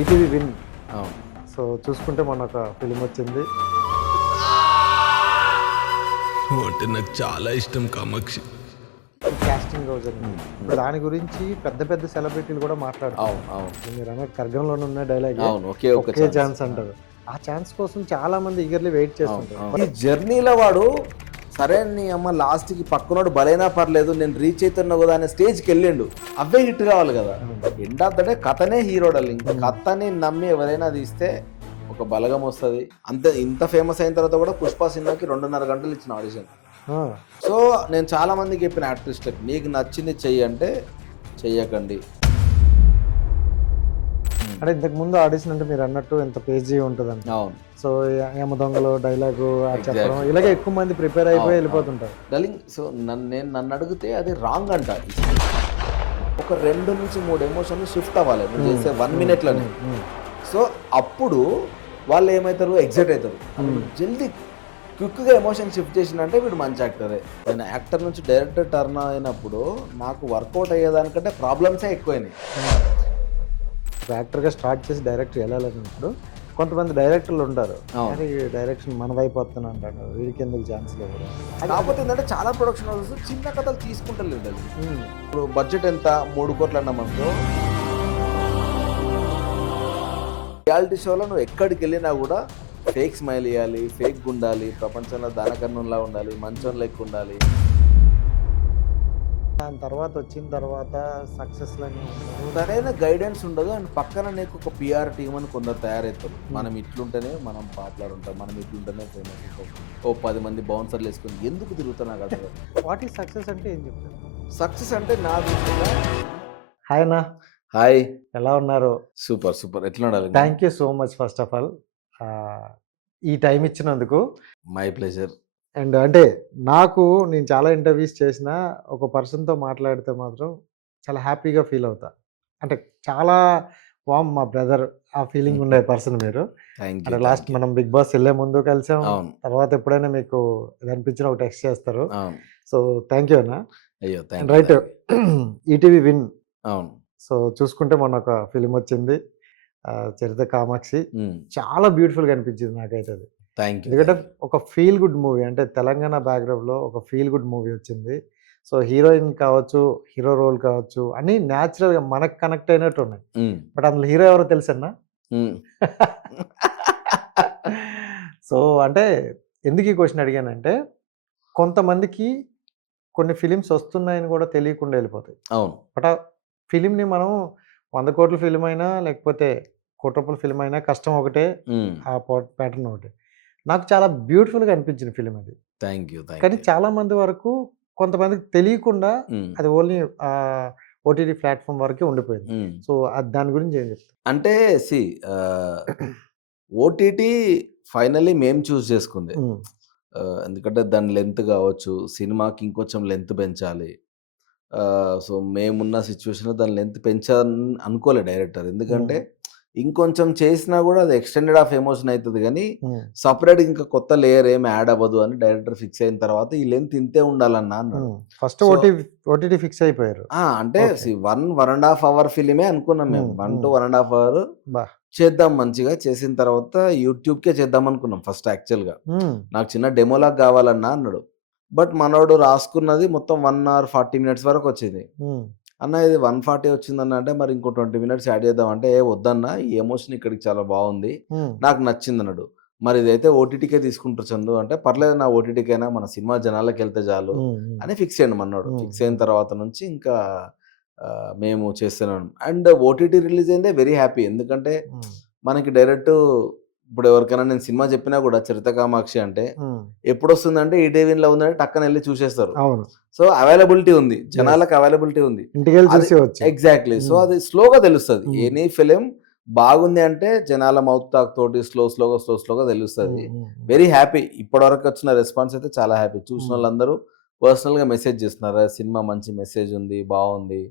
ETV win. అవును. So చూసుకుంటే మొన్న ఒక ఫిలిం వచ్చింది. అంటే నాకు చాలా ఇష్టం కామాక్షి. కాస్టింగ్ రోజు అని. ఇప్పుడు దాని గురించి పెద్ద పెద్ద సెలబ్రిటీలు కూడా మాట్లాడతారు. అవును. అవును. మీరు అన్నట్టు ఖడ్గంలోనే ఉన్న డైలాగ్ అవును. ఒకే ఒకే ఛాన్స్ అంటారు. ఆ ఛాన్స్ కోసం చాలా మంది ఈగర్లీ వెయిట్ చేస్తుంటారు. ఈ జర్నీలో వాడు సరే నీ అమ్మ లాస్ట్కి పక్కనోడు బలైనా పర్లేదు నేను రీచ్ అవుతున్నా కదా అనే స్టేజ్కి వెళ్ళిండు. అవే హిట్ కావాలి కదా. ఎండ్ ఆఫ్ ద డే కథనే హీరో డార్లింగ్. కథని నమ్మి ఎవరైనా తీస్తే ఒక బలగం వస్తుంది. అంతే. ఇంత ఫేమస్ అయిన తర్వాత కూడా పుష్ప సినిమాకి 2.5 గంటలు ఇచ్చిన ఆడిషన్. సో నేను చాలా మందికి చెప్పిన ఆర్టిస్ట్కి నీకు నచ్చింది చెయ్యి అంటే చెయ్యకండి. అంటే ఇంతకు ముందు ఆడిషన్ అంటే మీరు అన్నట్టు ఎంత పేజీ ఉంటుందంట. అవును. సో యమ దొంగలు డైలాగు చెప్పడం ఇలాగే ఎక్కువ మంది ప్రిపేర్ అయిపోయి వెళ్ళిపోతుంటారు డార్లింగ్. సో నన్ను అడిగితే అది రాంగ్ అంట. ఒక 2 నుంచి 3 ఎమోషన్లు షిఫ్ట్ అవ్వాలి నువ్వు చేసే 1 మినిట్లోనే. సో అప్పుడు వాళ్ళు ఏమవుతారు, ఎగ్జైట్ అవుతారు. జల్దీ క్విక్గా ఎమోషన్ షిఫ్ట్ చేసినంటే వీడు మంచి యాక్టరే. నేను యాక్టర్ నుంచి డైరెక్టర్ టర్న్ అయినప్పుడు నాకు వర్కౌట్ అయ్యేదానికంటే ప్రాబ్లమ్సే ఎక్కువైనాయి. యాక్టర్గా స్టార్ట్ చేసి డైరెక్టర్ వెళ్ళాలన్నప్పుడు కొంతమంది డైరెక్టర్లు ఉంటారు. కానీ డైరెక్షన్ మన వైపు వస్తున్నా అంటాడు, వీడికి ఎందుకు ఛాన్స్ లేదు. కాకపోతే ఏంటంటే చాలా ప్రొడక్షన్ హౌసెస్ చిన్న కథలు తీసుకుంటలేదు. ఇప్పుడు బడ్జెట్ ఎంత 3 కోట్లు అన్నామనుకో, రియాలిటీ షోలో నువ్వు ఎక్కడికి వెళ్ళినా కూడా ఫేక్ స్మైల్ ఇవ్వాలి, ఫేక్ ఉండాలి, ప్రపంచంలో దానకన్నులా ఉండాలి, మంచం లెక్క ఉండాలి. దాని తర్వాత వచ్చిన తర్వాత సక్సెస్లని సరైన గైడెన్స్ ఉండదు. అండ్ పక్కన నీకు ఒక పిఆర్ టీమ్ అని కొందరు తయారవుతారు. మనం ఇట్లుంటేనే మనం పాపులర్ ఉంటాం, మనం ఇట్లుంటేనే ఫేమస్ ఉంటాం. ఓ 10 మంది బౌన్సర్లు వేసుకొని ఎందుకు తిరుగుతున్నా కదా. వాట్ ఈస్ సక్సెస్ అంటే ఏం చెప్తారు? సక్సెస్ అంటే నా దృష్టిలో. హాయ్ అన్న. హాయ్. ఎలా ఉన్నారు? Super super. ఎట్లా ఉండాలి? Thank you so much first of all ఈ టైం ఇచ్చినందుకు. My pleasure. అండ్ అంటే నాకు నేను చాలా ఇంటర్వ్యూస్ చేసిన ఒక పర్సన్తో మాట్లాడితే మాత్రం చాలా హ్యాపీగా ఫీల్ అవుతా. అంటే చాలా వామ్ మా బ్రదర్ ఆ ఫీలింగ్ ఉండే పర్సన్ మీరు. అంటే లాస్ట్ మనం బిగ్ బాస్ వెళ్ళే ముందు కలిసాం, తర్వాత ఎప్పుడైనా మీకు ఇది అనిపించిన ఒక టెక్స్ట్ చేస్తారు. సో థ్యాంక్ యూ అన్న. అయ్యో రైట్. ETV win. అవును. సో చూసుకుంటే మొన్న ఒక ఫిలిం వచ్చింది, చరిత కామాక్షి. చాలా బ్యూటిఫుల్గా అనిపించింది నాకైతే అది. ఎందుకంటే ఒక ఫీల్ గుడ్ మూవీ, అంటే తెలంగాణ బ్యాక్గ్రౌండ్లో ఒక ఫీల్ గుడ్ మూవీ వచ్చింది. సో హీరోయిన్ కావచ్చు, హీరో రోల్ కావచ్చు, అన్నీ న్యాచురల్గా మనకు కనెక్ట్ అయినట్టు ఉన్నాయి. బట్ అందులో హీరో ఎవరో తెలుసన్నా? సో అంటే ఎందుకు ఈ క్వశ్చన్ అడిగానంటే, కొంతమందికి కొన్ని ఫిలిమ్స్ వస్తున్నాయని కూడా తెలియకుండా వెళ్ళిపోతాయి. అవును. బట్ ఆ ఫిలింని మనం 100 కోట్ల ఫిలిం అయినా లేకపోతే కోటి రూపాయల ఫిలిం అయినా కష్టం ఒకటే, ఆ ప్యాటర్న్ ఒకటే. నాకు చాలా బ్యూటిఫుల్గా అనిపించిన ఫిలిం అది. Thank you. కానీ చాలా మంది వరకు కొంతమందికి తెలియకుండా అది ఓన్లీ ఓటీటీ ప్లాట్ఫామ్ వరకే ఉండిపోయింది. సో దాని గురించి ఏం చెప్తారు? అంటే ఓటీటీ ఫైనల్లీ మేము చూస్ చేసుకుంది. ఎందుకంటే దాని లెంత్ కావచ్చు, సినిమాకి ఇంకొంచెం లెంత్ పెంచాలి. సో మేమున్న సిచ్యువేషన్లో దాని లెంత్ పెంచాలని అనుకోలే డైరెక్టర్. ఎందుకంటే ఇంకొంచెం చేసినా కూడా అది ఎక్స్టెండెడ్ ఆఫ్ ఎమోషన్ అవుతుంది, కానీ సపరేట్ ఇంకా కొత్త లేయర్ ఏమి యాడ్ అవ్వదు అని డైరెక్టర్ ఫిక్స్ అయిన తర్వాత ఈ లెంత్ ఇంతే ఉండాలన్నా అన్నాడు. ఫస్ట్ ఓటీటీ ఫిక్స్ అయిపోయారు. అంటే 1.5 అవర్ ఫిలిమే అనుకున్నాం మేము. 1 to 1.5 అవర్ చేద్దాం మంచిగా. చేసిన తర్వాత యూట్యూబ్కే చేద్దాం అనుకున్నాం ఫస్ట్. యాక్చువల్గా నాకు చిన్న డెమోలాగా కావాలన్నా అన్నాడు. బట్ మనోడు రాసుకున్నది మొత్తం 1 hour 40 minutes వరకు వచ్చింది. అన్న ఇది 140 వచ్చిందన్న అంటే మరి ఇంకో 20 minutes యాడ్ చేద్దాం అంటే వద్దన్న, ఈ ఎమోషన్ ఇక్కడికి చాలా బాగుంది, నాకు నచ్చింది అన్నాడు. మరి ఇదైతే ఓటీటీకే తీసుకుంటారు చందు అంటే, పర్లేదు నా ఓటీటీకైనా మన సినిమా జనాలకు వెళ్తే చాలు అని ఫిక్స్ అయ్యండి మనోడు. ఫిక్స్ అయిన తర్వాత నుంచి ఇంకా మేము చేస్తున్నాం. అండ్ ఓటీటీ రిలీజ్ అయిందే వెరీ హ్యాపీ. ఎందుకంటే మనకి డైరెక్ట్ ఇప్పుడు ఎవరికైనా నేను సినిమా చెప్పినా కూడా చరిత కామాక్షి అంటే ఎప్పుడు వస్తుందంటే ఈటీవీలో ఉందంటే టక్కన వెళ్ళి చూసేస్తారు. సో అవైలబిలిటీ ఉంది, జనాలకు అవైలబిలిటీ ఉంది. ఎగ్జాక్ట్లీ. సో అది స్లోగా తెలుస్తుంది. ఎనీ ఫిలిం బాగుంది అంటే జనాల మౌత్ టాక్ తోటి స్లోగా తెలుస్తుంది. Very happy. ఇప్పటివరకు వచ్చిన రెస్పాన్స్ అయితే చాలా హ్యాపీ. చూసిన వాళ్ళందరూ పర్సనల్గా మెసేజ్ చేస్తున్నారు, సినిమా మంచి మెసేజ్ ఉంది, బాగుంది,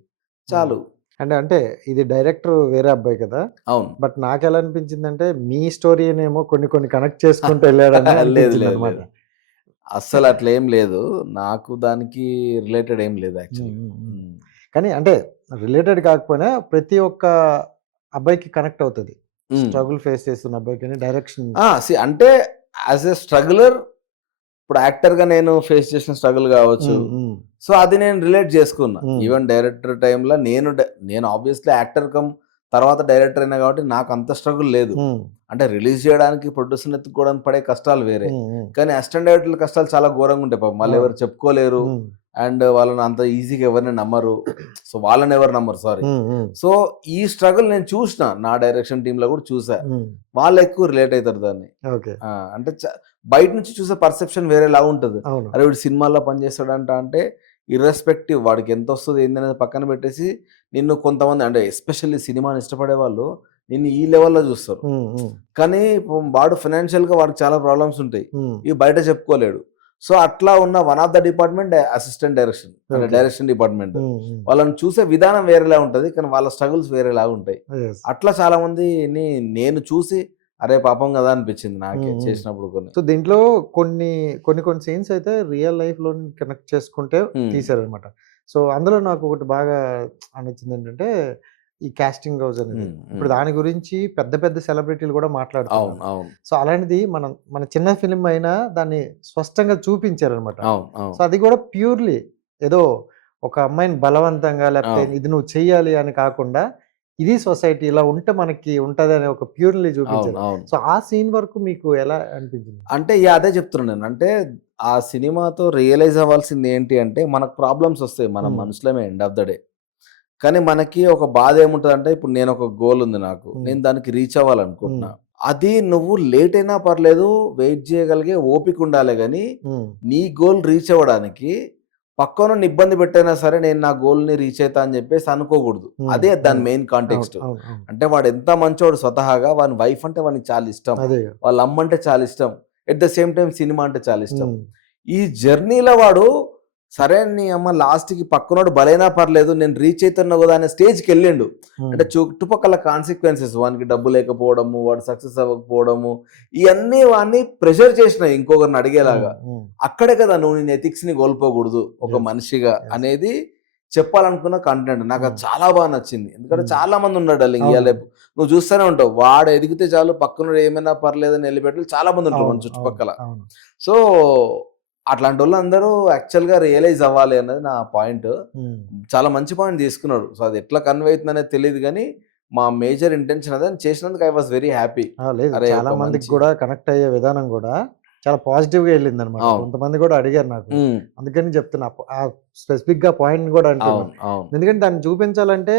చాలు. అంటే ఇది డైరెక్టర్ వేరే అబ్బాయి కదా. అవును. బట్ నాకు ఎలా అనిపించింది అంటే మీ స్టోరీ ఏమో కొన్ని కనెక్ట్ చేసుకుంటూ వెళ్ళాడని. లేదు అస్సలు అట్లా ఏం లేదు. నాకు దానికి రిలేటెడ్ ఏం లేదు యాక్చువల్లీ. కానీ అంటే రిలేటెడ్ కాకపోయినా ప్రతి ఒక్క అబ్బాయికి కనెక్ట్ అవుతది. ఉమ్. స్ట్రగుల్ ఫేస్ చేస్తున్న అబ్బాయికి డైరెక్షన్. అంటే యాజ్ ఎ స్ట్రగులర్, ఇప్పుడు యాక్టర్గా నేను ఫేస్ చేసిన స్ట్రగుల్ కావచ్చు, సో అది నేను రిలేట్ చేసుకున్నా. ఈవెన్ డైరెక్టర్ టైంలో నేను ఆబ్వియస్లీ యాక్టర్ కమ్ తర్వాత డైరెక్టర్ అయినా కాబట్టి నాకు అంత స్ట్రగుల్ లేదు. అంటే రిలీజ్ చేయడానికి ప్రొడ్యూసర్ ఎత్తుకోవడానికి పడే కష్టాలు వేరే, కానీ అసిస్టెంట్ డైరెక్టర్ల కష్టాలు చాలా ఘోరంగా ఉంటాయి పాపం. వాళ్ళు ఎవరు చెప్పుకోలేరు అండ్ వాళ్ళని అంత ఈజీగా ఎవరిని నమ్మరు, సో వాళ్ళని ఎవరు నమ్మరు, సారీ. సో ఈ స్ట్రగుల్ నేను చూసిన, నా డైరెక్షన్ టీంలో కూడా చూసా. వాళ్ళు ఎక్కువ రిలేట్ అవుతారు దాన్ని. అంటే బయట నుంచి చూసే పర్సెప్షన్ వేరేలా ఉంటుంది. అరే వీడు సినిమాల్లో పనిచేస్తాడంట అంటే ఇర్రెస్పెక్టివ్ వాడికి ఎంత వస్తుంది ఏందనేది పక్కన పెట్టేసి నిన్ను కొంతమంది, అంటే ఎస్పెషల్లీ సినిమాని ఇష్టపడే వాళ్ళు నిన్ను ఈ లెవెల్లో చూస్తారు. కానీ వాడు ఫైనాన్షియల్గా వాడికి చాలా ప్రాబ్లమ్స్ ఉంటాయి, ఇవి బయట చెప్పుకోలేడు. సో అట్లా ఉన్న one of the department assistant direction, అంటే డైరెక్షన్ డిపార్ట్మెంట్. వాళ్ళని చూసే విధానం వేరేలా ఉంటుంది, కానీ వాళ్ళ స్ట్రగుల్స్ వేరేలా ఉంటాయి. అట్లా చాలా మందిని నేను చూసి అరే పాపం కదా అనిపించింది నాకే చేసినప్పుడు కొన్ని. సో దీంట్లో కొన్ని కొన్ని సీన్స్ అయితే రియల్ లైఫ్ లో కనెక్ట్ చేసుకుంటే తీసారనమాట. సో అందులో నాకు ఒకటి బాగా అనిపించింది ఏంటంటే ఈ కాస్టింగ్ హౌస్ అనేది. ఇప్పుడు దాని గురించి పెద్ద పెద్ద సెలబ్రిటీలు కూడా మాట్లాడుతున్నారు. సో అలాంటిది మన చిన్న ఫిలిం అయినా దాన్ని స్పష్టంగా చూపించారనమాట. సో అది కూడా ప్యూర్లీ ఏదో ఒక అమ్మాయిని బలవంతంగా లేకపోతే ఇది నువ్వు చెయ్యాలి అని కాకుండా ఇది సొసైటీ ఇలా ఉంటే మనకి ఉంటది అని ఒక ప్యూర్లీ చూపించారు. సో ఆ సీన్ వరకు మీకు ఎలా అనిపించింది? అంటే అదే చెప్తున్నాను నేను. అంటే ఆ సినిమాతో రియలైజ్ అవ్వాల్సింది ఏంటి అంటే మనకు ప్రాబ్లమ్స్ వస్తాయి, మనం మనుషులమే ఎండ్ ఆఫ్ ద డే. కానీ మనకి ఒక బాధ ఏముంటుంది అంటే, ఇప్పుడు నేను ఒక గోల్ ఉంది నాకు, నేను దానికి రీచ్ అవ్వాలనుకుంటున్నా. అది నువ్వు లేట్ అయినా పర్లేదు, వెయిట్ చేయగలిగే ఓపిక ఉండాలి. కానీ నీ గోల్ రీచ్ అవ్వడానికి పక్కన ఇబ్బంది పెట్టైనా సరే నేను నా గోల్ని రీచ్ అవుతా అని చెప్పేసి అనుకోకూడదు. అదే దాని మెయిన్ కాంటెక్స్ట్. అంటే వాడు ఎంత మంచోడు స్వతహాగా, వాని వైఫ్ అంటే వానికి చాలా ఇష్టం, వాళ్ళ అమ్మ అంటే చాలా ఇష్టం, at the same time cinema అంటే చాలా ఇష్టం. ఈ జర్నీలో వాడు సరే నీ అమ్మ లాస్ట్కి పక్కనోడు బలైనా పర్లేదు నేను రీచ్ అవుతున్నా కదా అనే స్టేజ్కి వెళ్ళిండు. అంటే చుట్టుపక్కల కాన్సిక్వెన్సెస్, వానికి డబ్బు లేకపోవడము, వాడు సక్సెస్ అవ్వకపోవడము, ఇవన్నీ వాడిని ప్రెషర్ చేసినాయి ఇంకొకరిని అడిగేలాగా. అక్కడే కదా నువ్వు నేను ఎథిక్స్ని కోల్పోకూడదు ఒక మనిషిగా అనేది చెప్పాలనుకున్న కంటెంట్. నాకు అది చాలా బాగా నచ్చింది. ఎందుకంటే చాలా మంది ఉన్నాడు అలా ఇవాళ నువ్వు చూస్తూనే ఉంటావు, వాడు ఎదిగితే చాలు పక్కన ఏమైనా పర్లేదని వెళ్ళిపెట్టాలి చాలా మంది ఉంటారు మన చుట్టుపక్కల. సో అట్లాంటి వాళ్ళు అందరూ యాక్చువల్గా రియలైజ్ అవ్వాలి అన్నది నా పాయింట్. చాలా మంచి పాయింట్ తీసుకున్నాడు. సో అది ఎట్లా కన్వే అవుతుంది అనేది తెలియదు, కానీ మా మేజర్ ఇంటెన్షన్ అదే చేసినందుకు ఐ వాస్ వెరీ హ్యాపీ. చాలా మందికి కూడా కనెక్ట్ అయ్యే విధానం కూడా చాలా పాజిటివ్ గా వెళ్ళింది అనమాట. కొంతమంది కూడా అడిగారు నాకు, అందుకని చెప్తున్నా ఆ స్పెసిఫిక్ గా పాయింట్ కూడా అంటున్నాను. ఎందుకంటే దాన్ని చూపించాలంటే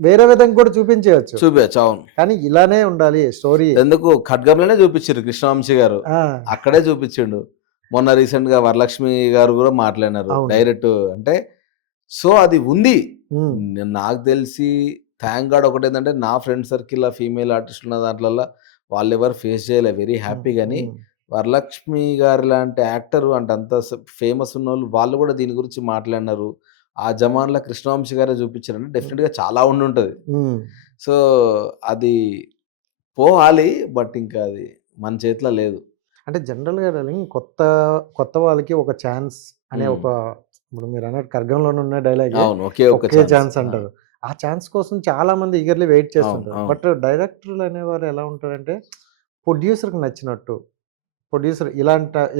వేరే విధంగా కూడా చూపించవచ్చు. అవును, కానీ ఇలానే ఉండాలి స్టోరీ. ఎందుకు ఖడ్గంలోనే చూపించారు కృష్ణవంశీ గారు, అక్కడే చూపించిండు. మొన్న రీసెంట్ గా వరలక్ష్మి గారు కూడా మాట్లాడినారు డైరెక్ట్. అంటే సో అది ఉంది. నాకు తెలిసి థ్యాంక్ గాడ్ ఒకటి ఏంటంటే నా ఫ్రెండ్ సర్కిల్ ఫీమేల్ ఆర్టిస్ట్ ఉన్న దాంట్లో వాళ్ళు ఎవరు ఫేస్ చేయలే, వెరీ హ్యాపీ. కానీ వరలక్ష్మి గారు లాంటి యాక్టర్ అంటే అంత ఫేమస్ ఉన్న వాళ్ళు కూడా దీని గురించి మాట్లాడినారు. ఆ జమాన్లో కృష్ణవంశీ గారే చూపించారంటే డెఫినెట్గా చాలా ఉండుంటుంది. సో అది పోవాలి, బట్ ఇంకా అది మన చేతిలో లేదు. అంటే జనరల్గా కొత్త వాళ్ళకి ఒక ఛాన్స్ అనే ఒక, ఇప్పుడు మీరు అన్నట్టు ఖడ్గంలోనే ఉన్న డైలాగ్ ఒకే ఛాన్స్ అంటారు. ఆ ఛాన్స్ కోసం చాలా మంది ఈగర్లీ వెయిట్ చేస్తుంటారు. బట్ డైరెక్టర్లు అనేవారు ఎలా ఉంటారంటే ప్రొడ్యూసర్కి నచ్చినట్టు, ప్రొడ్యూసర్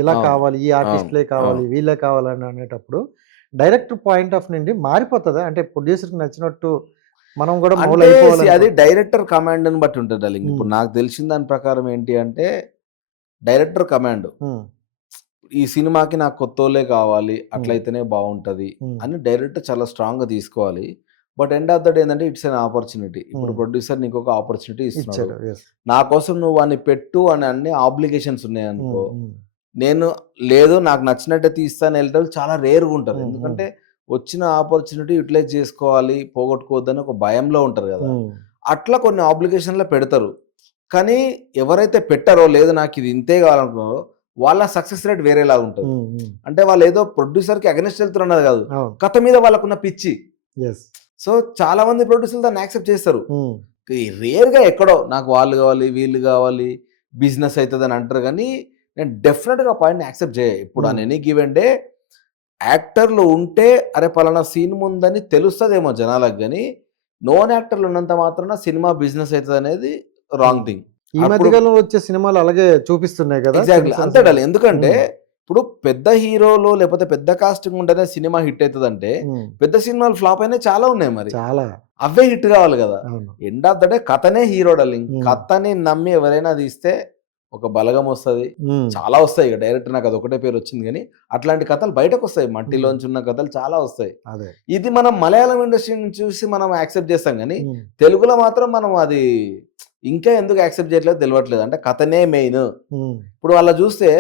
ఇలా కావాలి, ఈ ఆర్టిస్ట్లే కావాలి, వీళ్ళే కావాలని అనేటప్పుడు డైరెక్టర్ పాయింట్ ఆఫ్ నుండి మారిపోతుందా? అంటే ప్రొడ్యూసర్కి నచ్చినట్టు మనం కూడా అది డైరెక్టర్ కమాండ్ అని బట్టి ఉంటుంది. ఇప్పుడు నాకు తెలిసిన దాని ప్రకారం ఏంటి అంటే డైరెక్టర్ కమాండ్, ఈ సినిమాకి నాకు కొత్తోళ్ళే కావాలి, అట్లయితేనే బాగుంటది అని డైరెక్టర్ చాలా స్ట్రాంగ్ గా తీసుకోవాలి. But end of the day ఏంటంటే ఇట్స్ అన్ ఆపర్చునిటీ. ఇప్పుడు ప్రొడ్యూసర్ నీకు ఒక ఆపర్చునిటీ ఇస్తున్నాడు, నా కోసం నువ్వు వాడిని పెట్టు అని అన్ని ఆబ్లిగేషన్స్ ఉన్నాయి అనుకో, నేను లేదు నాకు నచ్చినట్టే తీస్తాను వెళ్ళటం చాలా రేర్గా ఉంటారు. ఎందుకంటే వచ్చిన ఆపర్చునిటీ యూటిలైజ్ చేసుకోవాలి, పోగొట్టుకోవద్దని ఒక భయంలో ఉంటారు కదా. అట్లా కొన్ని ఆబ్లిగేషన్లో పెడతారు. కానీ ఎవరైతే పెట్టారో లేదు నాకు ఇది ఇంతే కావాలనుకున్నారో వాళ్ళ సక్సెస్ రేట్ వేరేలాగా ఉంటుంది. అంటే వాళ్ళు ఏదో ప్రొడ్యూసర్కి అగెనిస్ట్ వెళ్తున్నది కాదు, కథ మీద వాళ్ళకున్న పిచ్చి. సో చాలా మంది ప్రొడ్యూసర్లు దాన్ని యాక్సెప్ట్ చేస్తారు. రేర్గా ఎక్కడో నాకు వాళ్ళు కావాలి వీళ్ళు కావాలి బిజినెస్ అవుతుంది అని అంటారు. కానీ నేను డెఫినెట్గా పాయింట్ని యాక్సెప్ట్ చేయ. ఇప్పుడు అని ఎనీ గివెన్ డే యాక్టర్లు ఉంటే అరే పలానా సీన్ ముందని తెలుస్తుందేమో జనాలకు, కానీ నోన్ యాక్టర్లు ఉన్నంత మాత్రాన సినిమా బిజినెస్ అవుతుంది అనేది రాంగ్ థింగ్. ఈ మధ్యకాలంలో వచ్చే సినిమాలు అలాగే చూపిస్తున్నాయి కదా. ఎగ్జాక్ట్లీ చిన్న చిన్న అంతే డాలి. ఎందుకంటే ఉమ్, ఇప్పుడు పెద్ద హీరోలు లేకపోతే పెద్ద కాస్టింగ్ ఉంటేనే సినిమా హిట్ అవుతుందంటే ఉమ్, పెద్ద సినిమాలు ఫ్లాప్ అయినా చాలా ఉన్నాయి మరి. చాలా. అవే హిట్ కావాలి కదా. అవును. ఎండ్ ఆఫ్ ద డే కథనే హీరో డార్లింగ్. ఉమ్, కథని నమ్మి ఎవరైనా తీస్తే ఒక బలగం వస్తుంది, ఉమ్, చాలా వస్తాయి. ఇక డైరెక్ట్ నాకు అది ఒకటే పేరు వచ్చింది కానీ అట్లాంటి కథలు బయటకు వస్తాయి. ఉమ్, మట్టిలోంచి ఉన్న కథలు చాలా వస్తాయి. అదే. ఇది మనం మలయాళం ఇండస్ట్రీని చూసి మనం యాక్సెప్ట్ చేస్తాం కానీ ఉమ్, తెలుగులో మాత్రం మనం అది ఇంకా ఎందుకు యాక్సెప్ట్ చేయట్లేదు తెలియట్లేదు. అంటే కథనే మెయిన్. ఉమ్, ఇప్పుడు వాళ్ళ చూస్తే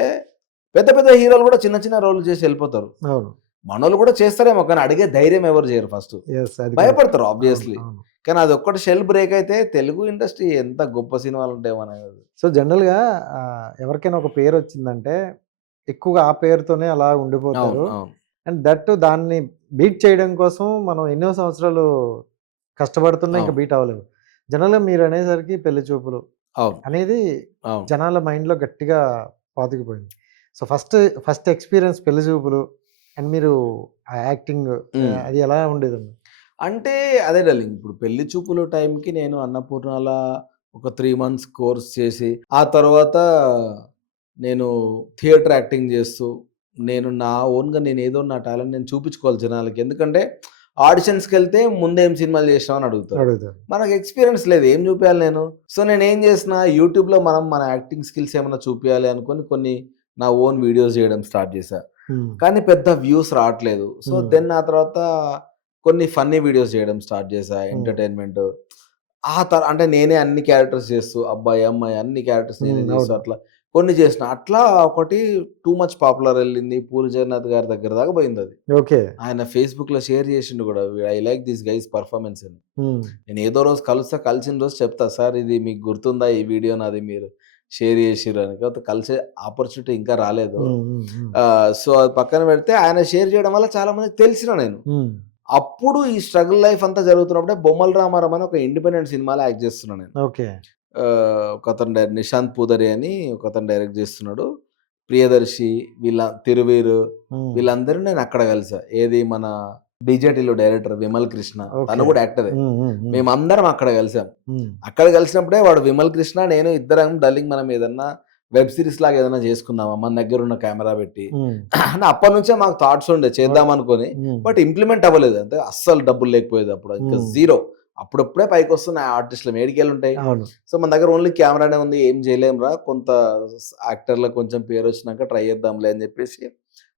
పెద్ద పెద్ద హీరోలు కూడా చిన్న చిన్న రోల్ చేసి వెళ్ళిపోతారు. అవును. మనోళ్ళు కూడా చేస్తారేమో కానీ అడిగే ధైర్యం ఎవరు చేయరు. ఫస్ట్ Yes, అది భయపడతారు అవును, ఆబ్వియస్లీ. అవును. కానీ అది ఒక్కటి షెల్ బ్రేక్ అయితే తెలుగు ఇండస్ట్రీ ఎంత గొప్ప సినిమాలు ఉంటాయి మన. సో జనరల్గా ఎవరికైనా ఒక పేరు వచ్చిందంటే ఎక్కువగా ఆ పేరుతోనే అలా ఉండిపోతారు. అవును అవును అండ్ దట్ దాన్ని బీట్ చేయడం కోసం మనం ఎన్నో సంవత్సరాలు కష్టపడుతున్నా ఇంకా అవును బీట్ అవ్వలేము. జనరల్గా మీరు అనేసరికి పెళ్లి చూపులు అవును అనేది అవును. జనాల మైండ్లో గట్టిగా పాతుకుపోయింది. సో ఫస్ట్ ఫస్ట్ ఎక్స్పీరియన్స్ పెళ్లి చూపులు అండ్ మీరు ఆ యాక్టింగ్ ఉమ్. అది ఎలా ఉండేదండి? అంటే అదే డార్లింగ్, ఇప్పుడు పెళ్లి చూపుల టైంకి నేను అన్నపూర్ణాల ఒక 3 months కోర్స్ చేసి ఆ తర్వాత నేను థియేటర్ యాక్టింగ్ చేస్తూ నేను నా ఓన్గా నేను ఏదో నా టాలెంట్ నేను చూపించుకోవాలి జనాలకి. ఎందుకంటే ఆడిషన్స్కి వెళ్తే ముందేం సినిమాలు చేసినావు అని అడుగుతారు. అడుగుతారు. మనకు ఎక్స్పీరియన్స్ లేదు, ఏం చూపించాలి నేను. సో నేను ఏం చేసిన, యూట్యూబ్లో మనం మన యాక్టింగ్ స్కిల్స్ ఏమైనా చూపించాలి అనుకొని కొన్ని నా ఓన్ వీడియోస్ చేయడం స్టార్ట్ చేశా. ఉమ్, కానీ పెద్ద వ్యూస్ రావట్లేదు. సో ఉమ్, దెన్ ఆ తర్వాత కొన్ని ఫన్నీ వీడియోస్ చేయడం స్టార్ట్ చేశా, ఉమ్, ఎంటర్టైన్మెంట్. అంటే నేనే అన్ని క్యారెక్టర్స్ చేస్తూ అబ్బాయి అమ్మాయి అన్ని క్యారెక్టర్స్ నేనే ఉమ్, చేస్తూ అవును. అట్లా కొన్ని చేసిన. అట్లా ఒకటి టూ మచ్ పాపులర్ వెళ్ళింది. పూరి జగన్నాథ్ గారి దగ్గర దాకా పోయింది అది. ఓకే. ఆయన ఫేస్బుక్లో షేర్ చేసిండు కూడా, I like this guys performance అని. ఉమ్, నేను ఏదో రోజు కలిసిన రోజు చెప్తా, సార్ ఇది మీకు గుర్తుందా ఈ వీడియో నాది మీరు షేర్ చేసిర్రు అని. కాకపోతే కలిసే ఆపర్చునిటీ ఇంకా రాలేదు. ఉమ్, ఉమ్, ఉమ్, సో అది పక్కన పెడితే ఆయన షేర్ చేయడం వల్ల చాలా మందికి తెలిసిన నేను. ఉమ్, అప్పుడు ఈ స్ట్రగుల్ లైఫ్ అంతా జరుగుతున్నప్పుడే బొమ్మల రామారావు అని ఒక ఇండిపెండెంట్ సినిమాలో యాక్ట్ చేస్తున్నాను నేను. ఓకే. ఒక అతను నిశాంత్ పూదరి అని ఒక అతను డైరెక్ట్ చేస్తున్నాడు. ప్రియదర్శి వీళ్ళ తిరువీరు ఉమ్, వీళ్ళందరూ నేను అక్కడ కలిసా. ఏది మన డిజెటిలో డైరెక్టర్ విమల్ కృష్ణ, తను ఓకే. కూడా యాక్టరే. ఉమ్, ఉమ్, ఉమ్, మేమందరం అక్కడ కలిసాం. ఉమ్, అక్కడ కలిసినప్పుడే వాడు విమల్ కృష్ణ నేను ఇద్దరం డల్లింగ్ మనం ఏదన్నా వెబ్ సిరీస్ లాగా ఏదైనా చేసుకుందామా మన దగ్గర ఉన్న కెమెరా పెట్టి ఉమ్, అని అప్పటి నుంచే మాకు థాట్స్ ఉండే చేద్దాం అనుకొని. ఉమ్, బట్ ఇంప్లిమెంట్ అవ్వలేదు. అంటే అస్సలు డబ్బులు లేకపోయేది అప్పుడు, ఇంకా ఉమ్, జీరో. అప్పుడప్పుడే పైకి వస్తున్నాయి ఆర్టిస్టులు, మేడికెళ్ళి ఉంటాయి. అవును. సో మన దగ్గర ఓన్లీ కెమెరానే ఉంది, ఏం చేయలేం రా, కొంత యాక్టర్లకు కొంచెం పేరు వచ్చినాక ట్రై చేద్దాంలే అని చెప్పేసి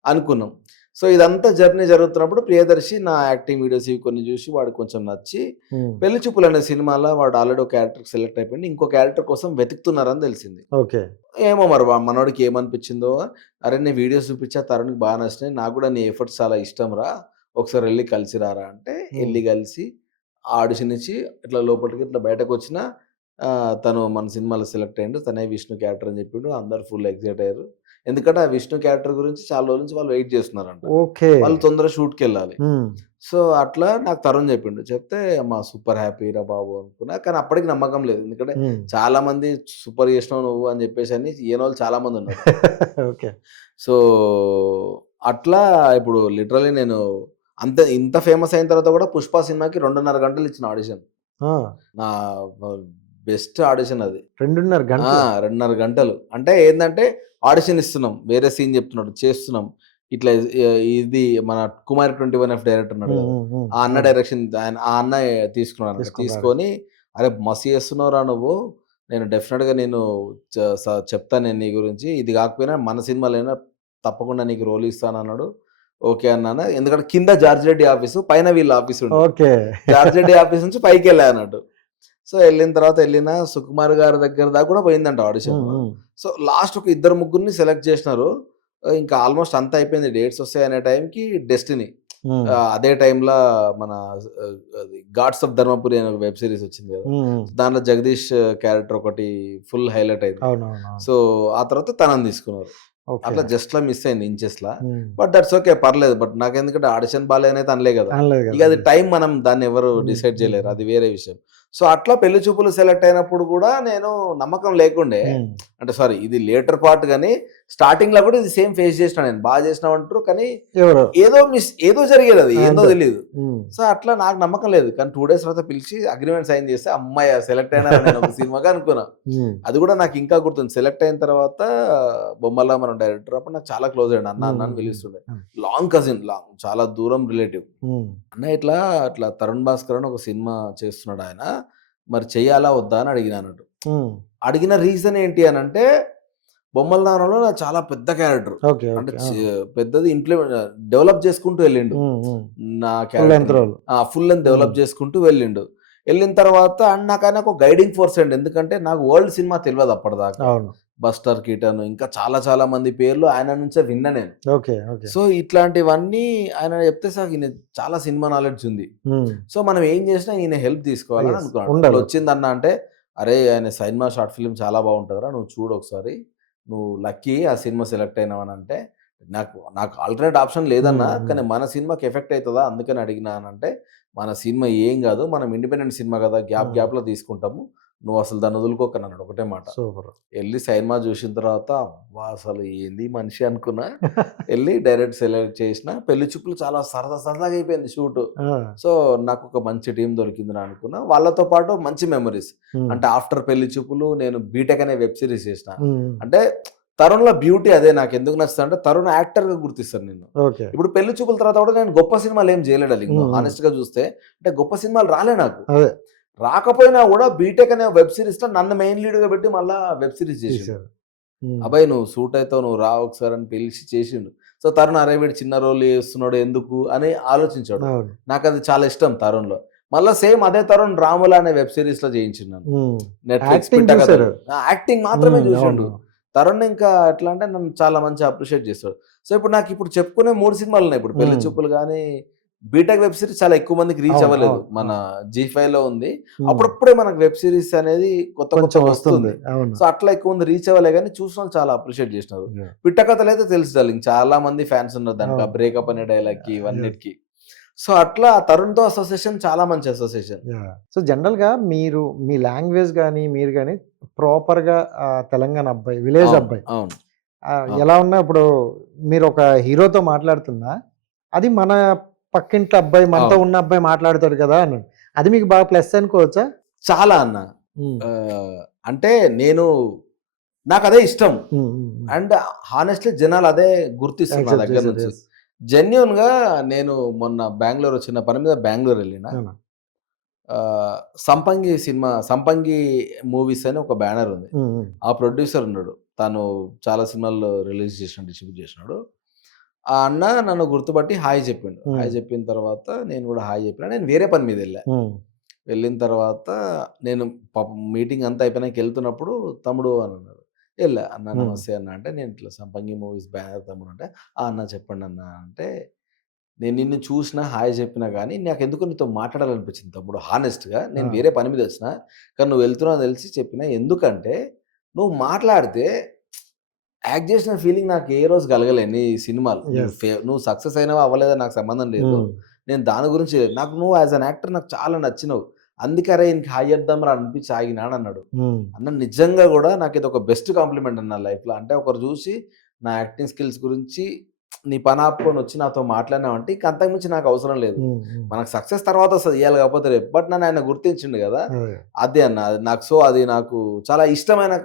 అనుకున్నాం. సో ఇదంతా జర్నీ జరుగుతున్నప్పుడు ప్రియదర్శి నా యాక్టింగ్ వీడియోస్ ఇవి కొన్ని చూసి వాడు కొంచెం నచ్చి ఉమ్, పెళ్లి చూపులు అనే సినిమాలో వాడు ఆల్రెడీ ఒక క్యారెక్టర్ సెలెక్ట్ అయిపోయింది, ఇంకో క్యారెక్టర్ కోసం వెతుకుతున్నారని తెలిసింది. ఓకే. ఏమో మరి మనోడికి ఏమనిపించిందో, అరే నీ వీడియోస్ చూపించా తరుణ్కి బాగా నచ్చినాయి, నాకు కూడా నీ ఎఫర్ట్స్ చాలా ఇష్టం రా, ఒకసారి వెళ్ళి కలిసి రారా అంటే వెళ్ళి కలిసి ఆడిషన్ ఇచ్చి ఇట్లా లోపలికి ఇట్లా బయటకు వచ్చిన తను మన సినిమాలో సెలెక్ట్ అయ్యిండు. తనే విష్ణు క్యారెక్టర్ అని చెప్పిండు. అందరు ఫుల్ ఎక్సైట్ అయ్యారు. ఎందుకంటే ఆ విష్ణు క్యారెక్టర్ గురించి చాలా రోజుల నుంచి వాళ్ళు వెయిట్ చేస్తున్నారంట. ఓకే. వాళ్ళు తొందరగా షూట్కి వెళ్ళాలి. ఉమ్, సో అట్లా నాకు తరుణ్ చెప్పిండు. చెప్తే అమ్మా సూపర్ హ్యాపీ రా బాబు అనుకున్నా. కానీ అప్పటికి నమ్మకం లేదు. ఎందుకంటే ఉమ్, చాలా మంది సూపర్ చేసినావు నువ్వు అని చెప్పేసి అని ఏనోళ్ళు చాలా మంది ఉన్నారు. ఓకే. సో అట్లా ఇప్పుడు లిటరలీ నేను ఇంత ఫేమస్ అయిన తర్వాత కూడా పుష్ప సినిమాకి 2.5 గంటలు ఇచ్చిన ఆడిషన్. ఆ, నా బెస్ట్ ఆడిషన్ అది. 2.5 గంటలు. 2.5 గంటలు. అంటే ఏంటంటే ఆడిషన్ ఇస్తున్నాం, వేరే సీన్ చెప్తున్నాడు చేస్తున్నాం. ఇట్లా ఇది మన కుమార్ 21F డైరెక్టర్ ఉన్నాడు ఉమ్, కదా, ఉమ్, ఉమ్, ఆ అన్న అవును. డైరెక్షన్ ఆ అన్న తీసుకున్నాడు. తీసుకున్నారు. తీసుకొని అరే మస్తు చేస్తున్నావురా నువ్వు, నేను డెఫినెట్గా నేను చెప్తాను నేను నీ గురించి, ఇది కాకపోయినా మన సినిమాలైనా తప్పకుండా నీకు రోల్ ఇస్తాను అన్నాడు. ఓకే అన్నాను. ఎందుకంటే కింద జార్జ్ రెడ్డి ఆఫీసు, పైన వీళ్ళ ఆఫీసు ఉంటుంది. ఓకే. జార్జ్ రెడ్డి ఆఫీస్ నుంచి పైకి వెళ్ళా అన్నట్టు. సో వెళ్ళిన తర్వాత వెళ్ళిన సుకుమార్ గారి దగ్గర దాకా కూడా పోయిందంట ఆడిషన్. ఉమ్, ఉమ్, సో లాస్ట్ ఒక 2-3 సెలెక్ట్ చేసినారు. ఇంకా ఆల్మోస్ట్ అంతా అయిపోయింది, డేట్స్ వస్తాయి అనే టైంకి డెస్టినీ ఉమ్, అదే టైంలో మన గాడ్స్ ఆఫ్ ధర్మపురి అనే ఒక వెబ్ సిరీస్ వచ్చింది కదా, ఉమ్, ఉమ్, దాంట్లో జగదీష్ క్యారెక్టర్ ఒకటి ఫుల్ హైలైట్ అయింది. అవునవును. సో ఆ తర్వాత తనని తీసుకున్నారు. ఓకే. అట్లా జస్ట్ లా మిస్ అయింది, inches law. Um, but that's okay, పర్లేదు. బట్ నాకు ఎందుకంటే ఆడిషన్ బాగాలేదనైతే అనలే కదా. అనలేదు ఇక అది కదా. టైం మనం దాన్ని ఎవరు ఉమ్, డిసైడ్ చేయలేరు, ఉమ్, అది వేరే విషయం. సో అట్లా పెళ్లి చూపులు సెలెక్ట్ అయినప్పుడు కూడా నేను నమ్మకం లేకుండే, అంటే సారీ ఇది లేటర్ పార్ట్, కానీ స్టార్టింగ్ లో కూడా ఇది సేమ్ ఫేస్ చేసిన, నేను బాగా చేసినావు అంటారు కానీ ఎవరు ఏదో జరిగేది, అది ఏందో అంతే. తెలియదు. సో అట్లా నాకు నమ్మకం లేదు, కానీ 2 days తర్వాత పిలిచి అగ్రిమెంట్ సైన్ చేస్తే అమ్మాయి సెలెక్ట్ అయినా నేను ఒక సినిమాగా అనుకున్నా. అది కూడా నాకు ఇంకా గుర్తుంది. సెలెక్ట్ అయిన తర్వాత బొమ్మల మనం డైరెక్టర్ అప్పుడు నాకు చాలా క్లోజ్ అయ్యాడు, అన్న అన్న అని పిలుస్తుండే. లాంగ్ కజిన్, చాలా దూరం రిలేటివ్. అన్న ఇట్లా అట్లా తరుణ్ భాస్కర్ అని ఒక సినిమా చేస్తున్నాడు ఆయన, మరి చెయ్యాలా వద్దా అని అడిగినానట్టు. అడిగిన రీజన్ ఏంటి అని అంటే, బొమ్మల దానంలో నాకు చాలా పెద్ద క్యారెక్టర్, అంటే పెద్దది డెవలప్ చేసుకుంటూ వెళ్ళిండు నా క్యారెక్టర్, ఫుల్ లెంత్ డెవలప్ చేసుకుంటూ వెళ్ళిండు. వెళ్ళిన తర్వాత అండ్ నాకు ఆయన ఒక గైడింగ్ ఫోర్స్ అండి, ఎందుకంటే నాకు వరల్డ్ సినిమా తెలియదు అప్పటిదాకా. బస్టర్ కీటన్ ఇంకా చాలా మంది పేర్లు ఆయన నుంచే విన్నా నేను. సో ఇట్లాంటివన్నీ ఆయన చెప్తే సార్ ఈయన చాలా సినిమా నాలెడ్జ్ ఉంది, సో మనం ఏం చేసినా ఈయన హెల్ప్ తీసుకోవాలని అనుకున్నాను. వచ్చిందన్న అంటే, అరే ఆయన సినిమా షార్ట్ ఫిల్మ్ చాలా బాగుంటుందిరా, నువ్వు చూడు ఒకసారి, నువ్వు లక్కీ ఆ సినిమా సెలెక్ట్ అయినావని అంటే, నాకు ఆల్టర్నేట్ ఆప్షన్ లేదన్నా, కానీ మన సినిమాకి ఎఫెక్ట్ అవుతుందా అందుకని అడిగినానంటే, మన సినిమా ఏం కాదు, మనం ఇండిపెండెంట్ సినిమా కదా, గ్యాప్లో తీసుకుంటాము, నువ్వు అసలు దాన్ని వదులుకోకని అన్నాడు ఒకటే మాట. వెళ్ళి సినిమా చూసిన తర్వాత అసలు ఏంది మనిషి అనుకున్నా, వెళ్ళి డైరెక్ట్ సెలెక్ట్ చేసిన. పెళ్లి చూపులు చాలా సరదాగా అయిపోయింది షూట్. సో నాకు ఒక మంచి టీం దొరికింది అని అనుకున్నా, వాళ్ళతో పాటు మంచి మెమరీస్. అంటే ఆఫ్టర్ పెళ్లి చూపులు నేను బీటెక్ అనే వెబ్ సిరీస్ చేసిన. అంటే తరుణ్ లో బ్యూటీ అదే, నాకు ఎందుకు నచ్చుతా అంటే తరుణ్ యాక్టర్ గా గుర్తిస్తాను నేను. ఇప్పుడు పెళ్లి చూపుల తర్వాత కూడా నేను గొప్ప సినిమాలు ఏం చేయలేడు, హానెస్ట్ గా చూస్తే, అంటే గొప్ప సినిమాలు రాలే నాకు. రాకపోయినా కూడా బీటెక్ అనే వెబ్ సిరీస్ లో నన్ను మెయిన్ లీడ్ గా పెట్టి మళ్ళా వెబ్ సిరీస్ చేసిండు. అబ్బాయి నువ్వు సూట్ అవుతావు, నువ్వు రా ఒకసారి అని పిలిచి చేసిండు. సో తరుణ్ అరే వీడు చిన్న రోల్ చేస్తున్నాడు ఎందుకు అని ఆలోచించాడు. నాకు అది చాలా ఇష్టం తరుణ్ లో. మళ్ళీ సేమ్ అదే తరుణ్ రాముల అనే వెబ్ సిరీస్ లో చేయించిండు నెట్ఫ్లిక్స్. యాక్టింగ్ మాత్రమే చూసిండు తరుణ్. ఇంకా ఎట్లా అంటే నన్ను చాలా మంచిగా అప్రిషియేట్ చేస్తాడు. సో ఇప్పుడు నాకు ఇప్పుడు చెప్పుకునే 3 సినిమాలు ఉన్నాయి. ఇప్పుడు పెళ్లి చూపులు కానీ బీటెక్ వెబ్ సిరీస్ చాలా ఎక్కువ మందికి రీచ్ అవ్వలేదు, మన G5 లో ఉంది. అప్పుడప్పుడే మనకు వెబ్ సిరీస్ అనేది కొత్త వస్తుంది. సో అట్లా ఎక్కువ మంది రీచ్ అవ్వలే, కానీ చూసిన చాలా అప్రిషియేట్ చేసినారు. పిట్టకథలు అయితే తెలుసు డార్లింగ్, చాలా మంది ఫ్యాన్స్ ఉన్నారు దానికి, బ్రేకప్ అనే డైలాగ్ కి ఇవన్నిటికి. సో అట్లా తరుణ్ తో అసోసియేషన్ చాలా మంచి అసోసియేషన్. సో జనరల్ గా మీరు మీ లాంగ్వేజ్ కానీ మీరు కానీ ప్రాపర్ గా తెలంగాణ అబ్బాయి, విలేజ్ అబ్బాయి, ఎలా ఉన్నా ఇప్పుడు మీరు ఒక హీరోతో మాట్లాడుతున్నా అది మన పక్కింటి అబ్బాయి, మనతో ఉన్న అబ్బాయి మాట్లాడతాడు కదా అన్నాడు, అది మీకు బాగా ప్లస్ అనుకోవచ్చా? చాలా అన్న, అంటే నాకు అదే ఇష్టం. అండ్ హానెస్ట్లీ జనాలు అదే గుర్తిస్తారు నా దగ్గర నుంచి. జెన్యున్ గా నేను మొన్న బెంగళూరు వచ్చిన పని మీద బెంగళూరు వెళ్ళిన. సంపంగి మూవీస్ అని ఒక బ్యానర్ ఉంది, ఆ ప్రొడ్యూసర్ ఉన్నాడు, తను చాలా సినిమాల్లో రిలీజ్ చేసిన, డిస్ట్రిబ్యూట్ చేసినాడు. ఆ అన్న నన్ను గుర్తుపట్టి హాయ్ చెప్పిండు. హాయ్ చెప్పిన తర్వాత నేను కూడా హాయ్ చెప్పిన. నేను వేరే పని మీద వెళ్ళిన తర్వాత నేను మీటింగ్ అంతా అయిపోయినాక వెళ్తున్నప్పుడు తమ్ముడు అని అన్నాడు. వెళ్ళా, అన్న నమస్తే అన్న అంటే, నేను ఇట్లా సంపంగి మూవీస్ బ్యానర్ తమ్ముడు అంటే, అన్న చెప్పండి అన్న అంటే, నేను నిన్ను చూసినా హాయ్ చెప్పినా కానీ నాకు ఎందుకు నీతో మాట్లాడాలనిపించింది తమ్ముడు, హానెస్ట్గా. నేను వేరే పని మీద వచ్చిన, కానీ నువ్వు వెళ్తున్నావు తెలిసి చెప్పిన. ఎందుకంటే నువ్వు మాట్లాడితే యాక్ట్ చేసిన ఫీలింగ్ నాకు ఏ రోజు కలగలే. నీ సినిమాలు నువ్వు సక్సెస్ అయినావా అవ్వలేదా నాకు సంబంధం లేదు, నేను దాని గురించి నాకు నువ్వు యాజ్ అన్ యాక్టర్ నాకు చాలా నచ్చినావు, అందుకే అరే ఇంక హాయ్ చేద్దాం రా అనిపించి ఆగినాడు అన్నాడు. అన్న నిజంగా కూడా నాకు ఇది ఒక బెస్ట్ కాంప్లిమెంట్ అన్న లైఫ్లో. అంటే ఒకరు చూసి నా యాక్టింగ్ స్కిల్స్ గురించి నీ పని ఆపుకొని వచ్చి నాతో మాట్లాడినావంటే ఇంక అంతకుమించి నాకు అవసరం లేదు. మనకు సక్సెస్ తర్వాత వస్తుంది, ఇవ్వాలి కాకపోతే రేపు. బట్ నన్ను ఆయన గుర్తించిండు కదా, అదే అన్న నాకు. సో అది నాకు చాలా ఇష్టమైన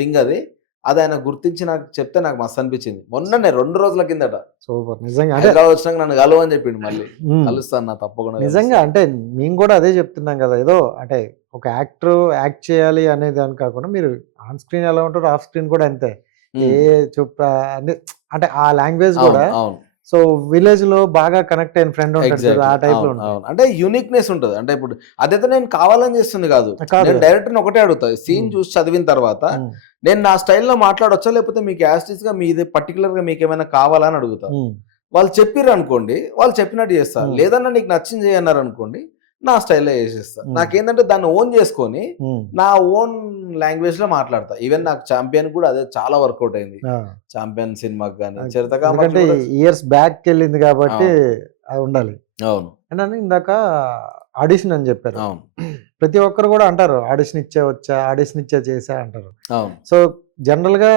థింగ్ అది ఆయన గుర్తించి నాకు చెప్తే నాకు మస్తు అనిపించింది. మొన్ననే 2 రోజుల కిందట సూపర్, నిజంగా వచ్చినాక నన్ను కలవు అని చెప్పిండు. మళ్ళీ కలుస్తాను నా తప్పకుండా. నిజంగా అంటే మేము కూడా అదే చెప్తున్నాం కదా, ఏదో అంటే ఒక యాక్టర్ యాక్ట్ చేయాలి అనే దాని కాకుండా మీరు ఆన్ స్క్రీన్ ఎలా ఉంటారో ఆఫ్ స్క్రీన్ కూడా అంతే. అంటే ఆ లాంగ్వేజ్ కూడా సో విలేజ్ లో బాగా కనెక్ట్ అయిన ఫ్రెండ్ ఉంటాడు, ఆ టైప్ లో అంటే యూనిక్నెస్ ఉంటుంది. అంటే ఇప్పుడు అదైతే నేను కావాలని చేస్తుంది కాదు, నేను డైరెక్టర్ ఒకటే అడుగుతా, సీన్ చూసి చదివిన తర్వాత నేను నా స్టైల్లో మాట్లాడొచ్చా, లేకపోతే మీకు యాస్టిస్ గా మీది పర్టికులర్ గా మీకు ఏమైనా కావాలా అని అడుగుతా. వాళ్ళు చెప్పిర్రు అనుకోండి, వాళ్ళు చెప్పినట్టు చేస్తా. లేదన్నా నీకు నచ్చింది చేయన్నారు అనుకోండి, నా స్టైల్లో చేసేస్తా. నాకేంటంటే దాన్ని ఓన్ చేసుకొని నా ఓన్ లాంగ్వేజ్ లో మాట్లాడతా. ఈవెన్ నాకు ఛాంపియన్ కూడా అదే చాలా వర్కౌట్ అయింది. ఛాంపియన్ సినిమాకి కానీ ఇయర్స్ బ్యాక్ వెళ్ళింది కాబట్టి అది ఉండాలి. అవును. అంటే ఇందాక ఆడిషన్ అని చెప్పారు. అవును. ప్రతి ఒక్కరు కూడా అంటారు ఆడిషన్ ఇచ్చే వచ్చా, ఆడిషన్ ఇచ్చే చేసా అంటారు. అవును. సో జనరల్‌గా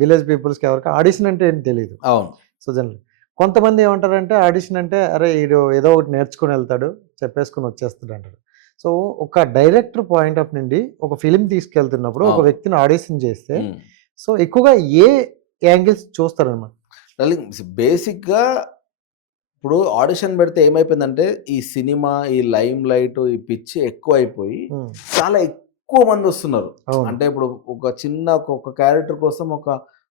విలేజ్ పీపుల్స్‌కి ఎవరికి ఆడిషన్ అంటే ఏంటి తెలీదు. అవును. సో జనరల్ కొంతమంది ఏమంటారంటే ఆడిషన్ అంటే అరే ఈడు ఏదో ఒకటి నేర్చుకొని వెళ్తాడు, చెప్పేసుకొని వచ్చేస్తాడు అంటారు. సో ఒక డైరెక్టర్ పాయింట్ ఆఫ్ నుండి ఒక ఫిల్మ్ తీసుకెళ్తున్నప్పుడు ఒక అవును. వ్యక్తిని ఆడిషన్ చేస్తే హ్మ్. సో ఎక్కువగా ఏ యాంగిల్స్ చూస్తారన్నమాట? డార్లింగ్ బేసిక్‌గా ఇప్పుడు ఆడిషన్ పెడితే ఏమైపోయిందంటే, ఈ సినిమా, ఈ లైమ్ లైట్, ఈ పిచ్చి ఎక్కువైపోయి హ్మ్. చాలా ఎక్కువ మందొస్తున్నారు. అవును. అంటే ఇప్పుడు ఒక చిన్న ఒక క్యారెక్టర్ కోసం ఒక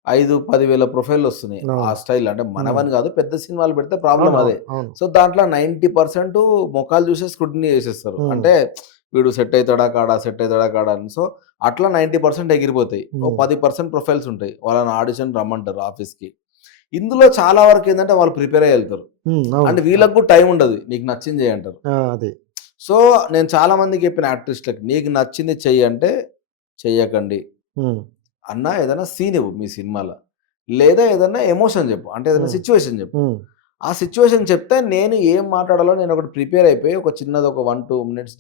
5, 10,000 ప్రొఫైల్‌లొస్తున్నాయి. ఆ అవును. స్టైల్ అంటే హ్మ్. మనవని కాదు, పెద్ద సినిమాలు పెడితే ప్రాబ్లమ్ అవును. అదే. అవును. సో, దాంట్లో 90% మొఖాలు చూసే స్క్రూటినీ చేసేస్తారు. హ్మ్. అంటే వీడు సెట్ అయితాడా కాడా, సెట్ అయితాడా కాడా అని. సో, అట్లా 90% ఎగిరిపోతాయి. ఓ హ్మ్. 10% ప్రొఫైల్స్ ఉంటాయి. వాళ్ళని ఆడిషన్ రమ్మంటారు ఆఫీస్‌కి. ఇందులో చాలా వరకేందంటే వాళ్ళు ప్రిపేర్ అయ్యి ఎళ్తారు. అవును. అండ్ వీళ్ళకి కూడా టైం ఉండదు. నీకు నచ్చింది చెయ్యి అంటారు. అది. సో, నేను చాలా మందికి చెప్పిన ఆర్టిస్ట్‌లకి నీకు నచ్చింది చెయ్యి అంటే చెయ్యకండి. హ్మ్. అన్నా ఏదైనా సీన్ ఇవ్వు మీ సినిమాలో. లేదా ఏదన్నా ఎమోషన్ చెప్పు. అంటే ఏదైనా హ్మ్. సిట్యుయేషన్ చెప్పు. హ్మ్. ఆ సిట్యుయేషన్ చెప్తే నేను ఏం మాట్లాడాలో నేను ఒకటి ప్రిపేర్ అయిపోయి ఒక చిన్నది ఒక 1, 2 మినిట్స్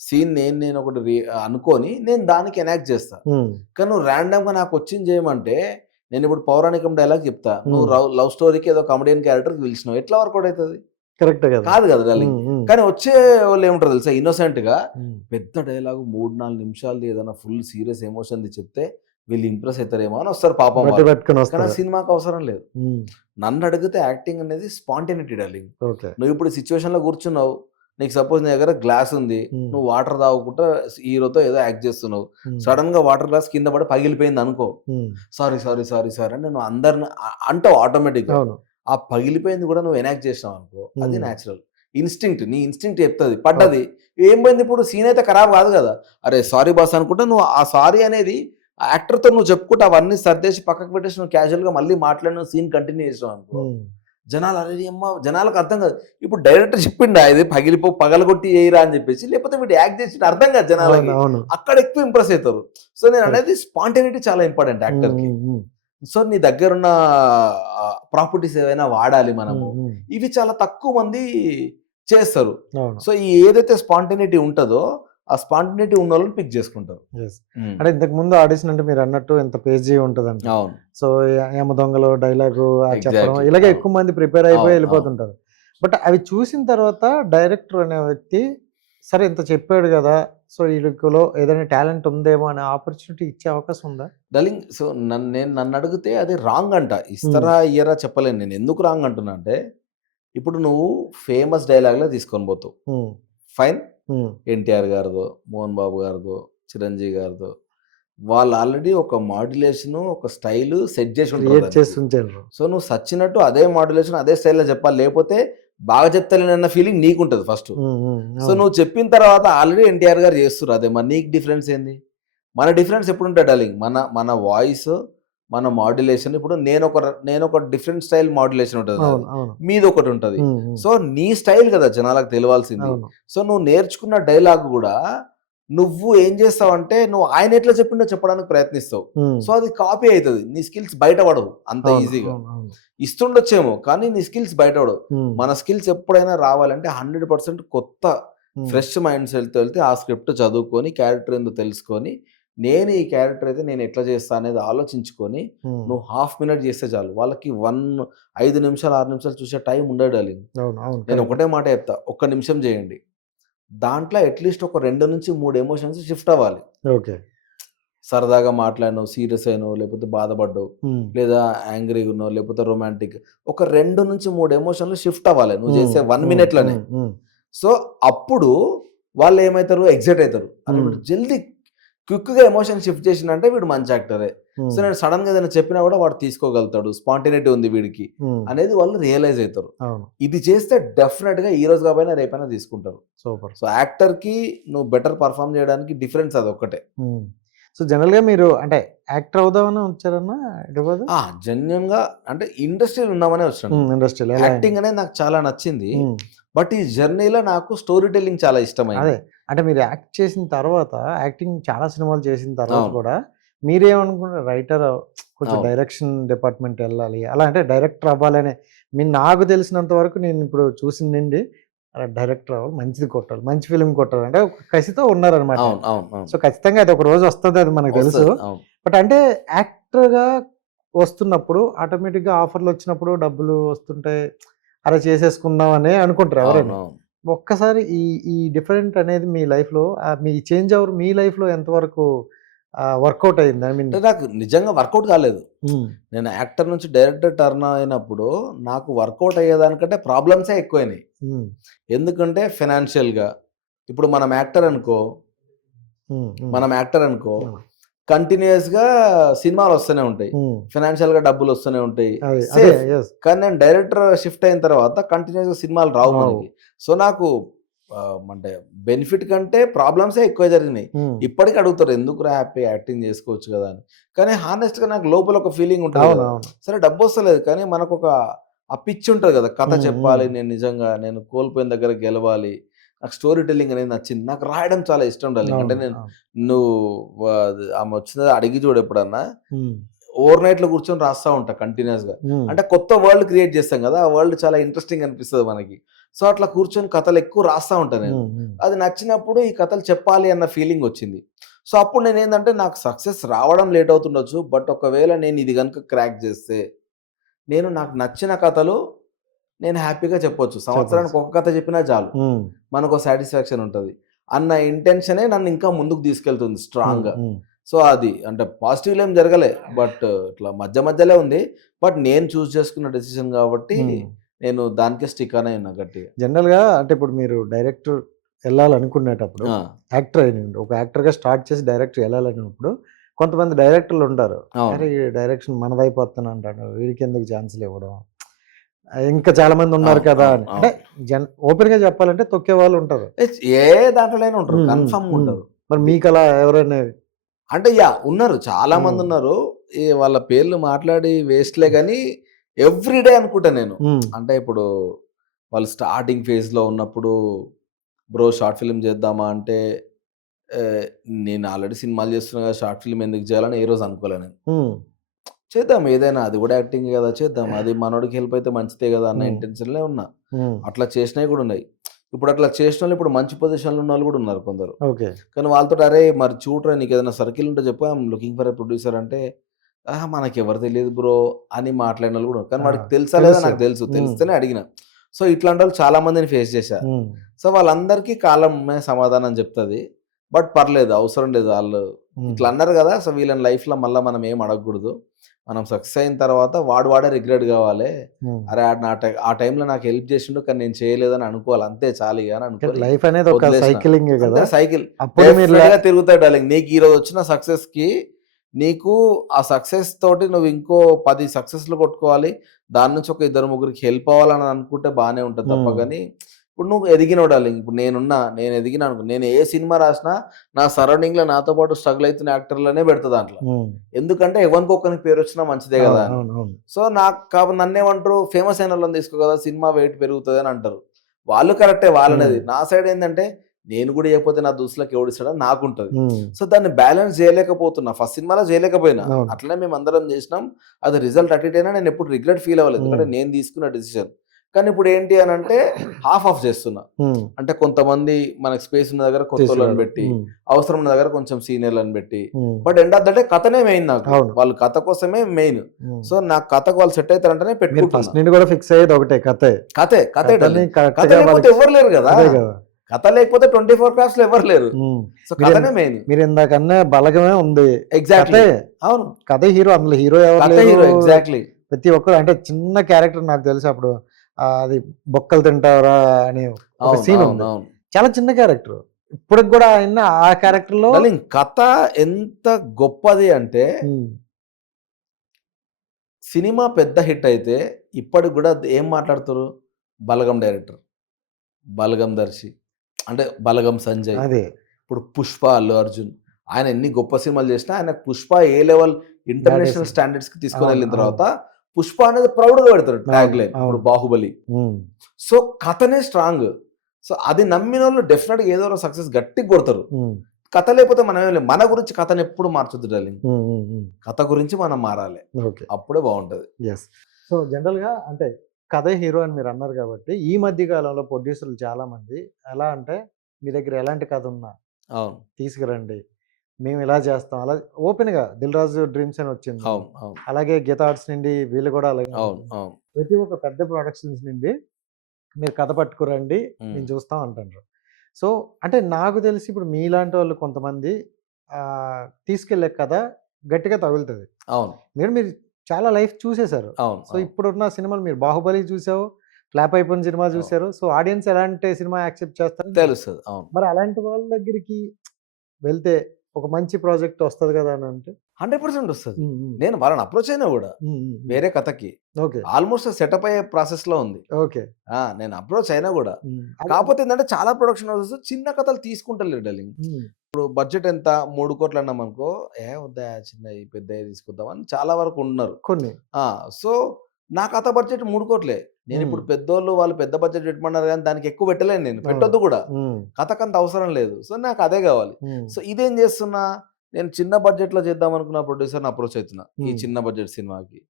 సీన్ నేను ఒకటి అనుకోని నేను దానికి ఎనాక్ట్ చేస్తా. హ్మ్. కానీ నువ్వు ర్యాండమ్‌గా నాకొచ్చింది చేయమంటే నేనిప్పుడు పౌరాణికం డైలాగ్ చెప్తా. నువ్వు హ్మ్. లవ్ స్టోరీకి ఏదో కమెడియన్ క్యారెక్టర్‌కి పిలిచినావు. ఎట్లా వర్కౌట్ అయితది? కరెక్టే కదా! కాదు కదా డార్లింగ్. హ్మ్. హ్మ్. కానీ వచ్చేవాళ్ళు ఏమంటారో తెలుసా ఇన్నోసెంట్‌గా హ్మ్. పెద్ద డైలాగు 3, 4 నిమిషాలది ఏదైనా ఫుల్ సీరియస్ ఎమోషన్‌ది చెప్తే వీళ్ళు ఇంప్రెస్ అయితారేమో అని వస్తారు పాపం బట్టి వాళ్ళు. కానీ ఆ పట్టుకొనొస్తారు. సినిమాకి అవసరం లేదు. హ్మ్. నన్నడిగితే యాక్టింగ్ అనేది స్పాంటేనిటీ డార్లింగ్. ఓకే. నువ్విప్పుడు సిట్యుయేషన్‌లో కూర్చున్నావు. నీకు సపోజ్ నీ దగ్గర గ్లాస్ ఉంది. హ్మ్. నువ్వు వాటర్ తాగకుండా హీరోతో ఏదో యాక్ట్ చేస్తున్నావు. హ్మ్. సడెన్‌గా వాటర్ గ్లాస్ కింద పడి పగిలిపోయిందనుకో. హ్మ్. సారీ, సారీ, సారీ, సారీ అని నువ్వు అందరిని అంటావు ఆటోమేటిక్‌గా. అవును. ఆ పగిలిపోయింది కూడా నువ్వు ఎనాక్ట్ చేసినావనుకో అది హ్మ్. నేచురల్. ఇన్‌స్టింక్ట్ నీ ఇన్‌స్టింక్ట్ చెప్తది. అవును. పడ్డది. ఏం పోయింది ఇప్పుడు సీన్ అయితే ఖరాబ్ కాదు కదా! అరే సారీ బాస్ అనుకుంటే నువ్వు ఆ సారీ అనేది ఆ యాక్టర్‌తో నువ్వు చెప్పుకుంటే అవన్నీ సర్దేసి పక్కకు పెట్టేసి నువ్వు క్యాజువల్‌గా మళ్ళీ మాట్లాడిన సీన్ కంటిన్యూ చేసినావనుకో హ్మ్. జనాలు అరే యమ్మ జనాలకు అర్థం కాదు. ఇప్పుడు డైరెక్టర్ చెప్పిండా ఇది పగలగొట్టి ఎయిరా అని చెప్పేసి. లేకపోతే వీడు యాక్ట్ చేసిండు అర్థం కాదు అవును. జనాలకి. అవును. అక్కడ ఎక్కువ ఇంప్రెస్ అయితారు. సో నేను కరెక్ట్. అనేది స్పాంటేనిటీ చాలా ఇంపార్టెంట్ హ్మ్. యాక్టర్‌కి. హ్మ్. హ్మ్. సో నీ దగ్గరున్న ప్రాపర్టీస్ ఏవైనా వాడాలి మనము. హ్మ్. హ్మ్. ఇవి చాలా తక్కువ మంది చేస్తారు. అవును. సో ఈ ఏదైతే స్పాంటేనిటీ ఉంటదో, ఆ స్పాంటేనిటీ ఉన్నోళ్ళని పిక్ చేసుకుంటారు. యెస్. హ్మ్. అంటే ఇంతకుముందు ఆడిషన్ అంటే మీరన్నట్టు ఇంత పేజీ ఉంటదంట. అవును. సో యమదొంగలో డైలాగు చెప్పడం ఎగ్జాక్ట్‌లీ. ఇలాగే అవును. ఎక్కువ మంది ప్రిపేర్ అయిపోయి అవును. అవును. ఎళ్ళిపోతుంటారు. బట్ అవి చూసిన తర్వాత డైరెక్టర్ అనే వ్యక్తి సరే ఇంత చెప్పాడు గదా! సో ఈడికలో ఏదైనా టాలెంట్ ఉందేమో అనే ఆపర్చునిటీ ఇచ్చే అవకాశం ఉందా? డార్లింగ్ సో నన్నడిగితే అది రాంగ్ అంట. హ్మ్. ఇస్తారా? ఇయ్యరా? చెప్పలేను నేను. ఎందుకు రాంగ్ అంటున్నా అంటే, ఇప్పుడు నువ్వు ఫేమస్ డైలాగ్‌లే తీసుకొని పోతావు. హ్మ్. ఫైన్. హ్మ్. ఎన్టీఆర్ గారిదో, మోహన్ బాబు గారిదో, చిరంజీవి గారిదో వాళ్ళు ఆల్రెడీ ఒక మాడ్యులేషను, ఒక స్టైలు సెట్ జేసి ఉంటారు క్రియేట్ చేసి దానికి. ఉంచారు. సో, నువ్వు సచ్చినట్టు అదే మాడ్యులేషన్, అదే స్టైల్‌లో చెప్పాలి. లేపోతే బాగా చెప్తలేనన్న ఫీలింగ్ నీకుంటది ఫస్టు. హ్మ్. హ్మ్. సో, అవును. నువ్వు చెప్పిన తర్వాత ఆల్రెడీ ఎన్టీఆర్ గారు చేస్తుర్రు అదే. మరి నీకు డిఫరెన్స్ ఏంది? మన డిఫరెన్స్ ఎప్పుడుంటది డార్లింగ్. మన మన వాయిసు, మన మాడ్యులేషన్ ఇప్పుడు నేనొక డిఫరెంట్ స్టైల్ మాడ్యులేషన్ ఉంటది అవును. నాది. అవును. మీదొకటుంటది. హ్మ్. హ్మ్. సో, నీ స్టైల్ గదా జనాలకు తెలవాల్సింది. అవును. సో, నువ్వు నేర్చుకున్న డైలాగ్ గూడా నువ్వు ఏం చేస్తావంటే, నువ్వు ఆయన ఎట్లా చెప్పిండో చెప్పడానికి ప్రయత్నిస్తావు. హ్మ్. సో, అది కాపీ అయితది. నీ స్కిల్స్ బయట పడవు అంత అవును. ఈజీగా. అవును. అవును. ఇస్తుండొచ్చేమో కానీ నీ స్కిల్స్ బయట పడవు. హ్మ్. మన స్కిల్స్ ఎప్పుడైనా రావాలంటే 100% కొత్త హ్మ్. ఫ్రెష్ మైండ్ సెట్‌తో వెళ్తే ఆ స్క్రిప్ట్ చదువుకొని, క్యారెక్టర్ ఏందో తెలుసుకొని, నేను ఈ క్యారెక్టర్ అయితే నేను ఎట్లా చేస్తా అనేది ఆలోచించుకొని, హ్మ్. నువ్వు హాఫ్ మినిట్ చేస్తే చాలు. వాళ్ళకి 5 నిమిషాలు, 6 నిమిషాలు చూసే టైం ఉండదు డార్లింగ్. అవును. అవును. నేను కరెక్టే. ఒకటే మాట చెప్తా. ఒక్క నిమిషం చేయండి. దాంట్లో అట్‌లీస్ట్ ఒక 2-3 ఎమోషన్స్ షిఫ్ట్ అవ్వాలి. ఓకే. సరదాగా మాట్లాడినావు, సీరియస్ అయినావు, లేకపోతే బాధపడ్డావు, హ్మ్. లేదా యాంగ్రీగా ఉన్నావు, లేకపోతే రొమాంటిక్. ఒక 2-3 ఎమోషన్‌లు షిఫ్ట్ అవ్వాలి. నువ్వు హ్మ్. చేసే 1 హ్మ్. మినిట్‌లోనే. హ్మ్. హ్మ్. సో, అప్పుడు వాళ్ళేమైతారు ఎక్సైట్ అయితారు. అరే! హ్మ్. వీడు జల్దీ క్విక్‌గా ఎమోషన్ షిఫ్ట్ చేసిండంటే వీడు మంచి యాక్టరే. సో, హ్మ్. నేను సడెన్‌గా ఏదైనా చెప్పినా కూడా వాడు తీసుకోగలుగుతాడు. స్పాంటేనిటీ ఉంది వీడికి హ్మ్. అనేది వాళ్ళు రియలైజ్ అయితారు. అవును. ఇది చేస్తే డెఫినిట్‌గా ఈ రోజు కాకపోయినా రేపైనా తీసుకుంటారు. సూపర్. సో, యాక్టర్‌కి నువ్వు బెటర్ పెర్ఫార్మ్ చేయడానికి డిఫరెన్స్ అదొక్కటే. హ్మ్. సో, జనరల్‌గా మీరు అంటే యాక్టర్ అవుదామని వచ్చారన్నా హైదరాబాదు? జెన్యూన్‌గా అంటే ఇండస్ట్రీలో ఉందామనే వచ్చాను హ్మ్. నేను. ఇండస్ట్రీలో ఎలా అయినా. యాక్టింగ్ అనేది నాకు చాలా నచ్చింది. హ్మ్. బట్ ఈ జర్నీలో నాకు స్టోరీ టెల్లింగ్ చాలా అదే. ఇష్టమైంది. అంటే మీరు యాక్ట్ చేసిన తర్వాత యాక్టింగ్ చాలా సినిమాలు చేసిన తర్వాత అవును. కూడా మీరేమనుకున్నారు రైటర్ కొంచెం అవును. డైరెక్షన్ డిపార్ట్‌మెంట్ ఎళ్ళాలి. అలా అంటే డైరెక్టర్ అవ్వాలనే నాకు తెలిసినంత వరకు నేను ఇప్పుడు చూసిందండి డైరెక్టర్ అవ్వాలి, మంచిది కొట్టాలి, మంచి ఫిలిం కొట్టాలి అంటే ఒక కసితో ఉన్నారనమాట. అవును అవును అవును సో ఖచ్చితంగా అది ఒక రోజు వస్తుంది, అది మనకు తెలుసు. వస్తది, అవును బట్ అంటే యాక్టర్గా వస్తున్నప్పుడు ఆటోమేటిక్గా ఆఫర్లు వచ్చినప్పుడు డబ్బులు వస్తుంటాయి, అలా చేసేసుకుందాం అని అనుకుంటారు అవును ఎవరైనా. అవును. ఒక్కసారి ఈ ఈ డిఫరెంట్ అనేది మీ లైఫ్లో, మీ చేంజ్ ఓవర్ మీ లైఫ్లో ఎంతవరకు వర్కౌట్ అయింది? ఐ మీన్ అంటే నాకు నిజంగా వర్కౌట్ కాలేదు. నేను యాక్టర్ నుంచి డైరెక్టర్ టర్న్ అయినప్పుడు నాకు వర్కౌట్ అయ్యేదానికంటే ప్రాబ్లమ్సే ఎక్కువైనాయి. ఎందుకంటే ఫైనాన్షియల్‌గా ఇప్పుడు మనం యాక్టర్ అనుకో కంటిన్యూయస్‌గా సినిమాలు వస్తూనే ఉంటాయి. ఫైనాన్షియల్‌గా డబ్బులు వస్తూనే ఉంటాయి. సేఫ్. కానీ నేను డైరెక్టర్ షిఫ్ట్ అయిన తర్వాత కంటిన్యూస్‌గా సినిమాలు రావు మనకి. సో నాకు అంటే బెనిఫిట్ కంటే ప్రాబ్లమ్సే ఎక్కువ జరిగినాయి. ఇప్పటికి అడుగుతారు ఎందుకురా హ్యాపీ యాక్టింగ్ చేసుకోవచ్చు కదా అని. కానీ హానెస్ట్‌గా నాకు లోపల ఒక ఫీలింగ్ ఉంటుంది కదా. సరే డబ్బు వస్తలేదు కానీ మనకు ఒక ఆ పిచ్ ఉంటుంది కదా. కథ చెప్పాలి, నేను నిజంగా నేను కోల్పోయిన దగ్గర గెలవాలి. నాకు స్టోరీ టెల్లింగ్ అనేది నచ్చింది. నాకు రాయడం చాలా ఇష్టం డార్లింగ్. అంటే నువ్వు ఆమె వచ్చింది అడిగి చూడు ఎప్పుడన్నా. ఓవర్ నైట్‌లో కూర్చొని రాస్తా ఉంటా కంటిన్యూస్‌గా. అంటే కొత్త వరల్డ్ క్రియేట్ చేస్తాం కదా. ఆ వరల్డ్ చాలా ఇంట్రెస్టింగ్ అనిపిస్తది మనకి. సో అట్లా కూర్చొని కథలు ఎక్కువ రాస్తా ఉంటా నేను. అది నచ్చినప్పుడు ఈ కథలు చెప్పాలి అన్న ఫీలింగ్ వచ్చింది. సో అప్పుడు నేనేందంటే నాకు సక్సెస్ రావడం లేట్ అవుతుండొచ్చు. బట్ ఒకవేళ నేను ఇది గనుక క్రాక్ చేస్తే నాకు నచ్చిన కథలు నేను హ్యాపీగా చెప్పొచ్చు. సంవత్సరానికి ఒక కథ చెప్పినా చాలు. మనకో సాటిస్ఫాక్షన్ ఉంటది. అన్న ఇంటెన్షనే నన్ను ఇంకా ముందుకు తీసుకెళ్తుంది స్ట్రాంగ్‌గా. సో అది అంటే పాజిటివ్‌లో ఏం జరగలే. బట్ ఇట్లా మధ్యలో ఉంది. బట్ నేను చూజ్ చేసుకున్న డెసిషన్ కాబట్టి నేను దానికే స్టిక్ అనే ఉన్నా గట్టిగా. జనరల్‌గా అంటే ఇప్పుడు మీరు డైరెక్టర్ ఎళ్ళాలనుకునేటప్పుడు, యాక్టర్ అయినండి ఒక యాక్టర్‌గా స్టార్ట్ చేసి డైరెక్టర్ ఎళ్ళాలన్నప్పుడు కొంతమంది డైరెక్టర్లు ఉంటారు. అరే ఈ డైరెక్షన్ మన వైపు వస్తానంటాడు, వీడికి ఎందుకు ఛాన్స్‌లు ఇవ్వడం, ఇంకా చాలా మంది ఉన్నారు కదా అని. అంటే ఓపెన్‌గా చెప్పాలంటే తొక్కే వాళ్ళు ఉంటారు. ఏ దాంట్లోనైనా ఉంటారు. కన్ఫర్మ్‌గా ఉంటారు. మరి మీకు అలా ఎవరైనా? అంటే ఉన్నారు. చాలా మంది ఉన్నారు. వాళ్ళ పేర్లు మాట్లాడి వేస్ట్‌లే గానీ ఎవ్రీడే అనుకుంటా నేను. అంటే ఇప్పుడు వాళ్ళు స్టార్టింగ్ ఫేజ్‌లో ఉన్నప్పుడు బ్రో షార్ట్ ఫిల్మ్ చేద్దామా అంటే నేను ఆల్రెడీ సినిమాలు చేస్తున్నా కదా! షార్ట్ ఫిల్మ్ ఎందుకు చేయాలని ఏ రోజు అనుకోలే నేను. చేద్దాం ఏదైనా, అది కూడా యాక్టింగే కదా చేద్దాం. అది మనోడికి హెల్ప్ అయితే మంచిదే కదా అన్న ఇంటెన్షన్‌లే ఉన్నా. అట్లా చేసినవి కూడా ఉన్నాయి. ఇప్పుడు అట్లా చేసినోళ్ళు ఇప్పుడు మంచి పొజిషన్‌లో ఉన్నోళ్ళు కూడా ఉన్నారు కొందరు. కానీ వాళ్ళతోటి అరే మరి చూడరా నీకేదైనా సర్కిల్ ఉంటే చెప్పు, I'm looking for a producer అంటే మనకెవరు తెలీదు బ్రో అని మాట్లాడినోళ్ళు కూడా ఉన్నారు. కానీ వాడికి తెలుసా లేదా నాకు తెలుసు. తెలిస్తేనే అడిగిన. సో ఇట్లాంటోళ్ళు చాలా మందిని ఫేస్ చేశా. సో వాళ్ళందరికీ కాలమే సమాధానం చెప్తది. బట్ పర్లేదు అవసరం లేదు. ఆళ్ళు ఇట్లా అన్నారు కదా! సో వీళ్ళని లైఫ్‌లో మళ్ళా మనం ఏం అడగకూడదు. మనం సక్సెస్ అయిన తర్వాత వాడే రిగ్రెట్ కావాలి. అరే ఆ టైంలో నాకు హెల్ప్ చేసిండు కానీ నేను చేయలేదని అనుకోవాలి. అంతే చాలు ఇగ అని అనుకోని లైఫ్ అనేది ఒక సైక్లింగే కదా. అంతే సైకిల్. అప్పుడు మీరు డెఫినిట్‌గా తిరుగుతాయి డార్లింగ్. నీకు ఈరోజు వచ్చిన సక్సెస్‌కి నీకు ఆ సక్సెస్ తోటి నువ్వు ఇంకో 10 సక్సెస్‌లు కొట్టుకోవాలి. దాని నుంచి ఒక ఇద్దరు ముగ్గురికి హెల్ప్ అవ్వాలని అనుకుంటే బానే ఉంటది తప్ప గాని ఇప్పుడు నువ్వు ఎదిగినవు డార్లింగ్. ఇప్పుడు నేను ఎదిగినా అనుకో, నేను ఏ సినిమా రాసినా నా సరౌండింగ్‌లో నాతో పాటు స్ట్రగుల్ అయితున్న యాక్టర్‌లనే పెడతా దాంట్లో. ఎందుకంటే ఎవరికొకరికి పేరు వచ్చినా మంచిదే కదా అని. సో నన్నేమంటారు ఫేమస్ అయిన వాళ్ళని తీసుకో కదా సినిమా వెయిట్ పెరుగుతది అని అంటారు. వాళ్ళు కరెక్టే వాళ్ళనేది. నా సైడ్ ఏందంటే నేను కూడా చేయకపోతే నా దూసులకు ఎవడిస్తాడని నాకుంటది. సో దాన్ని బ్యాలెన్స్ చేయలేకపోతున్నా. ఫస్ట్ సినిమాలో చేయలేకపోయినా. అట్లనే మేము అందరం చేసినాం. అది రిజల్ట్ అటు ఇటైనా నేను ఎప్పుడు రిగ్రెట్ ఫీల్ అవ్వలేదు. ఎందుకంటే నేను తీసుకున్న డెసిషన్. కానీ ఇప్పుడు ఏంటి అని అంటే హాఫ్ ఆఫ్ చేస్తున్నా. అంటే కొంతమంది మనకి స్పేస్ ఉన్న దగ్గర కొత్తోళ్ళని పెట్టి, అవసరం ఉన్న దగ్గర కొంచెం సీనియర్లను పెట్టి, but end of the day కథనే మెయిన్ నాకు. వాళ్ళు కథ కోసమే మెయిన్. సో నాకు కథకు వాళ్ళు సెట్ అవుతారంటేనే పెట్టుకుంటున్నా. కూడా ఫిక్స్ అయ్యేది ఒకటే కథే. కథే కథ లేకపోతే ఎవరు లేరు కదా. కథ లేకపోతే 24 క్రాఫ్ట్స్ లో ఎవరు లేరు. సో కథనే మెయిన్. మీరు ఇందాకన్నా బలగమే ఉంది. ఎగ్జాక్ట్లీ. అవును కథే హీరో. అందులో హీరో ఎవరు? Hero exactly. ప్రతి ఒక్కరు అంటే చిన్న క్యారెక్టర్ నాకు తెలుసు. అప్పుడు అది బొక్కలు తింటారా అని ఒక సీన్ ఉంది. చాలా చిన్న క్యారెక్టర్. ఇప్పటికి కూడా ఆయన ఆ క్యారెక్టర్ లో కథ ఎంత గొప్పది అంటే సినిమా పెద్ద హిట్ అయితే ఇప్పటికి కూడా ఏం మాట్లాడుతారు? బలగం డైరెక్టర్, బలగం దర్శి, అంటే బలగం సంజయ్. ఇప్పుడు పుష్ప అల్లు అర్జున్, ఆయన ఎన్ని గొప్ప సినిమాలు చేసినా ఆయన పుష్ప ఏ లెవెల్ ఇంటర్నేషనల్ స్టాండర్డ్స్ కి తీసుకొని వెళ్ళిన తర్వాత పుష్ప అనేది ప్రౌడ్ గా పెడతారు ట్యాగ్ లైన్. ఇప్పుడు బాహుబలి. సో కథనే స్ట్రాంగ్. సో అది నమ్మిన వాళ్ళు డెఫినెట్ గా ఏదో సక్సెస్ గట్టిగా కొడతారు. కథ లేకపోతే మనం మన గురించి కథను ఎప్పుడు మార్చొద్దు డార్లింగ్. కథ గురించి మనం మారాలి, అప్పుడే బాగుంటది. సో జనరల్ గా అంటే కథే హీరో అని మీరు అన్నారు కాబట్టి, ఈ మధ్య కాలంలో ప్రొడ్యూసర్లు చాలామంది ఎలా అంటే, మీ దగ్గర ఎలాంటి కథ ఉన్నా అవును. తీసుకురండి. మేము ఇలా చేస్తాం. అలా ఓపెన్‌గా 'దిల్ రాజు డ్రీమ్స్' అని వచ్చింది. అవును. అవును. అలాగే 'గీత ఆర్ట్స్' నుండి వీళ్ళు కూడా అలాగే అవును. ఉన్నారు. అవును. ప్రతి ఒక్క పెద్ద ప్రొడక్షన్స్ నుండి మీరు కథ పట్టుకురండి. హ్మ్. మేము చూస్తాం అంటుండ్రు. సో, అంటే నాకు తెలిసి ఇప్పుడు మీలాంటి వాళ్ళు కొంతమంది తీసుకెళ్ళే కథ గట్టిగా తగులుతది. అవును. మీరు చాలా లైఫ్ చూసేసారు. అవును. సో, అవును. ఇప్పుడున్న సినిమాలు మీరు 'బాహుబలి' చూసావు, ఫ్లాప్ అయిపోయిన సినిమా అవును. చూసారు. సో, ఆడియన్స్ ఎలాంటి సినిమా యాక్సెప్ట్ చేస్తారని తెలుసు. తెలుస్తది. అవును. మరి అలాంటి వాళ్ళ దగ్గరికి వెళ్తే ఒక మంచి ప్రాజెక్ట్ వస్తది కదా అని అంటే? 100% వస్తది. హ్మ్. హ్మ్. నేను వాళ్ళని అప్రోచ్ అయినా గూడా హ్మ్. హ్మ్. హ్మ్. వేరే కథకి. ఓకే. ఆల్‌మోస్ట్ సెటప్ అయ్యే ప్రాసెస్‌లో ఉంది. ఓకే. నేను అప్రోచ్ అయినా గూడా. హ్మ్. అది కాపోతే ఏందంటే చాలా ప్రొడక్షన్ హౌసెస్ చిన్న కథలు తీసుకుంటలేరు డార్లింగ్. హ్మ్. ఇప్పుడు బడ్జెట్ ఎంత 3,00,00,000 అన్నామనుకో, వద్దయ్యా చిన్నయి, పెద్దయి తీసుకుందాం అని చాలా వరకు ఉన్నారు. కొన్ని. ఆ! సో, నా కథ బడ్జెట్ 3,00,00,000. హ్మ్. నేనిప్పుడు పెద్దోళ్ళు వాళ్ళు పెద్ద బడ్జెట్ పెట్టమన్నారు గానీ దానికి ఎక్కువ పెట్టలేను నేను. అవును. పెట్టొద్దు గూడా. హ్మ్. కథకంత అవసరం లేదు. సో, నాకు అదే గావాలి. హ్మ్. సో, ఇదేం జేస్తున్నా, నేను చిన్న బడ్జెట్‌లో చేద్దామనుకున్న ప్రొడ్యూసర్‌ని అప్రోచ్ అయితున్నా. ఈ హ్మ్. చిన్న బడ్జెట్ సినిమాకి.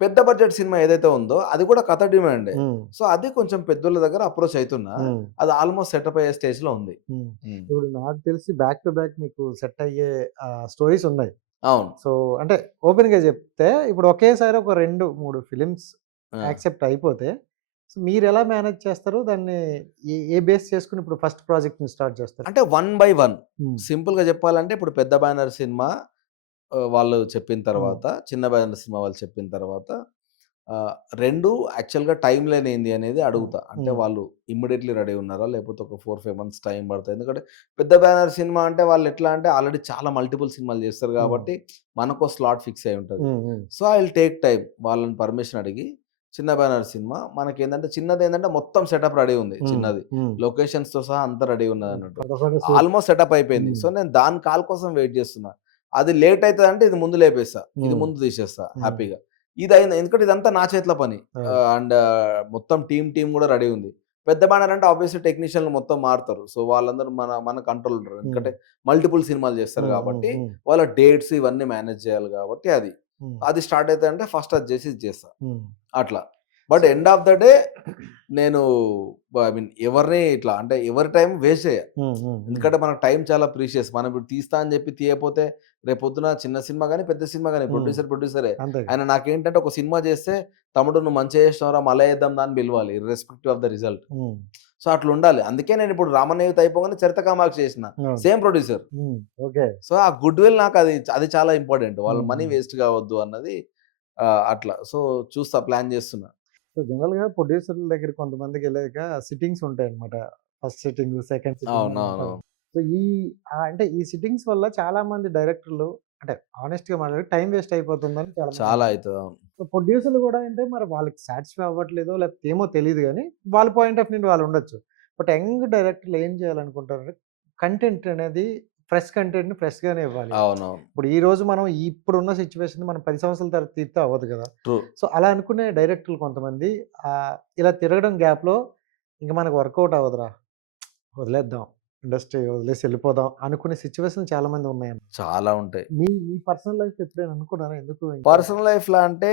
పెద్ద బడ్జెట్ సినిమా ఏదైతే ఉందో అది కూడా కథ డిమాండే. హ్మ్. సో, అది కొంచెం పెద్దోళ్ళ దగ్గర అప్రోచ్ అయితున్నా. హ్మ్. అది ఆల్‌మోస్ట్ సెటప్ అయ్యే స్టేజ్‌లో ఉంది. హ్మ్. హ్మ్. ఇప్పుడు నాకు తెలిసి బ్యాక్ టు బ్యాక్ మీకు సెట్ అయ్యే స్టోరీస్ ఉన్నాయి. అవును. సో, అంటే ఓపెన్‌గా చెప్తే ఇప్పుడు ఒకేసారి ఒక 2, 3 ఫిల్మ్స్ ఆ! యాక్సెప్ట్ అయిపోతే, సో, మీరెలా మేనేజ్ చేస్తారు? దాన్ని ఏ బేస్ చేసుకొని ఇప్పుడు ఫస్ట్ ప్రాజెక్ట్‌ని స్టార్ట్ చేస్తారు? అంటే వన్ బై వన్. హ్మ్. సింపుల్‌గా చెప్పాలంటే ఇప్పుడు పెద్ద బ్యానర్ సినిమా వాళ్ళు చెప్పిన హ్మ్. తర్వాత, చిన్న బ్యానర్ సినిమా వాళ్ళు చెప్పిన తర్వాత 2 యాక్చువల్‌గా టైమ్ లైన్ ఏంది అనేది హ్మ్. అడుగుతా. అంటే హ్మ్. వాళ్ళు ఇమ్మీడియేట్‌లీ రెడీ ఉన్నారా? లేకపోతే ఒక 4, 5 మంత్స్ టైమ్ పడతదా? ఎందుకంటే పెద్ద బ్యానర్ సినిమా అంటే వాళ్ళు ఎట్లా అంటే ఆల్రెడీ చాలా మల్టిపుల్ సినిమాలు చేస్తారు హ్మ్. కాబట్టి మనకో స్లాట్ ఫిక్స్ అయ్యి ఉంటది. హ్మ్. హ్మ్. So, I will take time వాళ్ళని పర్మిషన్ అడిగి చిన్న బ్యానర్ సినిమా మనకేందంటే చిన్నదేందంటే మొత్తం సెటప్ రెడీ ఉంది హ్మ్. చిన్నది. హ్మ్. లొకేషన్స్‌తో సహా అంతా రెడీ హ్మ్. ఉన్నదన్నట్టు. అదొకటి సూప్. ఆల్మోస్ట్ సెటప్ అయిపోయింది. హ్మ్. సో, నేను దాని కాల్ కోసం వెయిట్ చేస్తున్నా. అది లేట్ అయితదంటే ఇది ముందు లేపేస్తా. ఇది హ్మ్. ముందు తీసేస్తా హ్మ్. హ్యాపీగా. ఇదయింది ఎందుకంటే ఇదంతా నా చేతిలో పని. అవును. మొత్తం టీమ్ గూడా రెడీ ఉంది. పెద్ద బ్యానర్ అంటే ఆబ్వియస్‌లీ టెక్నీషియన్‌లు మొత్తం మారుతారు. సో, వాళ్ళందరూ మన కంట్రోల్‌లో ఉంటారు. హ్మ్. ఎందుకంటే మల్టిపుల్ సినిమాలు చేస్తారు హ్మ్. హ్మ్. కాబట్టి, హ్మ్. వాళ్ళ డేట్స్ ఇవన్నీ మేనేజ్ చేయాలి కాబట్టి అది. హ్మ్. అది స్టార్ట్ అయితదంటే ఫస్ట్ అది చేసి ఇది చేస్తా. హ్మ్. అట్లా. But so end of the day నేను ఐ మీన్ ఎవరిని ఇట్లా అంటే ఎవరి టైం వేస్ట్ చేయ. హ్మ్. హ్మ్. హ్మ్. ఎందుకంటే మనకు టైం చాలా ప్రీషియస్. మనం ఇప్పుడు తీస్తా అని చెప్పి తీయకపోతే రేపొద్దున చిన్న సినిమా గాని, పెద్ద సినిమా గాని హ్మ్. ప్రొడ్యూసరే. అంతేగా. ఆయన నాకేంటంటే ఒక సినిమా చేస్తే తమ్ముడు నువ్వు మంచిగా చేసినవురా మళ్ళా చేద్దాం దా అని పిలవాలి. Irrespective of the result. హ్మ్. సో, అట్లుండాలి. అందుకే నేనిప్పుడు 'రామన్నయుత్' అయిపోగానే 'చరిత కామాక్షి' చేసిన. అవును. Same producer. హ్మ్. ఓకే. సో, ఆ గుడ్ విల్ నాకు అది చాలా ఇంపార్టెంట్. వాళ్ళ హ్మ్. మనీ హ్మ్. వేస్ట్ కావద్దు అన్నది అట్లా. సో, చూస్తా ప్లాన్ చేస్తున్నా. సో, జనరల్‌గా ప్రొడ్యూసర్‌ల దగ్గర కొంతమందికెళ్ళాక సిట్టింగ్స్ ఉంటాయన్నమాట. ఫస్ట్ సిట్టింగ్, సెకండ్ సిట్టింగ్ అని ఉంటది. అవునవునవును. సో, అంటే ఈ సిట్టింగ్స్ వల్ల చాలామంది డైరెక్టర్లు అంటే హానెస్ట్‌గా మాట్లాడితే టైం వేస్ట్ అయిపోతుందని చాలామంది చాలా అంటారు. అయితది. అవును. సో, ప్రొడ్యూసర్‌లు గూడా అంటే మరి వాళ్ళకి సాటిస్ఫై అవ్వట్లేదో లేకపోతే ఏమో తెలీదు గానీ, వాళ్ళ పాయింట్ ఆఫ్ నుండి వాళ్ళు ఉండొచ్చు. బట్ యంగ్ డైరెక్టర్లు ఏం చేయాలనుకుంటారంటే కంటెంట్ అనేది ఫ్రెష్ కంటెంట్‌ని ఫ్రెష్‌గానే ఇవ్వాలి. అవునవును. ఇప్పుడు ఈరోజు మనం ఇప్పుడున్న సిట్యుయేషన్‌ని మనం 10 సంవత్సరాల తర్వాత తీస్తే అవ్వదు కదా! ట్రూ. సో, అలా అనుకునే డైరెక్టర్లు కొంతమంది ఇలా తిరగడం గ్యాప్‌లో ఇంక మనకు వర్కౌట్ అవ్వదురా! వదిలేద్దాం. ఇండస్ట్రీ వదిలేసి ఎళ్ళిపోదాం అనుకునే సిట్యుయేషన్‌లు చాలామంది ఉన్నాయండి. చాలా ఉంటాయి. మీ మీ పర్సనల్ లైఫ్‌లో ఎప్పుడైనా అనుకున్నారా? ఎందుకు ఇంకా పర్సనల్ లైఫ్‌లో అంటే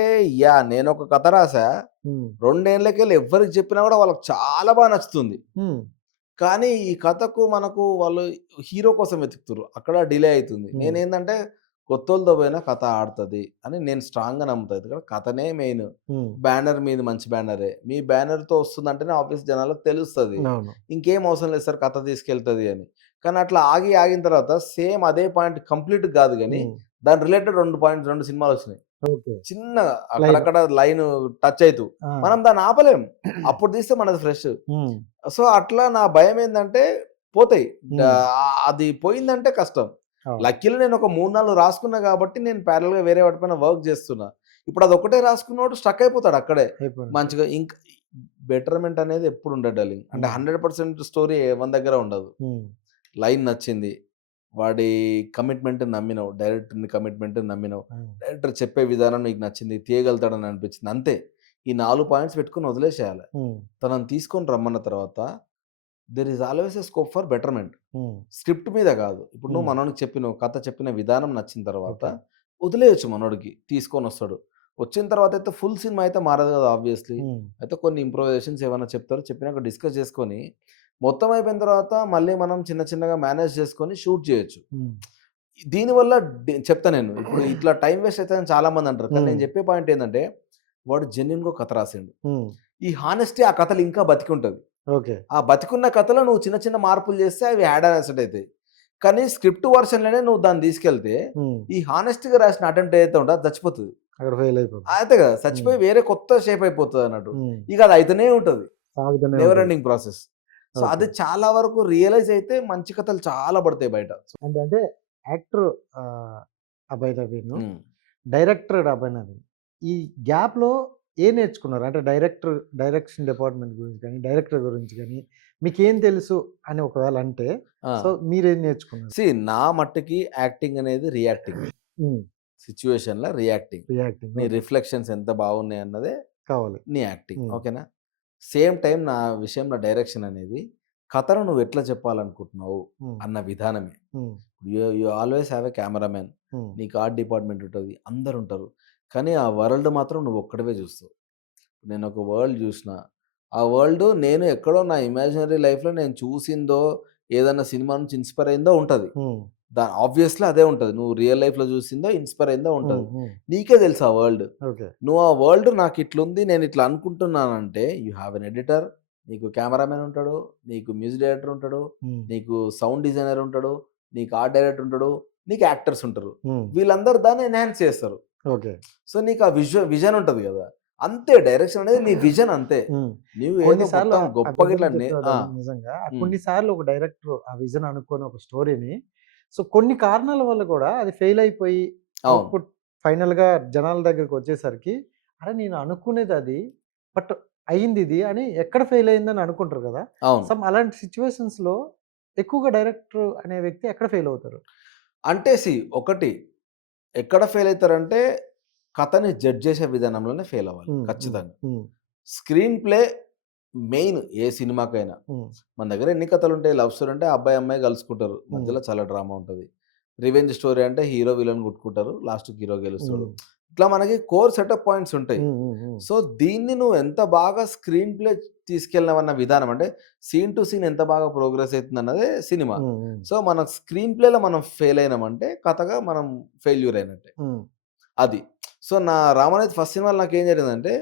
నేనొక కథ రాసా. హ్మ్. 2 ఏళ్లకెళ్ళి ఎవ్వరికి చెప్పినా గూడా వాళ్ళకి చాలా నచ్చుతుంది. హ్మ్. కానీ ఈ కథకు మనకు వాళ్ళు హీరో కోసం వెతుకుతుర్రు. అక్కడ డిలే అయితుంది. హ్మ్. నేనేందంటే కొత్తోళ్ళతో పోయినా కథ ఆడతది అని నేను స్ట్రాంగ్‌గా నమ్ముతా. ఎందుకంటే కథనే మెయిన్. హ్మ్. బ్యానర్ మీది మంచి బ్యానరే. మీ బ్యానర్‌తో వస్తుందంటేనే ఆబ్వియస్ జనాలకు తెలుస్తది. అవును. ఇంకేం అవసరం లేదు సార్ కథ తీసుకెళ్తది అని. కానీ అట్లా ఆగిన తర్వాత సేమ్ అదే పాయింట్ కంప్లీట్ గాదు గానీ, హ్మ్. దాని రిలేటెడ్ 2 సినిమాలొచ్చినాయి. ఓకే. చిన్నగా లైన్. అక్కడక్కడ లైను టచ్ అయితూ. ఆ! మనం దాన్ని ఆపలేం. అప్పుడు తీస్తే మనది ఫ్రెష్. హ్మ్. సో, అట్లా నా భయమేందంటే పోతాయి. హ్మ్. అది పోయిందంటే కష్టం. అవును. లక్కీలీ నేనొక 3, 4 రాసుకున్నా గాబట్టి నేను ప్యారలెల్‌గా వేరే వాటి పైన వర్క్ జేస్తున్నా. ఇప్పుడు అదొక్కటే రాసుకున్నోడు స్టక్ అయిపోతాడు అక్కడే. అయిపోయింది. మంచిగా బెటర్‌మెంట్ అనేది ఎప్పుడు ఉండదు డార్లింగ్. అంటే హ్మ్. 100% స్టోరీ ఎవని దగ్గర ఉండదు. హ్మ్. లైన్ నచ్చింది. వాడి కమిట్మెంట్‌ని నమ్మినవు. డైరెక్టర్‌ని కమిట్మెంట్‌ని నమ్మినవు. హ్మ్. డైరెక్టర్ చెప్పే విధానం నీకు నచ్చింది. తీయగలుగుతాడని అనిపించింది. అంతే. ఈ 4 పాయింట్స్ పెట్టుకొని వదిలేసేయాలి. హ్మ్. తనని తీసుకొని రమ్మన్న తర్వాత there is always a scope for betterment. Hmm. Script మీద గాదు. ఇప్పుడు నువ్వు హ్మ్. మనోనికి చెప్పినవు. కథ చెప్పిన విధానం నచ్చిన తర్వాత ఓకే. వదిలేయొచ్చు మనోడికి. తీసుకొనొస్తాడు. వచ్చిన తర్వాత అయితే ఫుల్ సినిమా అయితే మారదు కదా ఆబ్వియస్లీ. హ్మ్. అయితే కొన్ని ఇంప్రూవైజేషన్స్ ఏమన్నా చెప్తారు. చెప్పినాక డిస్కస్ చేసుకొని, మొత్తం అయిపోయిన తర్వాత మళ్ళీ మనం చిన్న చిన్నగా మేనేజ్ చేసుకొని షూట్ చేయొచ్చు. హ్మ్. దీనివల్ల చెప్తా నేను. ఇప్పుడు ఇట్లా టైం వేస్ట్ అయితదని చాలా మంది అంటారు. కానీ నేను హ్మ్. చెప్పే పాయింట్ ఏందంటే, వాడు జెన్యూన్‌గా కథ రాసిండు. హ్మ్. ఈ హానెస్టీ ఆ కథలో ఇంకా బతికుంటది. ఓకే. ఆ బతికున్న కథలో నువ్వు చిన్న చిన్న మార్పులు చేస్తే అవి యాడ్ ఆన్ అసెట్ అయితాయి. కానీ స్క్రిప్ట్ వెర్షన్‌లోనే నువ్వు దాన్ని తీసుకెళ్తే, హ్మ్. ఈ హానెస్ట్‌గా రాసిన అటెంప్ట్ ఏదైతే ఉంటదో అది చచ్చిపోతది. అక్కడ ఫెయిల్ అయిపోతుంది. అంతే కదా! హ్మ్. చచ్చిపోయి వేరే కొత్త షేప్ అయిపోతదన్నట్టు. హ్మ్. ఇక అది అయితేనే ఉంటది. సాగుతూనే నెవర్ ఉంటది. Ending process. So, okay. అది చాలా వరకు రియలైజ్ అయితే మంచి కథలు చాలా పడతాయి బయట. అంటే యాక్టర్ ఆహ్, అభయ్ నవీను, హ్మ్. డైరెక్టర్ అభయ్ నవీన్. ఈ గ్యాప్‌లో నేర్చుకున్నారు? అంటే డైరెక్షన్ డిపార్ట్‌మెంట్ గురించి గాని, డైరెక్టర్ గురించి గాని, మీకేం తెలుసు అని ఒకవేళ అంటే, ఆ! సో మీరేం నేర్చుకున్నారు? నా మట్టుకి యాక్టింగ్ అనేది రియాక్టింగ్. హ్మ్. సిట్యుయేషన్‌ల రియాక్టింగ్. రియాక్టింగ్. నీ ఓకే. రిఫ్లెక్షన్స్ ఎంత బాగున్నాయన్నదే కావాలి. నీ యాక్టింగ్. హ్మ్. ఓకేనా? సేమ్ టైమ్ నా విషయంలో డైరెక్షన్ అనేది కథను నువ్వు ఎట్లా చెప్పాలనుకుంటున్నావు హ్మ్. అన్న విధానమే. హ్మ్. You you always have a cameraman. హ్మ్. నీకు ఆర్ట్ డిపార్ట్మెంట్ ఉంటది. అందరుంటారు. కానీ ఆ వరల్డ్ మాత్రం నువ్వు ఒక్కడివే చూస్తావు. నేనొక వరల్డ్ జూషిన. ఆ వరల్డ్ నేను ఎక్కడో నా ఇమాజినరీ లైఫ్‌లో నేను చూసిందో, ఏదన్నా సినిమా నుంచి ఇన్‌స్పైర్ అయిందో ఉంటది. హ్మ్. ఆబ్వియస్‌లీ అదే ఉంటది. నువ్వు రియల్ లైఫ్‌లో చూసిందో, ఇన్‌స్పైర్ అయిందో హ్మ్. ఉంటది. హ్మ్. నీకే తెలుసు ఆ వరల్డ్. ఓకే. నువ్వు ఆ వరల్డ్ నాకిట్లుంది, నేనిట్లా అనుకుంటున్నానంటే, యూ హావ్ ఎన్ ఎడిటర్, నీకు కెమెరామెన్ ఉంటాడు, నీకు మ్యూజిక్ డైరెక్టర్ ఉంటాడు, హ్మ్. నీకు సౌండ్ డిజైనర్ ఉంటాడు, నీకు ఆర్ట్ డైరెక్టర్ ఉంటాడు, నీకు యాక్టర్స్ ఉంటారు. హ్మ్. వీళ్ళందరూ దాన్ని ఎన్హాన్స్ చేస్తారు. ఓకే. సో, నీకు ఆ విజన్ ఉంటది గదా! అంతే డైరెక్షన్ అనేది నీ విజన్ అంతే. హ్మ్. నువ్వు కొన్ని ఏదో సార్లు మొత్తం ఆ గొప్పగా విజన్ ఇట్లా చెప్పావు ఆ! నిజంగా. హ్మ్. కొన్ని సార్లు ఒక డైరెక్టర్ ఆ విజన్ అనుకోని ఒక స్టోరీని సో, కొన్ని కారణాల వల్ల కూడా అది ఫెయిల్ అయిపోయి అవును. అవుట్‌పుట్ ఫైనల్‌గా జనాల దగ్గరికి వచ్చేసరికి అరే! నేను అనుకునేది అది. బట్ అయిందిది అని ఎక్కడ ఫెయిల్ అయిందని అనుకుంటారు కదా! అవును. అలాంటి సిట్యుయేషన్స్‌లో ఎక్కువగా డైరెక్టర్ అనే వ్యక్తి ఎక్కడ ఫెయిల్ అవుతారు? అంటే ఒకటి ఎక్కడ ఫెయిల్ అయితారంటే, కథని జడ్జ్ చేసే విధానంలోనే ఫెయిల్ అవ్వాలి హ్మ్. హ్మ్. ఖచ్చితంగా. హ్మ్. స్క్రీన్ ప్లే మెయిన్ ఏ సినిమాకైనా. హ్మ్. మన దగ్గర ఎన్ని కథలుంటాయి. లవ్ స్టోరీ అంటే అబ్బాయి, అమ్మాయి కలుసుకుంటారు. హ్మ్. మధ్యలో చాలా డ్రామా ఉంటది. రివెంజ్ స్టోరీ అంటే హీరో, విలన్ కొట్టుకుంటారు. లాస్ట్‌కి హీరో గెలుస్తాడు. హ్మ్. ఇట్లా మనకి కోర్ సెటప్ పాయింట్స్ ఉంటాయి. హ్మ్. హ్మ్. హ్మ్. సో, దీన్ని నువ్వు ఎంత బాగా స్క్రీన్ ప్లే తీసుకెళ్ళినవన్న విధానం అంటే, సీన్ టు సీన్ ఎంత బాగా ప్రోగ్రెస్ అయితుందన్నదే సినిమా. హ్మ్. హ్మ్. సో, మన స్క్రీన్ ప్లేలో మనం ఫెయిల్ అయినామంటే, కథగా మనం ఫెయిల్యూర్ అయినట్టే. హ్మ్. అది. సో, నా 'రామోనైట్' ఫస్ట్ సినిమాలో నాకేం జరిగిందంటే,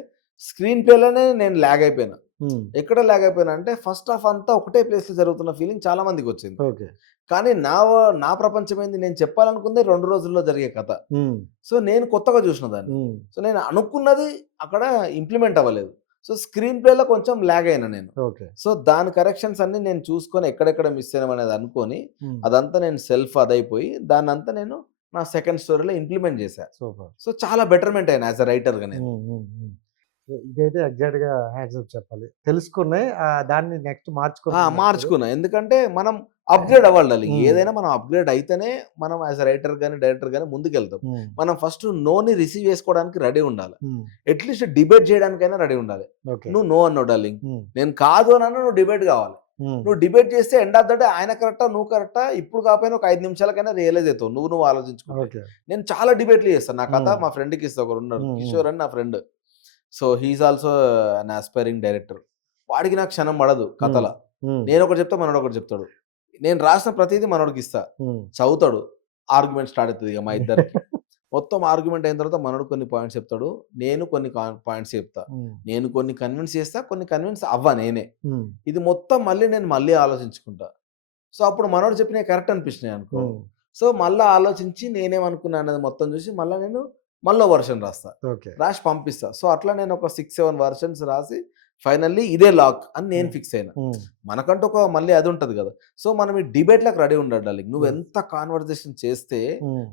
స్క్రీన్ ప్లేలోనే నేను ల్యాగ్ అయిపోయినా. హ్మ్. ఎక్కడ ల్యాగ్ అయిపోయినా అంటే, ఫస్ట్ హాఫ్ అంతా ఒకటే ప్లేస్‌లో జరుగుతున్న ఫీలింగ్ చాలా మందికొచ్చింది. ఓకే. కానీ నా ప్రపంచం ఏంది, నేను చెప్పాలనుకుందే 2 రోజుల్లో జరిగే కథ. హ్మ్. సో, నేను కొత్తగా జూషిన దాన్ని. హ్మ్. సో, నేను అనుకున్నది అక్కడ ఇంప్లిమెంట్ అవ్వలేదు. సో, స్క్రీన్ ప్లేలో కొంచెం ల్యాగ్ అయినా నేను. ఓకే. సో, దాని కరెక్షన్స్ అన్నీ నేను చూసుకొని ఎక్కడెక్కడ మిస్ అయినామనేది అనుకోని, హ్మ్. అదంతా నేను సెల్ఫ్ అదైపోయి, దాన్నంతా నేను నా సెకండ్ స్టోరీలో ఇంప్లిమెంట్ జేశా. సూపర్. సో, చాలా బెటర్‌మెంట్ అయ్యాను యాస్ ఎ రైటర్‌గా నేను. హ్మ్. హ్మ్. హ్మ్. ఇదైతే ఎగ్జాక్ట్‌గా హ్యాట్స్ ఆఫ్ చెప్పాలి. తెలుసుకున్నాయి దాన్ని నెక్స్ట్ మార్చుకొని ముందొచ్చారు. మార్చుకున్నా. ఎందుకంటే మనం అప్‌గ్రేడ్ అవ్వాలి డార్లింగ్. హ్మ్. ఏదైనా మనం అప్‌గ్రేడ్ అయితేనే మనం యాస్ ఎ రైటర్ గాని, డైరెక్టర్ గాని ముందుకెళ్తాం. హ్మ్. మనం ఫస్ట్ నోని రిసీవ్ చేసుకోవడానికి రెడీ ఉండాలి. హ్మ్. అట్‌లీస్ట్ డిబేట్ చేయడానికైనా రెడీ ఉండాలి. ఓకే. నువ్వు నో అన్నావు డార్లింగ్. హ్మ్. నేను కాదు అనన్నా నువ్వు డిబేట్ కావాలి. హ్మ్. నువ్వు డిబేట్ చేస్తే ఎండ్ ఆఫ్ ద డే ఆయన కరెక్టా? నువ్వు కరెక్టా? ఇప్పుడు కాకపోయినా ఒక 5 నిమిషాలకైనా రియలైజ్ అయితావు. నువ్వు ఆలోచించుకుంటే. ఓకే. నేను చాలా డిబేట్‌లు చేస్తాను. నా కథ హ్మ్. మా ఫ్రెండ్‌కి ఇస్తా ఒకడున్నాడు. హ్మ్. హ్మ్. కిషోర్ అని నా friend. So, he is also an aspiring director. వాడికి నాకు క్షణం పడదు హ్మ్. కథల. హ్మ్. నేనొకటి చెప్తా, మనోడొకటి చెప్తాడు. నేను రాసిన ప్రతీదీ మనోడికిస్తా. హ్మ్. చదువుతాడు. ఆర్గ్యుమెంట్ స్టార్ట్ అయితది ఇగ మా ఇద్దరికి. మొత్తం ఆర్గ్యుమెంట్ అయిన తర్వాత మనోడు కొన్ని పాయింట్స్ చెప్తాడు. నేను కొన్ని పాయింట్స్ చెప్తా. హ్మ్. నేను కొన్ని కన్విన్స్ చేస్తా. కొన్ని కన్విన్స్ అవ్వ నేనే. హ్మ్. ఇది మొత్తం మళ్ళీ ఆలోచించుకుంటా. సో, అప్పుడు మనోడు చెప్పినయి కరెక్ట్ అనిపించినాయనుకో, హ్మ్. సో, మళ్ళా ఆలోచించి నేనేమనుకున్నా అన్నది మొత్తం చూసి నేను మళ్ళో వెర్షన్ రాస్తా. ఓకే. రాసి పంపిస్తా. సో, అట్లా నేను ఒక 6, 7 వెర్షన్స్ రాసి ఫైనల్లీ ఇదే లాక్ అని నేను హ్మ్. ఫిక్స్ అయినా. హ్మ్. మనకంటూ ఒక మళ్ళీ అది ఉంటది గదా! సో, మనం ఈ డిబేట్‌లకి రెడీ ఉండాలి డార్లింగ్. యెస్. నువ్వెంత కాన్వర్జేషన్ చేస్తే హ్మ్.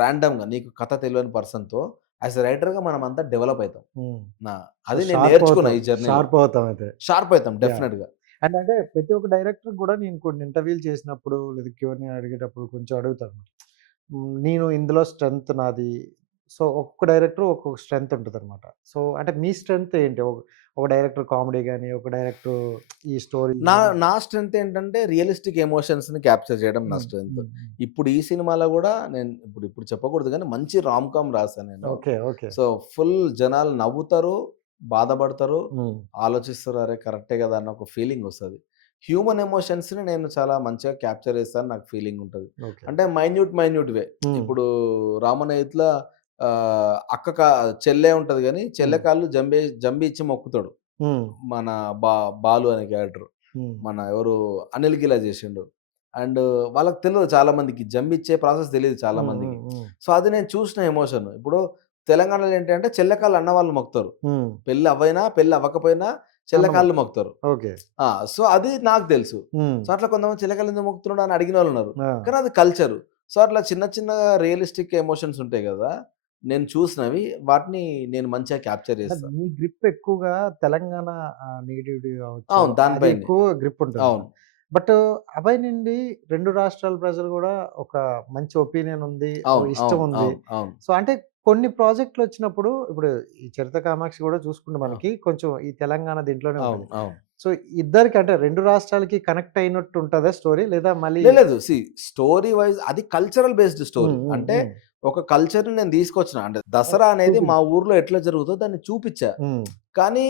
రాండమ్‌గా నీకు కథ తెలియని పర్సన్‌తో యాస్ ఎ రైటర్‌గా మనమంతా డెవలప్ అయితాం. హ్మ్. నా సో, అది నేను షార్ప్ నేర్చుకున్నా అవుతాం. ఈ జర్నీలో. షార్ప్ అవుతాం అయితే. షార్ప్ అయితాం యాహ్! డెఫినెట్‌గా. అంటే ప్రతి ఒక్క డైరెక్టర్ గూడా నేను కొన్ని ఇంటర్వ్యూలు చేసినప్పుడు లేదా క్యూఎన్ఏ అడిగేటప్పుడు కొంచెం అడుగుతాను. నేను ఇందులో స్ట్రెంత్ నాది. సో, ఒక్కొక్క డైరెక్టర్ ఒక్కొక్క స్ట్రెంత్ ఉంటదనమాట. సో, అంటే మీ స్ట్రెంత్ ఏంటి? ఒక డైరెక్టర్ కామెడీ గాని, ఒక డైరెక్టర్ ఈ స్టోరీ నా గాని. నా స్ట్రెంత్ ఏంటంటే రియలిస్టిక్ ఎమోషన్స్‌ని క్యాప్చర్ చేయడం నా హ్మ్. స్ట్రెంత్. హ్మ్. హ్మ్. ఇప్పుడు ఈ సినిమాలో గూడా నేను ఇప్పుడు చెప్పకూడదు గానీ మంచి రామ్ కామ్ రాసా నేను. ఓకే. ఓకే. సో, ఫుల్ జనాలు నవ్వుతారు, బాధపడతారు, హ్మ్. ఆలోచిస్తారు. అరే! కరెక్టే గదా! అన్న ఒక ఫీలింగ్ వస్తది. హ్యూమన్ ఎమోషన్స్‌ని నేను చాలా మంచిగా క్యాప్చర్ చేస్తాను నాకు ఫీలింగ్ ఉంటది. ఓకే. అంటే మైన్యూట్‌వే. హ్మ్. ఇప్పుడు 'రామనయిత్‌ల' అక్క కా చెల్లె ఉంటది గానీ, చెల్లె హ్మ్. కాళ్ళు జంబి ఇచ్చి మొక్కుతాడు. హ్మ్. మన బాలు అనే క్యారెక్టర్. హ్మ్. మన ఎవరు అనిల్ గిలా చేసిండు. అండ్ వాళ్ళకి తెలవదు చాలా మందికి. జంబిచ్చే ప్రాసెస్ తెలీదు చాలా హ్మ్. మందికి. హ్మ్. హ్మ్. సో, అది నేను చూసిన ఎమోషన్. ఇప్పుడు తెలంగాణలో ఏంటంటే చెల్లెకాళ్ళు అన్న వాళ్ళు మొక్కుతారు. హ్మ్. పెళ్లి అవ్వైనా, పెళ్లి అవ్వకపోయినా అన్నము. చెల్లెకాళ్ళు మొక్కుతారు. ఓకే. ఆ! సో, అది నాకు తెలుసు. హ్మ్. సో, అట్లా కొంతమంది చెల్లెకాళ్ళు ఎందుకు మొక్కుతున్నాడు అని అడిగినోళ్ళున్నారు. ఆ! కానీ అది కల్చరు. సో, అట్లా చిన్న చిన్నగా రియలిస్టిక్ ఎమోషన్స్ ఉంటాయి గదా! నేను చూసినవి వాటిని నేను మంచిగా క్యాప్చర్ అంటే చేస్తా. మీ గ్రిప్ ఎక్కువగా తెలంగాణ నెగటివిటీ కావచ్చు, అవును. అది దానిపైనే. ఎక్కువ గ్రిప్ ఉంటదనమాట. అవును. బట్ 'అభయ్' నుండి 2 రాష్ట్రాల ప్రజలు గూడా ఒక మంచి ఒపీనియన్ ఉంది. అవును. ఇష్టం అవును. ఉంది. అవును. అవును. సో, అంటే కొన్ని ప్రాజెక్ట్‌లొచ్చినప్పుడు ఇప్పుడు ఈ 'చరిత కామాక్షి' గూడా చూసుకుంటే ఆ! మనకి కొంచెం ఈ తెలంగాణ దీంట్లోనే అవును. ఉంటది. అవును. సో, ఇద్దరికి అంటే 2 రాష్ట్రాలకి కనెక్ట్ అయినట్టు ఉంటదా స్టోరీ? లేదా మళ్ళీ లేదు. స్టోరీ వైస్ అది కల్చరల్ బేస్డ్ స్టోరీ. హ్మ్. హ్మ్. అంటే హ్మ్. ఒక కల్చర్‌ని నేను తీసుకొచ్చిన. అంటే దసరా అనేది మా చూపించి. ఊర్లో ఎట్లా జరుగుతదో దాన్ని చూపిచ్చా. హ్మ్. కానీ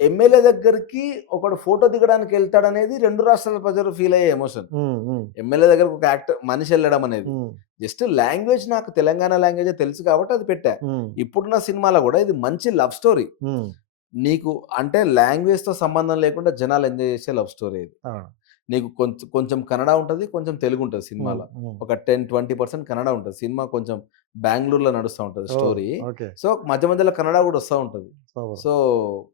ఎమ్మెల్యే దగ్గరికి ఒకడు ఫోటో దిగడానికి ఎళ్తాడనేది 2 రాష్ట్రాల ప్రజలు ఫీల్ అయ్యే ఎమోషన్. హ్మ్. హ్మ్. ఎమ్మెల్యే దగ్గరికి ఒక మనిషి ఎళ్ళడం అనేది. హ్మ్. జస్ట్ లాంగ్వేజ్ నాకు తెలంగాణ లాంగ్వేజే తెలుసు కాబట్టి అది పెట్టా. హ్మ్. ఇప్పుడున్న సినిమాలో గూడా ఇది మంచి లవ్ స్టోరీ. హ్మ్. నీకు అంటే లాంగ్వేజ్‌తో సంబంధం లేకుండా జనాలు ఎంజాయ్ చేసే లవ్ స్టోరీ ఇది. అవును. నీకు కొంచెం కన్నడ ఉంటది. కొంచెం తెలుగుంటది హ్మ్. సినిమాల. హ్మ్. ఒక 10, 20% కన్నడ ఉంటది. సినిమా కొంచెం బెంగుళూరులో నడుస్తా ఉంటది ఓహ్! స్టోరీ. ఓకే. సో, మధ్య మధ్యలో కన్నడ గూడా వస్తా ఉంటది. సూపర్. సో,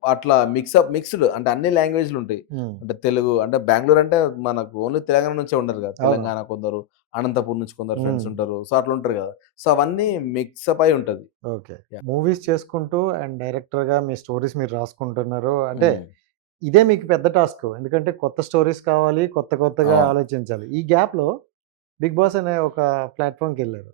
అట్లా మిక్స్‌డ్ అంటే అన్ని లాంగ్వేజ్‌లుంటాయి. హ్మ్. అంటే తెలుగు అంటే బెంగుళూరు అంటే మనకు ఓన్లీ తెలంగాణ నుంచే ఉండరు గదా! అవును. తెలంగాణ కొందరు, అనంతపూర్ నుంచి కొందరు ఫ్రెండ్స్ హ్మ్. ఉంటారు. సో, అట్లా ఉంటారు గదా! సో, అవన్నీ మిక్సప్ అయి ఉంటది. ఓకే. యాహ్! మూవీస్ చేసుకుంటూ అండ్ డైరెక్టర్‌గా మీ స్టోరీస్ మీరు రాసుకుంటున్నారు. అంటే హ్మ్. ఇదే మీకు పెద్ద టాస్క్. ఎందుకంటే కొత్త స్టోరీస్ కావాలి. కొత్తగా అవును. ఆలోచించాలి. ఈ గ్యాప్‌లో 'బిగ్ బాస్' అనే ఒక ప్లాట్‌ఫార్మ్‌కెళ్లారు.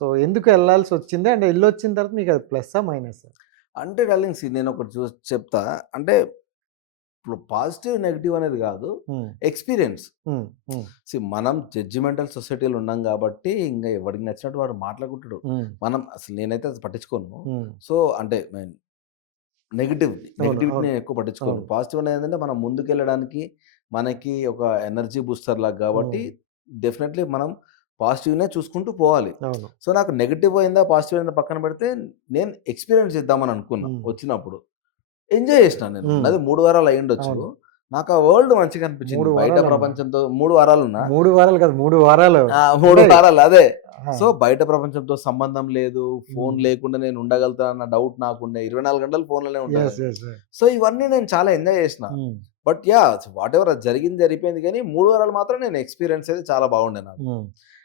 సో, ఎందుకు ఎళ్ళాల్సొచ్చింది? అండ్ ఎళ్ళొచ్చిన తర్వాత మీకు అది ప్లస్సా? మైనస్సా? అంటే డార్లింగ్ నేనొకటి చెప్తా. అంటే ఇప్పుడు పాజిటివ్, నెగెటివ్ అనేది గాదు. హ్మ్. ఎక్స్‌పీరియన్స్. హ్మ్. హ్మ్. మనం జడ్జిమెంటల్ సొసైటీలో ఉన్నాం గాబట్టి, ఇంగ ఎవడికి నచ్చినట్టు వాడు మాట్లాడుకుంటాడు. హ్మ్. మనం అసలు నేనైతే అది పట్టించుకోను. హ్మ్. సో, అంటే అవును. నెగటివిటీ అవును. నేను ఎక్కువ పట్టించుకోను. అవును. పాజిటివ్ అనేది ఏంటంటే మనం ముందుకెళ్ళడానికి మనకి ఒక ఎనర్జీ బూస్టర్ లాగా గాబట్టి, హ్మ్. డెఫినెట్‌లీ మనం పాజిటివ్‌నే చూసుకుంటూ పోవాలి. అవును. సో, నాకు నెగెటివ్ అయిందా, పాజిటివ్ అయిందా పక్కన పెడితే, నేను ఎక్స్‌పీరియన్స్ చేద్దామని అనుకున్నా హ్మ్. వచ్చినప్పుడు. ఎంజాయ్ చేసినా నేను. హ్మ్. ఉన్నది 3 వారాలు అయ్యుండొచ్చు. అవును. నాకు ఆ వరల్డ్ మంచిగా అనిపించింది. 3 బయట వారాలన్నా? ప్రపంచంతో 3 వారాలున్నా 3 వారాలు కాదు. 3 వారాలు. 3 అంటే వారాలు అదే. ఆ! సో, బయట ప్రపంచంతో సంబంధం లేదు. ఫోను హ్మ్. లేకుండా నేను ఉండగలుగుతానన్న డౌట్ నాకుండే. 24 గంటలు ఫోన్‌లోనే ఉంటా యెస్. నేను. యెస్. యెస్. సో, ఇవన్నీ నేను చాలా ఎంజాయ్ చేసిన. హ్మ్. But yeah! వాటెవర్ అది జరిగింది జరిగిపోయింది గానీ 3 వారాలు మాత్రం నేను ఎక్స్‌పీరియన్స్ అయితే చాలా బాగుండే నాకు. హ్మ్.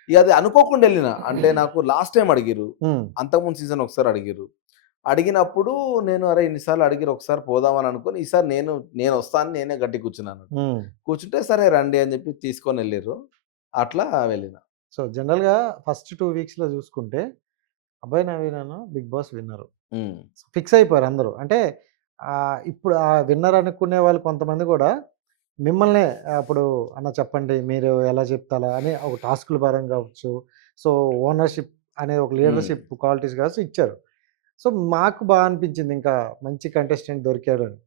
ఇగ అది అనుకోకుండా ఎళ్ళిన. అంటే నాకు లాస్ట్ టైమ్ అడిగిర్రు. హ్మ్. అంతకుముందు సీజన్ ఒకసారి అడిగిర్రు. అడిగినప్పుడు నేను అరే! ఇన్ని సార్లు అడిగిర్రు ఒకసారి పోదామని అనుకోని ఈసారి నేనొస్తా అని నేనే గట్టిగా కూర్చున్నాను. హ్మ్. కూర్చుంటే సరే రండి అని చెప్పి తీసుకొనెళ్ళిర్రు. అట్లా వెళ్ళిన. సో, జనరల్‌గా ఫస్ట్ 2 వీక్స్‌లో చూసుకుంటే 'అభయ్ నవీన'ను 'బిగ్ బాస్' విన్నరు. హ్మ్. ఫిక్స్ అయిపోయారు అందరూ. అంటే ఇప్పుడు ఆ విన్నర్ అనుకునే వాళ్ళు కొంతమంది గూడా మిమ్మల్నే అప్పుడు అన్న చెప్పండి మీరు ఎలా చెప్తే అలా అని ఒక టాస్క్‌ల పరంగా కావచ్చు. సో, ఓనర్‌షిప్ అనే ఒక హ్మ్. లీడర్‌షిప్ క్వాలిటీస్ కావచ్చు ఇచ్చారు. సో, మాకు బా అనిపించింది ఇంకా మంచి కంటెస్టెంట్ దొరికాడు అని.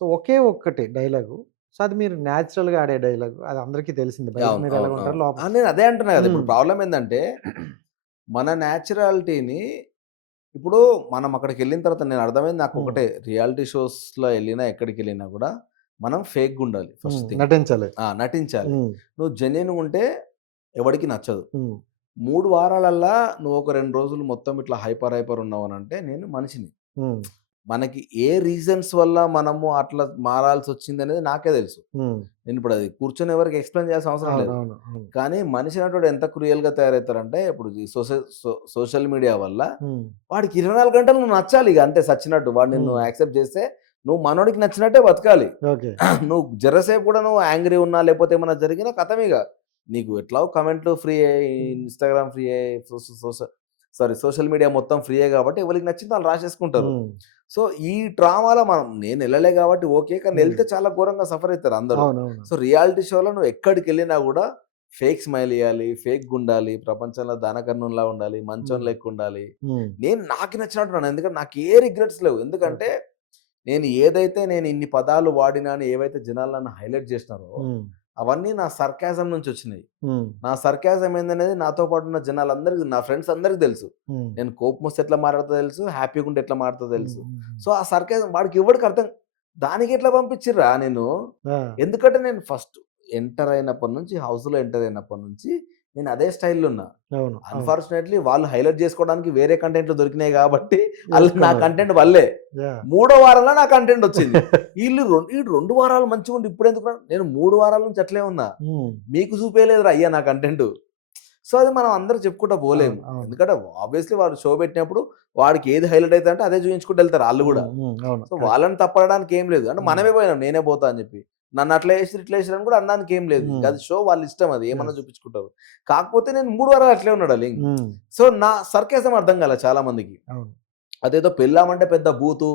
సో, ఒకే ఒక్కటి డైలాగు. సో, అది మీరు నేచురల్‌గా ఆడే డైలాగు. అది అందరికీ తెలిసింది. బయట అవును. మీరు అవును. ఎలాగుంటారో అవును. లోపల నేను అదే అంటున్నా గదా! హ్మ్. ఇప్పుడు ప్రాబ్లమ్ ఏందంటే, మన నేచురాలిటీని ఇప్పుడు మనం అక్కడికెళ్ళిన తర్వాత నేను అర్థమైంది హ్మ్. నాకొకటే. రియాలిటీ షోస్‌లో ఎళ్ళినా, ఎక్కడికెళ్ళినా గూడా మనం ఫేక్‌గుండాలి హ్మ్. First thing. నటించాలి. నటించాలి. హ్మ్. నువ్వు జెన్యూన్‌గుంటే ఎవడికి నచ్చదు. హ్మ్. 3 వారాలల్లా నువ్వు ఒక 2 రోజులు మొత్తం ఇట్లా హైపర్ ఉన్నావనంటే నేను మనిషిని. హ్మ్. మనకి ఏ రీజన్స్ వల్ల మనము అట్లా మారాల్సొచ్చిందనేది నాకే తెలుసు. హ్మ్. నేనిప్పుడు అది కూర్చొని ఎవరికీ ఎక్స్‌ప్లెయిన్ చేయాల్సిన అవసరం లేదు. అవునవును. అవును. కానీ మనిషి అనేటోడు ఎంత క్రూయల్‌గా తయారవుతారంటే, ఇప్పుడు ఈ సోషల్ మీడియా వల్ల హ్మ్. వాడికి 24 గంటలు నువ్వు నచ్చాలిగ అంతే సచ్చినట్టు. వాడు నిన్ను హ్మ్. యాక్సెప్ట్ చేస్తే, నువ్వు మనోడికి నచ్చినట్టే బతకాలి. ఓకే. నువ్వు జరసేపు కూడా నువ్వు యాంగ్రీ ఉన్నా, లేపోతే ఏమన్నా జరిగినా ఖతమిగ. నీకు ఎట్లాగో కామెంట్‌లు ఫ్రీయే, హ్మ్. ఇన్‌స్టాగ్రామ్ ఫ్రీయే, సోష సారీ సోషల్ మీడియా మొత్తం ఫ్రీయే కాబట్టి ఎవరికి నచ్చింది వాళ్ళు రాసేసుకుంటారు. ఉమ్, సో ఈ డ్రామాలో నేను వెళ్ళలే కాబట్టి ఓకే, కానీ ఉమ్. వెళ్తే చాలా ఘోరంగా సఫర్ అవుతారు అందరూ. అవునవును. సో రియాలిటీ షోలో నువ్వు ఎక్కడికి వెళ్ళినా కూడా ఫేక్ స్మైల్ ఇవ్వాలి, ఫేక్ గుండాలి, ప్రపంచంలో దానకర్ణంలా ఉండాలి, మంచం ఉమ్, లెక్క ఉండాలి. ఉమ్, నేను నాకు నచ్చినట్టున్నాను, ఎందుకంటే నాకు ఏ రిగ్రెట్స్ లేవు. ఎందుకంటే నేను ఏదైతే నేను ఇన్ని పదాలు వాడినా అని ఏవైతే జనాలు నన్ను హైలైట్ చేసినారో ఉమ్, అవన్నీ నా సర్కాజం నుంచి వచ్చినాయి. ఉమ్, నా సర్కాజం ఏందనేది నాతో పాటు ఉన్న జనాలందరికీ, నా ఫ్రెండ్స్ అందరికీ తెలుసు. ఉమ్, నేను కోపం వస్తే ఎట్లా మాట్లాడుతుందో తెలుసు, హ్యాపీగా ఉంటే ఎట్లా మాట్లాడుతుందో తెలుసు. ఉమ్, సో ఆ సర్కాజం వాడికి ఎవరికి అర్థం, దానికి ఎట్లా పంపించిర్రా నేను. ఆ, ఎందుకంటే నేను ఫస్ట్ ఎంటర్ అయినప్పటి నుంచి, హౌస్లో ఎంటర్ అయినప్పటి నుంచి నేను అదే స్టైల్లో ఉన్నా. అవును, అవును. అన్ఫార్చునేట్లీ వాళ్ళు హైలైట్ చేసుకోవడానికి వేరే కంటెంట్లు దొరికినాయి కాబట్టి వాళ్ళు నా వేసుకున్నారు. కంటెంట్ వల్లే యా. 3వ వారంలో నా కంటెంట్ వచ్చింది. ఈ 2 వారాలు మంచిగా ఉండి ఇప్పుడు ఎందుకు నేను 3 వారాల నుంచి అట్లే ఉన్నా, ఉమ్, మీకు చూపేయలేదురా అయ్యా నా కంటెంట్. సో అది మనం అందరూ చెప్పుకుంటా పోలేము. అవును, అవును. ఎందుకంటే ఆబ్వియస్లీ వాడు షో పెట్టినప్పుడు వాడికి ఏది హైలైట్ అయితే అంటే అదే చూపించుకుంటూ వెళ్తారు వాళ్ళు కూడా. అవును, సో వాళ్ళని తప్పడానికి ఏం లేదు, అంటే మనమే పోయినాం, నేనే పోతా అని చెప్పి నన్ను అట్లా వేసి ఇట్లా వేసి అని కూడా అనడానికి ఏం లేదు. ఇంకా అది షో వాళ్ళ ఇష్టం, అది ఏమన్నా చూపించుకుంటారు. కాకపోతే నేను 3 వారాలు అట్లే ఉన్నాడు లింక్. సో నా సర్కేసం అర్థం కాలే చాలా మందికి. అవును, అదేదో పెళ్ళామంటే పెద్ద బూతు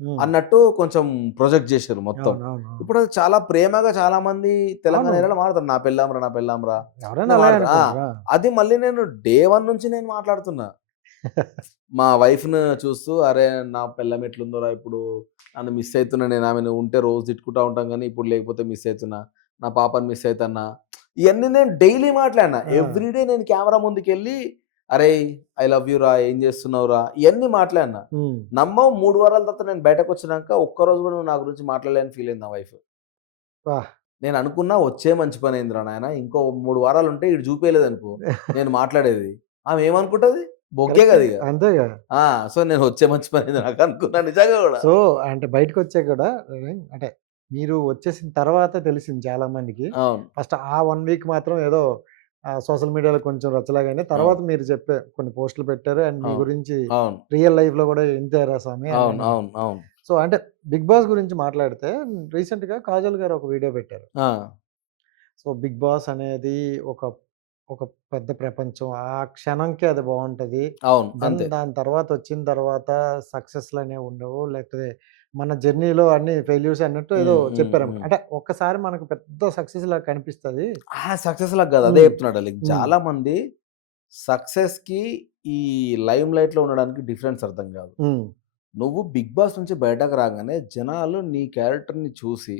ఉమ్, అన్నట్టు కొంచెం ప్రొజెక్ట్ చేశారు మొత్తం. అవును, అవును, అవును. ఇప్పుడు అది చాలా ప్రేమగా చాలా మంది తెలంగాణ అవును. ఏరియాలో మాట్లాడతారు, నా పెళ్ళాంరా నా పెళ్ళాంరా. ఎవరైనా అలాగే అనుకుంటారా? అది మళ్ళీ నేను డే 1 నుంచి నేను మాట్లాడుతున్నా. మా వైఫ్‌ని చూస్తూ, "అరే! నా పెళ్ళాం ఎట్లుందోరా ఇప్పుడు, నన్ను మిస్ అయితున్నా నేను, ఆమెను ఉంటే రోజు తిట్టుకుంటా ఉంటాం గానీ, ఇప్పుడు లేకపోతే మిస్ అయితున్నా. నా పాపని మిస్ అయితన్నా." ఇయన్నీ నేను డైలీ మాట్లాడినా. ఆ. ఎవ్రీడే నేను కెమెరా ముందుకెళ్ళి, "అరేయ్! ఐ లవ్ యూ రా, ఏం చేస్తున్నావురా?" ఇయన్నీ మాట్లాడినా. ఉమ్, నమ్మవు, 3 వారాల తర్వాత నేను బయటకొచ్చినాక ఒక్కరోజు కూడా నువ్వు నా గురించి మాట్లాడలే ఫీల్ అయింది నా వైఫ్. వా. నేను అనుకున్నా వచ్చే మంచి పనయిందిరా నాయన. ఇంకో 3 వారాలుంటే ఈడు చూపియలేదనుకో నేను మాట్లాడేది. ఆమె ఏమనుకుంటది? బొక్కే కరెక్టే. కదా ఇగ. అంతేగా. ఆ! సో నేను వచ్చే మంచి పనయింది నాకు అనుకున్నా నిజంగా గూడా. సో అంటే బయటకొచ్చాక కూడా అంటే మీరు వచ్చేసిన తర్వాత తెలిసింది చాలా మందికి. అవును. ఫస్ట్ ఆ 1 వీక్ మాత్రం ఏదో సోషల్ మీడియాలో కొంచెం రచ్చలాగానే, తర్వాత అవును. మీరు చెప్పే కొన్ని పోస్టులు పెట్టారు. అండ్ మీ అవును. గురించి అవును. రియల్ లైఫ్‌లో కూడా ఇంతేరా స్వామి అని అవును. అన్నారు. అవును. అవును. సో అంటే 'బిగ్ బాస్' గురించి మాట్లాడితే రీసెంట్‌గా కాజల్ గారు ఒక వీడియో పెట్టారు. ఆ! సో 'బిగ్ బాస్' అనేది ఒక ఒక పెద్ద ప్రపంచం. ఆ క్షణంకే అది బావుంటది. అవును. అంతే. దాని తర్వాత వచ్చిన తర్వాత సక్సెస్‌లనేవి ఉండవు. లేకపోతే మన జర్నీలో అన్ని ఫెయిల్యూర్స్ అన్నట్టు ఏదో హ్మ్. హ్మ్. చెప్పారన్నమాట. హ్మ్. అంటే ఒక్కసారి మనకు పెద్ద సక్సెస్‌లాగా కనిపిస్తది. సక్సెస్ లాగా గాదు. అదే హ్మ్. చెప్తున్నాడు లైక్ హ్మ్. చాలా మంది సక్సెస్‌కి ఈ లైమ్ లైట్‌లో ఉండడానికి డిఫరెన్స్ అర్థం కాదు. హ్మ్. నువ్వు 'బిగ్ బాస్' నుంచి బయటకు రాగానే జనాలు నీ క్యారెక్టర్‌ని చూసి,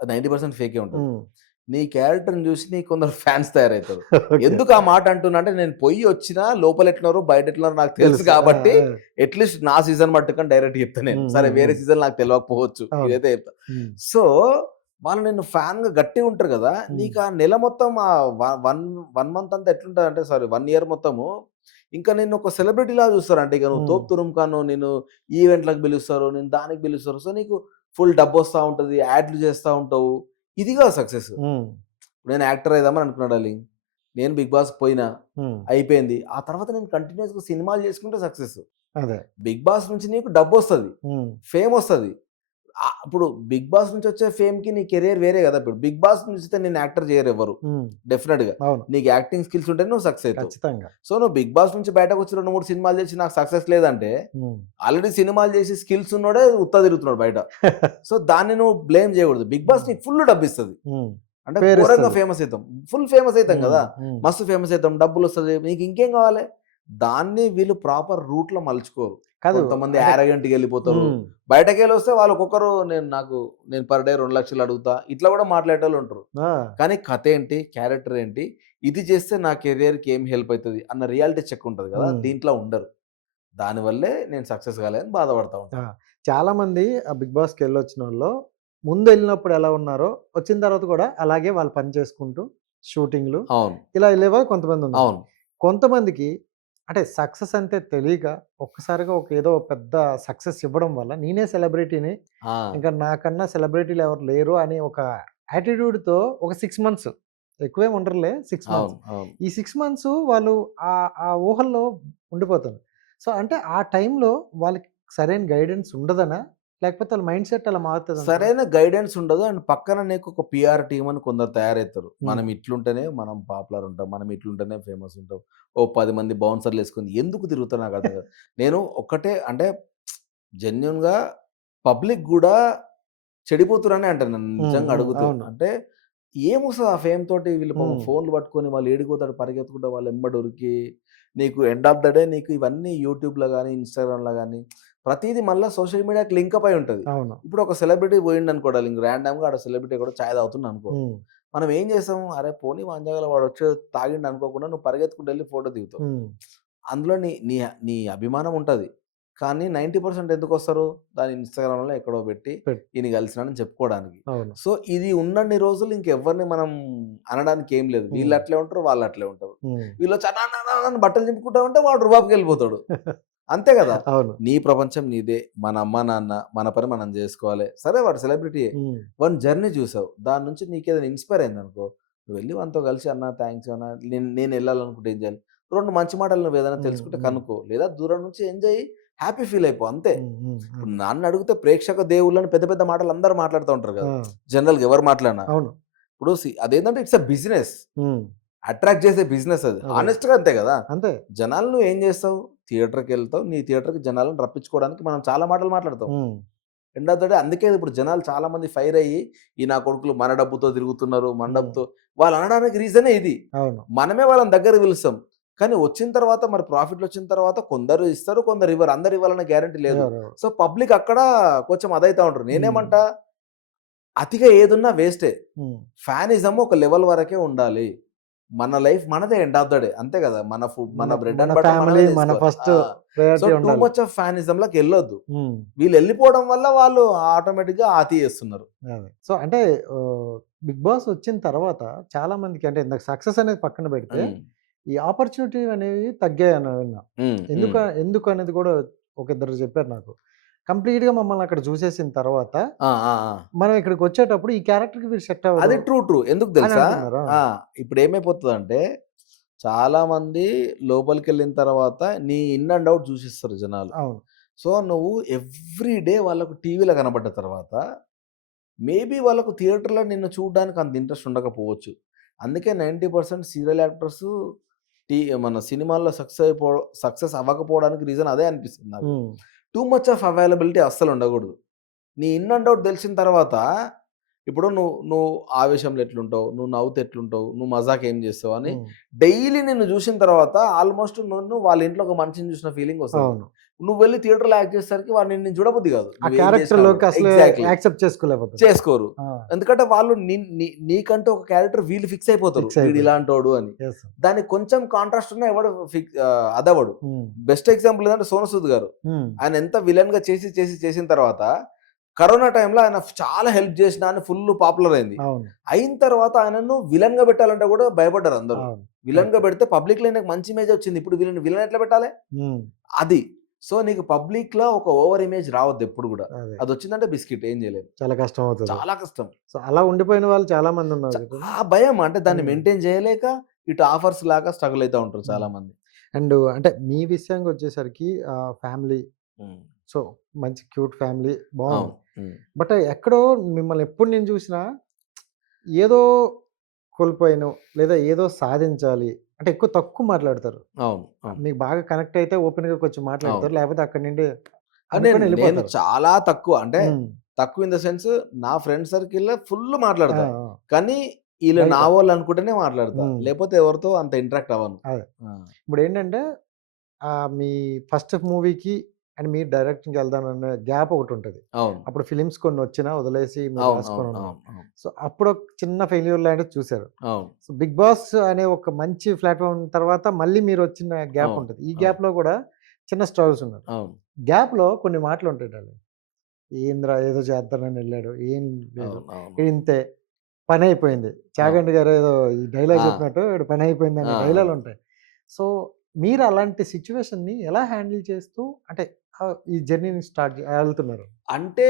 అది 90% ఫేకే ఉంటది. హ్మ్. నీ క్యారెక్టర్‌ని చూసి నీకు కొందరు ఫ్యాన్స్ తయారవుతారు. ఓకే. ఎందుకు ఆ మాట అంటున్నా అంటే, నేను పొయ్యి వచ్చినా లోపల ఎట్లున్నారో, బయట ఎట్లున్నారో నాకు తెలుసు తెలుసు. ఆ! కాబట్టి, ఆ! అట్‌లీస్ట్ నా సీజన్ మట్టుకని డైరెక్ట్ చెప్తా నేను. హ్మ్. సరే హ్మ్. వేరే హ్మ్. సీజన్ నాకు తెలవకపోవచ్చు. అవును. ఇదైతే చెప్తా. హ్మ్. సో, వాళ్ళు నిన్ను ఫ్యాన్‌గా గట్టిగా ఉంటారు గదా! హ్మ్. నీకు ఆ నెల మొత్తం వన్ మంత్ అంతా ఎట్లుంటదంటే, సారీ 1 ఇయర్ మొత్తము ఇంకా నిన్ను ఒక సెలబ్రిటీలాగా చూస్తారు. అంటే ఇక నువ్వు హ్మ్. తోపు తురుముకాను, నిన్ను ఈవెంట్‌లకు పిలుస్తారు, నిన్ను దానికి పిలుస్తారు. సో, నీకు ఫుల్ డబ్బొస్తా ఉంటది. యాడ్‌లు చేస్తా ఉంటావు. ఇది కాదు సక్సెస్. హ్మ్. నేను యాక్టర్ అయిదామని అనుకున్నా డార్లింగ్. నేను 'బిగ్ బాస్' పోయినా, హ్మ్. అయిపోయింది. ఆ తర్వాత నేను కంటిన్యూయస్‌గా సినిమాలు చేసుకుంటే సక్సెస్. అదే. 'బిగ్ బాస్' నుంచి నీకు డబ్బొస్తది. హ్మ్. ఫేమొస్తది. ఇప్పుడు 'బిగ్ బాస్' నుంచి వచ్చే ఫేమ్‌కి నీ కెరియర్ వేరే గదా! ఇప్పుడు 'బిగ్ బాస్' నుంచితే నిన్ను యాక్టర్ చేయరెవ్వరు. హ్మ్. డెఫినెట్‌గా. అవును. నీకు యాక్టింగ్ స్కిల్స్ ఉంటేనే నువ్వు సక్సెస్ అయితావు. ఖచ్చితంగా. సో, నువ్వు 'బిగ్ బాస్' నుంచి బయటకొచ్చి 2, 3 సినిమాలు చేసి నాకు సక్సెస్ లేదంటే, హ్మ్. ఆల్రెడీ సినిమాలు చేసి స్కిల్స్ ఉన్నోడే ఉత్తా తిరుగుతున్నాడు బయట. సో, దాన్ని నువ్వు బ్లేమ్ చేయకూడదు. 'బిగ్ బాస్' నీకు ఫుల్ డబ్బిస్తది. హ్మ్. అంటే ఘోరంగా పేరిస్తది. ఫేమస్ అయితాం. ఫుల్ ఫేమస్ అయితాం హ్మ్. గదా! హ్మ్. మస్తు ఫేమస్ అయితాం. డబ్బులొస్తది. నీకు ఇంకేం కావాలి? దాన్ని వీళ్ళు ప్రాపర్ రూట్‌లో మలుచుకోరు. కాదు. కొంతమంది అంటే యారగెంట్‌గా ఎళ్ళిపోతారు. హ్మ్. బయటకెళ్ళొస్తే వాళ్ళు ఒక్కొక్కరు నేను పర్ డే 2,00,000 అడుగుతా. ఇట్లా కూడా మాట్లాడేటోళ్ళుంటరు. ఆ! కానీ కథేంటి? క్యారెక్టర్ ఏంటి? ఇది చేస్తే నా కెరియర్‌కి ఏం హెల్ప్ అయితది అన్న రియాలిటీ చెక్ ఉంటది గదా! హ్మ్. దీంట్లో ఉండరు. దానివల్లే నేను సక్సెస్ కాలేదని బాధపడతా ఉంటా. ఆ! చాలామంది ఆ 'బిగ్ బాస్'కెళ్ళొచ్చినోళ్ళు ముందెళ్ళినప్పుడు ఎలా ఉన్నారో, వచ్చిన తర్వాత కూడా అలాగే వాళ్ళు పని చేసుకుంటూ షూటింగ్‌లు అవును. ఇలా ఎళ్ళేవారు కొంతమందున్నారు. అవును. కొంతమందికి అంటే సక్సెస్ అంటే తెలీక ఒక్కసారిగా ఒక ఏదో పెద్ద సక్సెస్ ఇవ్వడం వల్ల నేనే సెలబ్రిటీని, ఆ! ఇంకా నాకన్నా సెలబ్రిటీలు ఎవరు లేరు అనే ఒక యాటిట్యూడ్‌తో ఒక 6 మంత్స్ ఎక్కువేమి ఉండరులే 6 మంత్స్. అవును. అవును. ఈ 6 మంత్స్ వాళ్ళు ఆ ఊహల్లో ఉండిపోతారు. సో, అంటే ఆ టైంలో వాళ్ళకి సరైన గైడెన్స్ ఉండదనా? లేకపోతే వాళ్ళ మైండ్ సెట్ అలా మారుతదంటారా? సరైన గైడెన్స్ ఉండదు. అండ్ పక్కన నీకు ఒక పీఆర్ టీమ్ అని కొందరు తయారవుతారు. మనం హ్మ్. ఇట్లుంటేనే మనం పాపులర్ ఉంటాం. మనం ఇట్లుంటేనే ఫేమస్ ఉంటాం. ఓ 10 మంది బౌన్సర్‌లు ఏసుకొని ఎందుకు తిరుగుతారో నాకు అర్థం కాదు. నేను ఒక్కటే అంటే జెన్యూన్‌గా పబ్లిక్ గూడా చెడిపోతుర్రనే అంటాను నేను హ్మ్. నిజంగా హ్మ్. అడుగుతే. అవును. అంటే ఏమొస్తది ఆ ఫేమ్ తోటి వీళ్ళు పాపం హ్మ్. ఫోన్‌లు పట్టుకొని వాళ్ళు ఏడికి పరిగెత్తుకుంటా వాళ్ళ ఎంబడి ఉరికి నీకు ఎండ్ ఆఫ్ ద డే నీకు ఇవన్నీ యూట్యూబ్‌లో గాని, ఇన్‌స్టాగ్రామ్‌లో గాని ప్రతీది మళ్ళా సోషల్ మీడియాకి లింకప్ అయి ఉంటది. అవును. ఇప్పుడు ఒక సెలబ్రిటీ పోయిండనుకో డార్లింగ్ ర్యాండమ్‌గా ఆడ సెలబ్రిటీ ఎక్కడో చాయ్ తాగుతుండనుకో. హ్మ్. మనం ఏం చేస్తాం? అరే పోనీ వాని జాగాలో వాడొచ్చి తాగిండు అనుకోకుండా నువ్వు పరిగెత్తుకుంటూ ఎళ్లి ఫోటో దిగుతావు. హ్మ్. అందులో నీ నీ నీ అభిమానం ఉంటది. కానీ 90% ఎందుకొస్తారు? దాన్ని ఇన్‌స్టాగ్రామ్‌లో ఎక్కడో పెట్టి పెట్ ఈయన్ని కలిసినాడని చెప్పుకోవడానికి. అవును. సో, ఇది ఉన్నన్ని రోజులు ఇంకెవ్వరిని మనం అనడానికి ఏం లేదు. హ్మ్. వీళ్ళు అట్లే ఉంటారు, వాళ్ళు అట్లే ఉంటారు. హ్మ్. వీళ్ళొచ్చి అన్న అన్న అన్న అని బట్టలు చింపుకుంటా ఉంటే వాడు రుబాబ్‌కెళ్ళిపోతాడు. అంతే గదా! అవును. నీ ప్రపంచం నీదే. మన అమ్మ, నాన్న, మన పని మనం జేసుకోవాలి. సరే వాడు సెలబ్రిటీయే. హ్మ్. వాని జర్నీ చూసావు. దాని నుంచి నీకేదైనా ఇన్‌స్పైర్ అయిందనుకో, నువ్వెళ్లి వానితో కలిసి అన్న థాంక్స్ అన్న నేనెళ్ళాలనుకుంటే ఏం చేయాలి? 2 మంచి మాటలు నువ్వేదైనా హ్మ్. తెలుసుకుంటే హ్మ్. కనుక్కో. లేదా దూరం నుంచి ఎంజాయ్ హ్యాపీ ఫీల్ అయిపో అంతే. హ్మ్. హ్మ్. ఇప్పుడు హ్మ్. నన్నడిగితే ప్రేక్షక దేవుళ్ళని పెద్ద పెద్ద మాటలు అందరూ మాట్లాడుతా ఉంటారు ఆ! గదా! జనరల్‌గా ఎవరు మాట్లాడినా. అవును. ఇప్పుడు అదేంటంటే ఇట్స్ ఎ బిజినెస్. హ్మ్. అట్రాక్ట్ చేసే బిజినెస్ అది. అదే. హానెస్ట్‌గా అంతే గదా! అంతే. జనాలు నువ్వేం జేస్తావు? థియేటర్‌కెళ్తావు. నీ థియేటర్‌కి జనాలను రప్పించుకోవడానికి మనం చాలా మాటలు మాట్లాడతాం. హ్మ్. ఎండ్ ఆఫ్ ద డే అందుకే ఇప్పుడు జనాలు చాలా మంది ఫైర్ అయ్యి, ఈ నా కొడుకులు మన డబ్బుతో తిరుగుతున్నారు. మన హ్మ్. డబ్బుతో వాళ్ళు అనడానికి రీజనే ఇది. అవును. మనమే వాళ్ళని దగ్గరికి పిలుస్తాం. కానీ వచ్చిన తర్వాత మరి ప్రాఫిట్‌లొచ్చిన తర్వాత కొందరు ఇస్తారు, కొందరు ఇవ్వరు. అందరు ఇవ్వాలన్న గ్యారంటీ లేదు. ఎవరెవరు. సో, పబ్లిక్ అక్కడ కొంచెం అదైతా ఉంటారు. హ్మ్. నేనేమంటా అతిగా ఏదున్నా వేస్టే. హ్మ్. ఫ్యానిజం ఒక లెవెల్ వరకే ఉండాలి. మన లైఫ్ మనదే ఎండ్ ఆఫ్ ద డే. అంతే గదా! మన ఫుడ్ మన మన బ్రెడ్ మన అండ్ బటర్ మనమే ఫ్యామిలీ మన జేసుకోవాలి. First ah! So, priority too ఉండాలి. మచ్ ఆఫ్ ఫ్యానిజం‌లోకెళ్ళొద్దు. హ్మ్. వీళ్ళెళ్ళిపోవడం వల్ల వాళ్ళు ఆటోమేటిక్‌గా ఆతి చేస్తున్నారు. అదే. సో, అంటే 'బిగ్ బాస్' వచ్చిన తర్వాత చాలా మందికి అంటే ఇందాక సక్సెస్ అనేది పక్కన పెడితే, హ్మ్. ఈ ఆపర్చునిటీ అనేవి తగ్గాయని విన్నా. హ్మ్. హ్మ్. ఎందుకనేది కూడా ఒక ఇద్దరు చెప్పారు నాకు. కంప్లీట్‌గా మమ్మల్ని అక్కడ చూసేసిన తర్వాత, ఆ! ఆ! ఆ! మనం ఇక్కడికొచ్చేటప్పుడు ఈ క్యారెక్టర్‌కి వీడు సెట్ అవ్వదు అది ట్రూ. ఎందుకు అని తెలుసా? అంటున్నారు. ఆ! ఇప్పుడేమైపోతదంటే, చాలామంది లోపలికెళ్ళిన తర్వాత నీ ఇన్ అండ్ ఔట్ జూసిస్తారు జనాలు. అవును. సో, నువ్వు ఎవ్రీ డే వాళ్ళకు టీవీలో కనపడ్డ తర్వాత, మేబీ వాళ్ళకు థియేటర్‌లో నిన్ను చూడడానికి అంత ఇంట్రెస్ట్ ఉండకపోవచ్చు. అందుకే 90% సీరియల్ యాక్టర్సు మన సినిమాల్లో సక్సెస్ అవ్వకపోవడానికి రీజన్ అదే అనిపిస్తుంది నాకు. Hmm. Too much of availability అస్సలుండకూడదు. నీ ఇన్ అండ్ ఔట్ తెలిసిన తర్వాత, ఇప్పుడు నువ్వు నువ్వు ఆవేశంలో ఎట్లుంటావు, నువ్వు నవ్వుతే ఎట్లుంటావు, నువ్వు మజాక్ ఏం చేస్తావు అని హ్మ్. డైలీ నిన్ను చూసిన తర్వాత ఆల్మోస్ట్ నన్ను వాళ్ళ ఇంట్లో ఒక మనిషిని చూసిన ఫీలింగ్ వస్తది. అవును. నువ్వు వెళ్లి థియేటర్‌లో యాక్ట్ చేసేసరికి వాడు నిన్ను చూడబుద్ధి కాదు. ఆ నువ్వేం చేసినా క్యారెక్టర్‌లోకి కూడా. అసలే ఎగ్జాక్ట్‌లీ. యాక్సెప్ట్ చేసుకోలేకపోతున్నారు. చేసుకోరు. ఆ! ఎందుకంటే వాళ్ళు నీకంటూ ఒక క్యారెక్టర్ వీళ్ళు ఫిక్స్ అయిపోతారు. ఫిక్స్ వీడు అయిపోయారు. ఇలాంటోడు అని. యెస్. దానికి కొంచెం కాంట్రాస్ట్ ఉన్నా ఎవడు అదవ్వడు. హ్మ్. బెస్ట్ ఎగ్జాంపుల్ ఏంటంటే 'సోనూ సూద్' గారు. హ్మ్. ఆయన ఎంత విలన్‌గా చేసిన తర్వాత కరోనా టైమ్‌లో ఆయన చాలా హెల్ప్ చేసినా అని ఫుల్ పాపులర్ అయింది. అవును. అయిన తర్వాత ఆయనను విలన్‌గా పెట్టాలంటే కూడా భయపడ్డారు అందరూ. అవును. విలన్‌గా కరెక్టే. పెడితే పబ్లిక్‌లో ఆయనకు మంచి ఇమేజ్ వచ్చింది. ఇప్పుడు విలన్ ఎట్లా పెట్టాలి? హ్మ్. అది. సో, నీకు పబ్లిక్‌లో ఒక ఓవర్ ఇమేజ్ రావద్దు ఎప్పుడు గూడా. అదే. అదొచ్చిందంటే బిస్కిట్ ఏం చేయలేం. చాలా కష్టమవుతది. చాలా కష్టం. సో, అలా ఉండిపోయిన వాళ్ళు చాలా మందున్నారు కదండీ! ఆ భయం అంటే దాన్ని హ్మ్. మెయింటైన్ చేయలేక ఇటు ఆఫర్స్ లాగా స్ట్రగుల్ అయితా ఉంటారు హ్మ్. చాలామంది. అండ్ అంటే మీ విషయానికొచ్చేసరికి ఫ్యామిలీ హ్మ్. సో, మంచి క్యూట్ ఫ్యామిలీ బావుంది. అవును. హ్మ్. బట్ ఎక్కడో మిమ్మల్ని ఎప్పుడు నేను చూసినా ఏదో కోల్పోయాను లేదా ఏదో సాధించాలి అంటే ఎక్కువ తక్కువ మాట్లాడతారు. అవును. అవును. మీకు బాగా కనెక్ట్ అయితే ఓపెన్‌గా కొంచెం అవును. మాట్లాడతారు. లేకపోతే అక్కడి నుండి నేను అనుకోని నేను ఎళ్ళిపోతారు. చాలా తక్కువ అంటే హ్మ్. తక్కువ ఇన్ ద సెన్స్ నా ఫ్రెండ్ సర్కిల్‌లో ఫుల్ ఆ! మాట్లాడతా. ఆ! కానీ ఈళ్ళు నా బయట. వోళ్ళు అనుకుంటేనే మాట్లాడతా. హ్మ్. లేకపోతే ఎవరితో అంత ఇంటరాక్ట్ అవ్వను. అదే. ఆ! ఇప్పుడేంటంటే మీ ఫస్ట్ మూవీకి అండ్ మీరు డైరెక్టింగ్‌కెళ్దామన్న గ్యాప్ ఒకటుంటది. అవును. అప్పుడు ఫిల్మ్స్ కొన్నొచ్చినా వదిలేసి మీరు అవును. అవును. రాసుకొనున్నారు. అవును. అవును. సో, అప్పుడొక చిన్న ఫెయిల్యూర్ లాంటిది చూసారు. అవును. సో, 'బిగ్ బాస్' అనే ఒక మంచి ప్లాట్‌ఫార్మ్ తర్వాత మళ్ళీ మీరొచ్చిన గ్యాప్ అవును. ఉంటది. ఈ అవును. గ్యాప్‌లో గూడా చిన్న స్ట్రగుల్స్ ఉన్నారు. అవును. గ్యాప్‌లో కొన్ని మాటలుంటాయి డార్లింగ్. ఏందిరా ఏదో చేద్దామని ఎళ్ళాడు. ఏం లేదు. అవును. అవును. ఇంతే పనయిపోయింది. అవును. 'చాగంటి' గారు ఏదో ఈ డైలాగ్ ఆ! చెప్పినట్టు ఈడ పనయిపోయిందన్న ఆ! డైలాగులుంటాయి. సో, మీరు అలాంటి సిట్యుయేషన్‌ని ఎలా హ్యాండిల్ చేస్తూ అంటే ఈ జర్నీని ఎళ్తున్నారు? అంటే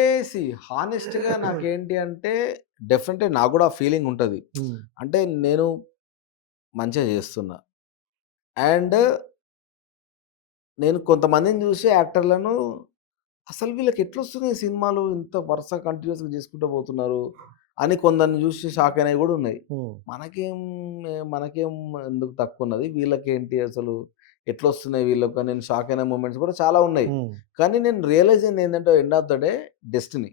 హానెస్ట్‌గా నాకేంటి అంటే డెఫినెట్‌లీ నాకు గూడా ఆ ఫీలింగ్ ఉంటది. హ్మ్. అంటే నేను మంచిగా చేస్తున్నా. అండ్ నేను కొంతమందిని చూసి యాక్టర్‌లను అసలు వీళ్ళకి ఎట్లొస్తున్నాయి సినిమాలు ఇంత వరుస కంటిన్యూస్గా చేసుకుంటూ పోతున్నారు అని కొందరిని చూసి షాక్ అయినవి కూడా ఉన్నాయి. మనకేం మనకేం ఎందుకు తక్కువ ఉన్నది, వీళ్ళకేంటి అసలు ఎట్లొస్తున్నాయి వీళ్ళకు అని నేను షాక్ అయిన మూమెంట్స్ కూడా చాలా ఉన్నాయి. కానీ నేను రియలైజ్ అయింది ఏంటంటే end of the day destiny.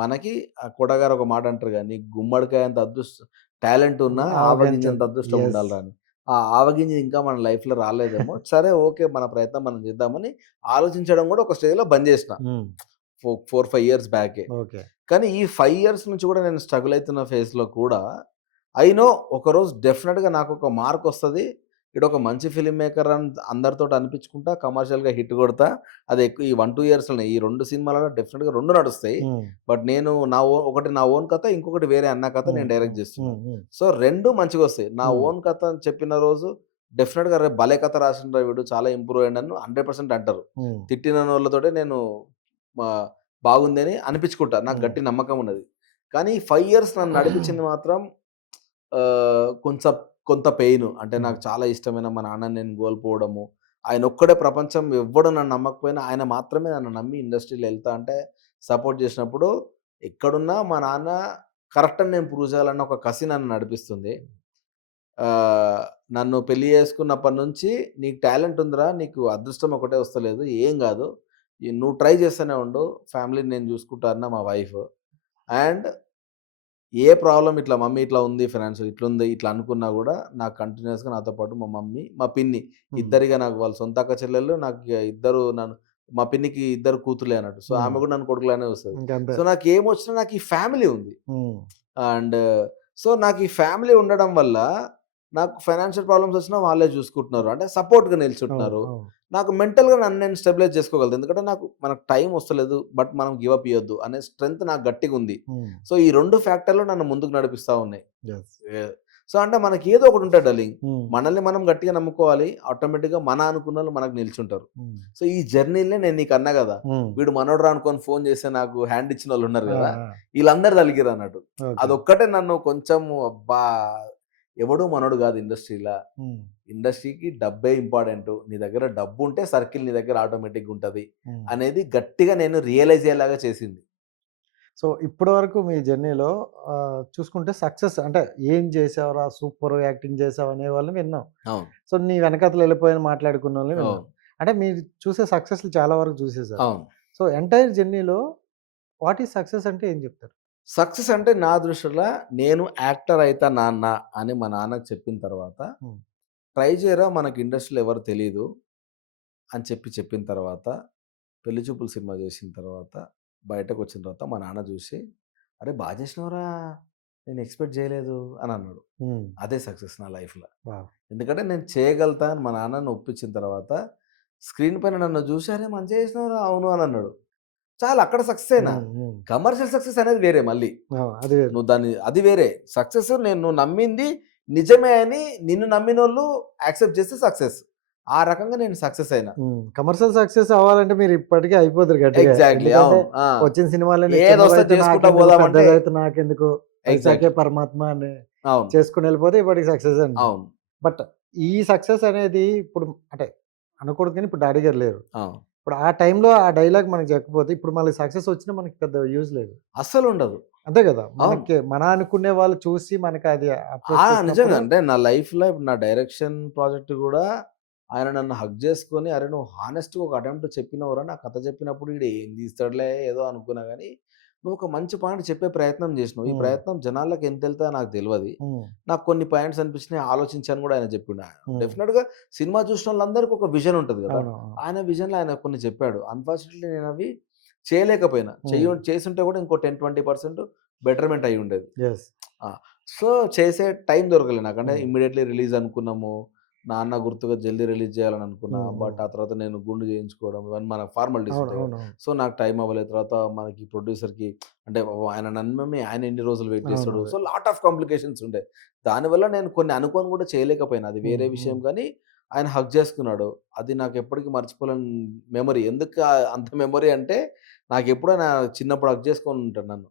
మనకి ఆ కొడగారు ఒక మాట అంటారు కదా, నీకు గుమ్మడికాయ అంత అదృష్టం టాలెంట్ ఉన్నా ఆవగింజంత అదృష్టం ఉండాలిరా అని. ఆ ఆవగింజ ఇంకా మన లైఫ్లో రాలేదేమో, సరే ఓకే మన ప్రయత్నం మనం చేద్దామని ఆలోచించడం కూడా ఒక స్టేజ్లో బంద్ చేసిన 4-5 ఇయర్స్ బ్యాకే. కానీ ఈ 5 ఇయర్స్ నుంచి కూడా నేను స్ట్రగుల్ అవుతున్న ఫేజ్లో కూడా అయినో ఒకరోజు డెఫినెట్గా నాకు ఒక మార్క్ వస్తుంది, ఇక్కడ ఒక మంచి ఫిల్మ్ మేకర్ అని అందరితో అనిపించుకుంటా, కమర్షియల్గా హిట్ కొడతా. అది ఎక్కువ ఈ 1-2 ఇయర్స్లోనే ఈ 2 సినిమాలలో డెఫినెట్గా 2 నడుస్తాయి. బట్ నేను ఒకటి నా ఓన్ కథ, ఇంకొకటి వేరే అన్న కథ నేను డైరెక్ట్ చేస్తున్నాను. సో 2 మంచిగా వస్తాయి. నా ఓన్ కథ అని చెప్పిన రోజు డెఫినెట్గా రేపు భలే కథ రాసిన వీడు చాలా ఇంప్రూవ్ అయ్యాను 100% అంటారు. తిట్టిన వాళ్ళతోటే నేను బాగుంది అని అనిపించుకుంటా, నాకు గట్టి నమ్మకం ఉన్నది. కానీ 5 ఇయర్స్ నన్ను నడిపించింది మాత్రం కొంత పెయిన్. అంటే నాకు చాలా ఇష్టమైన మా నాన్న నేను కోల్పోవడము, ఆయన ఒక్కడే ప్రపంచం, ఎవ్వడు నన్ను నమ్మకపోయినా ఆయన మాత్రమే నన్ను నమ్మి ఇండస్ట్రీలో వెళ్తా అంటే సపోర్ట్ చేసినప్పుడు, ఎక్కడున్నా మా నాన్న కరెక్ట్ అని నేను ప్రూవ్ చేయాలన్న ఒక కసి నన్ను నడిపిస్తుంది. నన్ను పెళ్లి చేసుకున్నప్పటి నుంచి నీకు టాలెంట్ ఉందిరా, నీకు అదృష్టం ఒకటే వస్తలేదు, ఏం కాదు, నువ్వు ట్రై చేస్తూనే ఉండు, ఫ్యామిలీని నేను చూసుకుంటా అన్న మా వైఫ్. అండ్ ఏ ప్రాబ్లం ఇట్లా మమ్మీ ఇట్లా ఉంది ఫైనాన్షియల్ ఇట్లుంది ఇట్లా అనుకున్నా కూడా నాకు కంటిన్యూస్గా నాతో పాటు మా మమ్మీ మా పిన్ని ఇద్దరిగా, నాకు వాళ్ళ సొంత అక్క చెల్లెళ్ళు, నాకు ఇద్దరు నన్ను, మా పిన్నికి 2 కూతుర్లే అన్నట్టు. సో ఆమె కూడా నన్ను కొడుకులానే వస్తుంది. సో నాకు ఏమొచ్చినా నాకు ఈ ఫ్యామిలీ ఉంది. అండ్ సో నాకు ఈ ఫ్యామిలీ ఉండడం వల్ల నాకు ఫైనాన్షియల్ ప్రాబ్లమ్స్ వచ్చినా వాళ్ళే చూసుకుంటున్నారు, అంటే సపోర్ట్గా నిల్చుంటున్నారు. నాకు మెంటల్గా నన్ను నేను స్టెబిలైజ్ చేసుకోగలుగుతాను, ఎందుకంటే మనకు టైం వస్తలేదు బట్ మనం గివ్ అప్ ఇవ్వద్దు అనే స్ట్రెంగ్త్ నాకు గట్టిగా ఉంది. సో ఈ 2 ఫ్యాక్టర్లు నన్ను ముందుకు నడిపిస్తూ ఉన్నాయి. సో అంటే మనకి ఏదో ఒకటి ఉంటుంది డార్లింగ్, మనల్ని మనం గట్టిగా నమ్ముకోవాలి, ఆటోమేటిక్గా మన అనుకున్న వాళ్ళు మనకు నిల్చుంటారు. సో ఈ జర్నీలే నేను నీకు అన్నా కదా, వీడు మనోడ్రా అనుకొని ఫోన్ చేస్తే నాకు హ్యాండ్ ఇచ్చిన వాళ్ళు ఉన్నారు కదా, వీళ్ళందరూ తలిగిరు అన్నట్టు. అదొక్కటే నన్ను కొంచెం అబ్బా ఎవడో మనోడు కాదు ఇండస్ట్రీలో, ఇండస్ట్రీకి డబ్బే ఇంపార్టెంట్, నీ దగ్గర డబ్బు ఉంటే సర్కిల్ నీ దగ్గర ఆటోమేటిక్గా ఉంటుంది అనేది గట్టిగా నేను రియలైజ్ అయ్యేలాగా చేసింది. సో ఇప్పటి వరకు మీ జర్నీలో చూసుకుంటే సక్సెస్ అంటే ఏం చేసావురా, సూపర్ యాక్టింగ్ చేసావు అనే వాళ్ళని విన్నాం. సో నీ వెనకతలు వెళ్ళిపోయిన మాట్లాడుకున్న వాళ్ళని విన్నాం. అంటే మీరు చూసే సక్సెస్లు చాలా వరకు చూసేసారు. సో ఎంటైర్ జర్నీలో వాట్ ఈస్ సక్సెస్ అంటే ఏం చెప్తారు? సక్సెస్ అంటే నా దృష్టిలో నేను యాక్టర్ అవుతా నాన్న అని మా నాన్నకు చెప్పిన తర్వాత, ట్రై చేయరా మనకి ఇండస్ట్రీలో ఎవరు తెలియదు అని చెప్పిన తర్వాత, పెళ్లి చూపులు సినిమా చేసిన తర్వాత బయటకు వచ్చిన తర్వాత మా నాన్న చూసి, అరే బాగా చేసినవరా, నేను ఎక్స్పెక్ట్ చేయలేదు అని అన్నాడు. అదే సక్సెస్ నా లైఫ్లో. ఎందుకంటే నేను చేయగలుగుతా అని మా నాన్నను ఒప్పించిన తర్వాత స్క్రీన్ పైన నన్ను చూసి, అరే మంచిగా చేసినవరా అవును అని అన్నాడు. చాలా అక్కడ సక్సెస్ అయినా. కమర్షియల్ సక్సెస్ అనేది వేరే, మళ్ళీ నువ్వు దాన్ని అది వేరే సక్సెస్. నువ్వు నమ్మింది నిజమే అని నిన్ను నమ్మిన వాళ్ళు యాక్సెప్ట్ చేస్తే సక్సెస్. ఆ రకంగా నేను సక్సెస్ అయినా. కమర్షియల్ సక్సెస్ అవ్వాలంటే మీరు ఇప్పటికే అయిపోతారు గట్టిగా. ఎగ్జాక్ట్లీ వచ్చిన సినిమాలు నాకెందుకు పరమాత్మ అని చేసుకుని వెళ్ళిపోతే ఇప్పటికి సక్సెస్ అండి. అవును. బట్ ఈ సక్సెస్ అనేది ఇప్పుడు అంటే అనకూడదు కానీ ఇప్పుడు డాడీ గారు లేరు. ఇప్పుడు ఆ టైంలో ఆ డైలాగ్ మనకి చెప్పకపోతే ఇప్పుడు మళ్ళీ సక్సెస్ వచ్చినా మనకి పెద్ద యూజ్ లేదు, అస్సలు ఉండదు. అంతే కదా, మనకి మన అనుకునే వాళ్ళు చూసి మనకి అది నిజంగా. అంటే నా లైఫ్లో నా డైరెక్షన్ ప్రాజెక్ట్ కూడా ఆయన నన్ను హగ్ చేసుకొని, అరే నువ్వు హానెస్ట్గా ఒక అటెంప్ట్ చెప్పినవరా, నా కథ చెప్పినప్పుడు ఈడు ఏం తీస్తాడులే ఏదో అనుకున్నా, కానీ నువ్వు ఒక మంచి పాయింట్ చెప్పే ప్రయత్నం చేసినావు. ఈ ప్రయత్నం జనాలకు ఎంత వెళ్తా నాకు తెలియదు, నాకు కొన్ని పాయింట్స్ అనిపించినాయి, ఆలోచించాను కూడా ఆయన చెప్పిండు. డెఫినెట్గా సినిమా చూసిన వాళ్ళందరికీ ఒక విజన్ ఉంటుంది కదా, ఆయన విజన్లో ఆయన కొన్ని చెప్పాడు. అన్ఫార్చునేట్లీ నేను అవి చేయలేకపోయినా, చేస్తుంటే కూడా ఇంకో 10-20% బెటర్మెంట్ అయి ఉండేది. సో చేసే టైం దొరకలేదు నాకు. అంటే ఇమ్మీడియట్లీ రిలీజ్ అనుకున్నాము, నాన్న గుర్తుగా జల్దీ రిలీజ్ చేయాలని అనుకున్నా. బట్ ఆ తర్వాత నేను గుండు చేయించుకోవడం ఇవన్నీ మన ఫార్మాలిటీస్ ఉంటాయి. సో నాకు టైం అవ్వలేదు. తర్వాత మనకి ప్రొడ్యూసర్కి అంటే ఆయన నమ్మి ఆయన ఎన్ని రోజులు వెయిట్ చేస్తాడు. సో లాట్ ఆఫ్ కాంప్లికేషన్స్ ఉంటాయి. దానివల్ల నేను కొన్ని అనుకోని కూడా చేయలేకపోయినా, అది వేరే విషయం. కానీ ఆయన హగ్ చేసుకున్నాడు, అది నాకు ఎప్పటికీ మర్చిపోలేని మెమరీ. ఎందుకు అంత మెమరీ అంటే, నాకు ఎప్పుడైనా చిన్నప్పుడు హగ్ చేసుకొని ఉంటాడు నన్ను,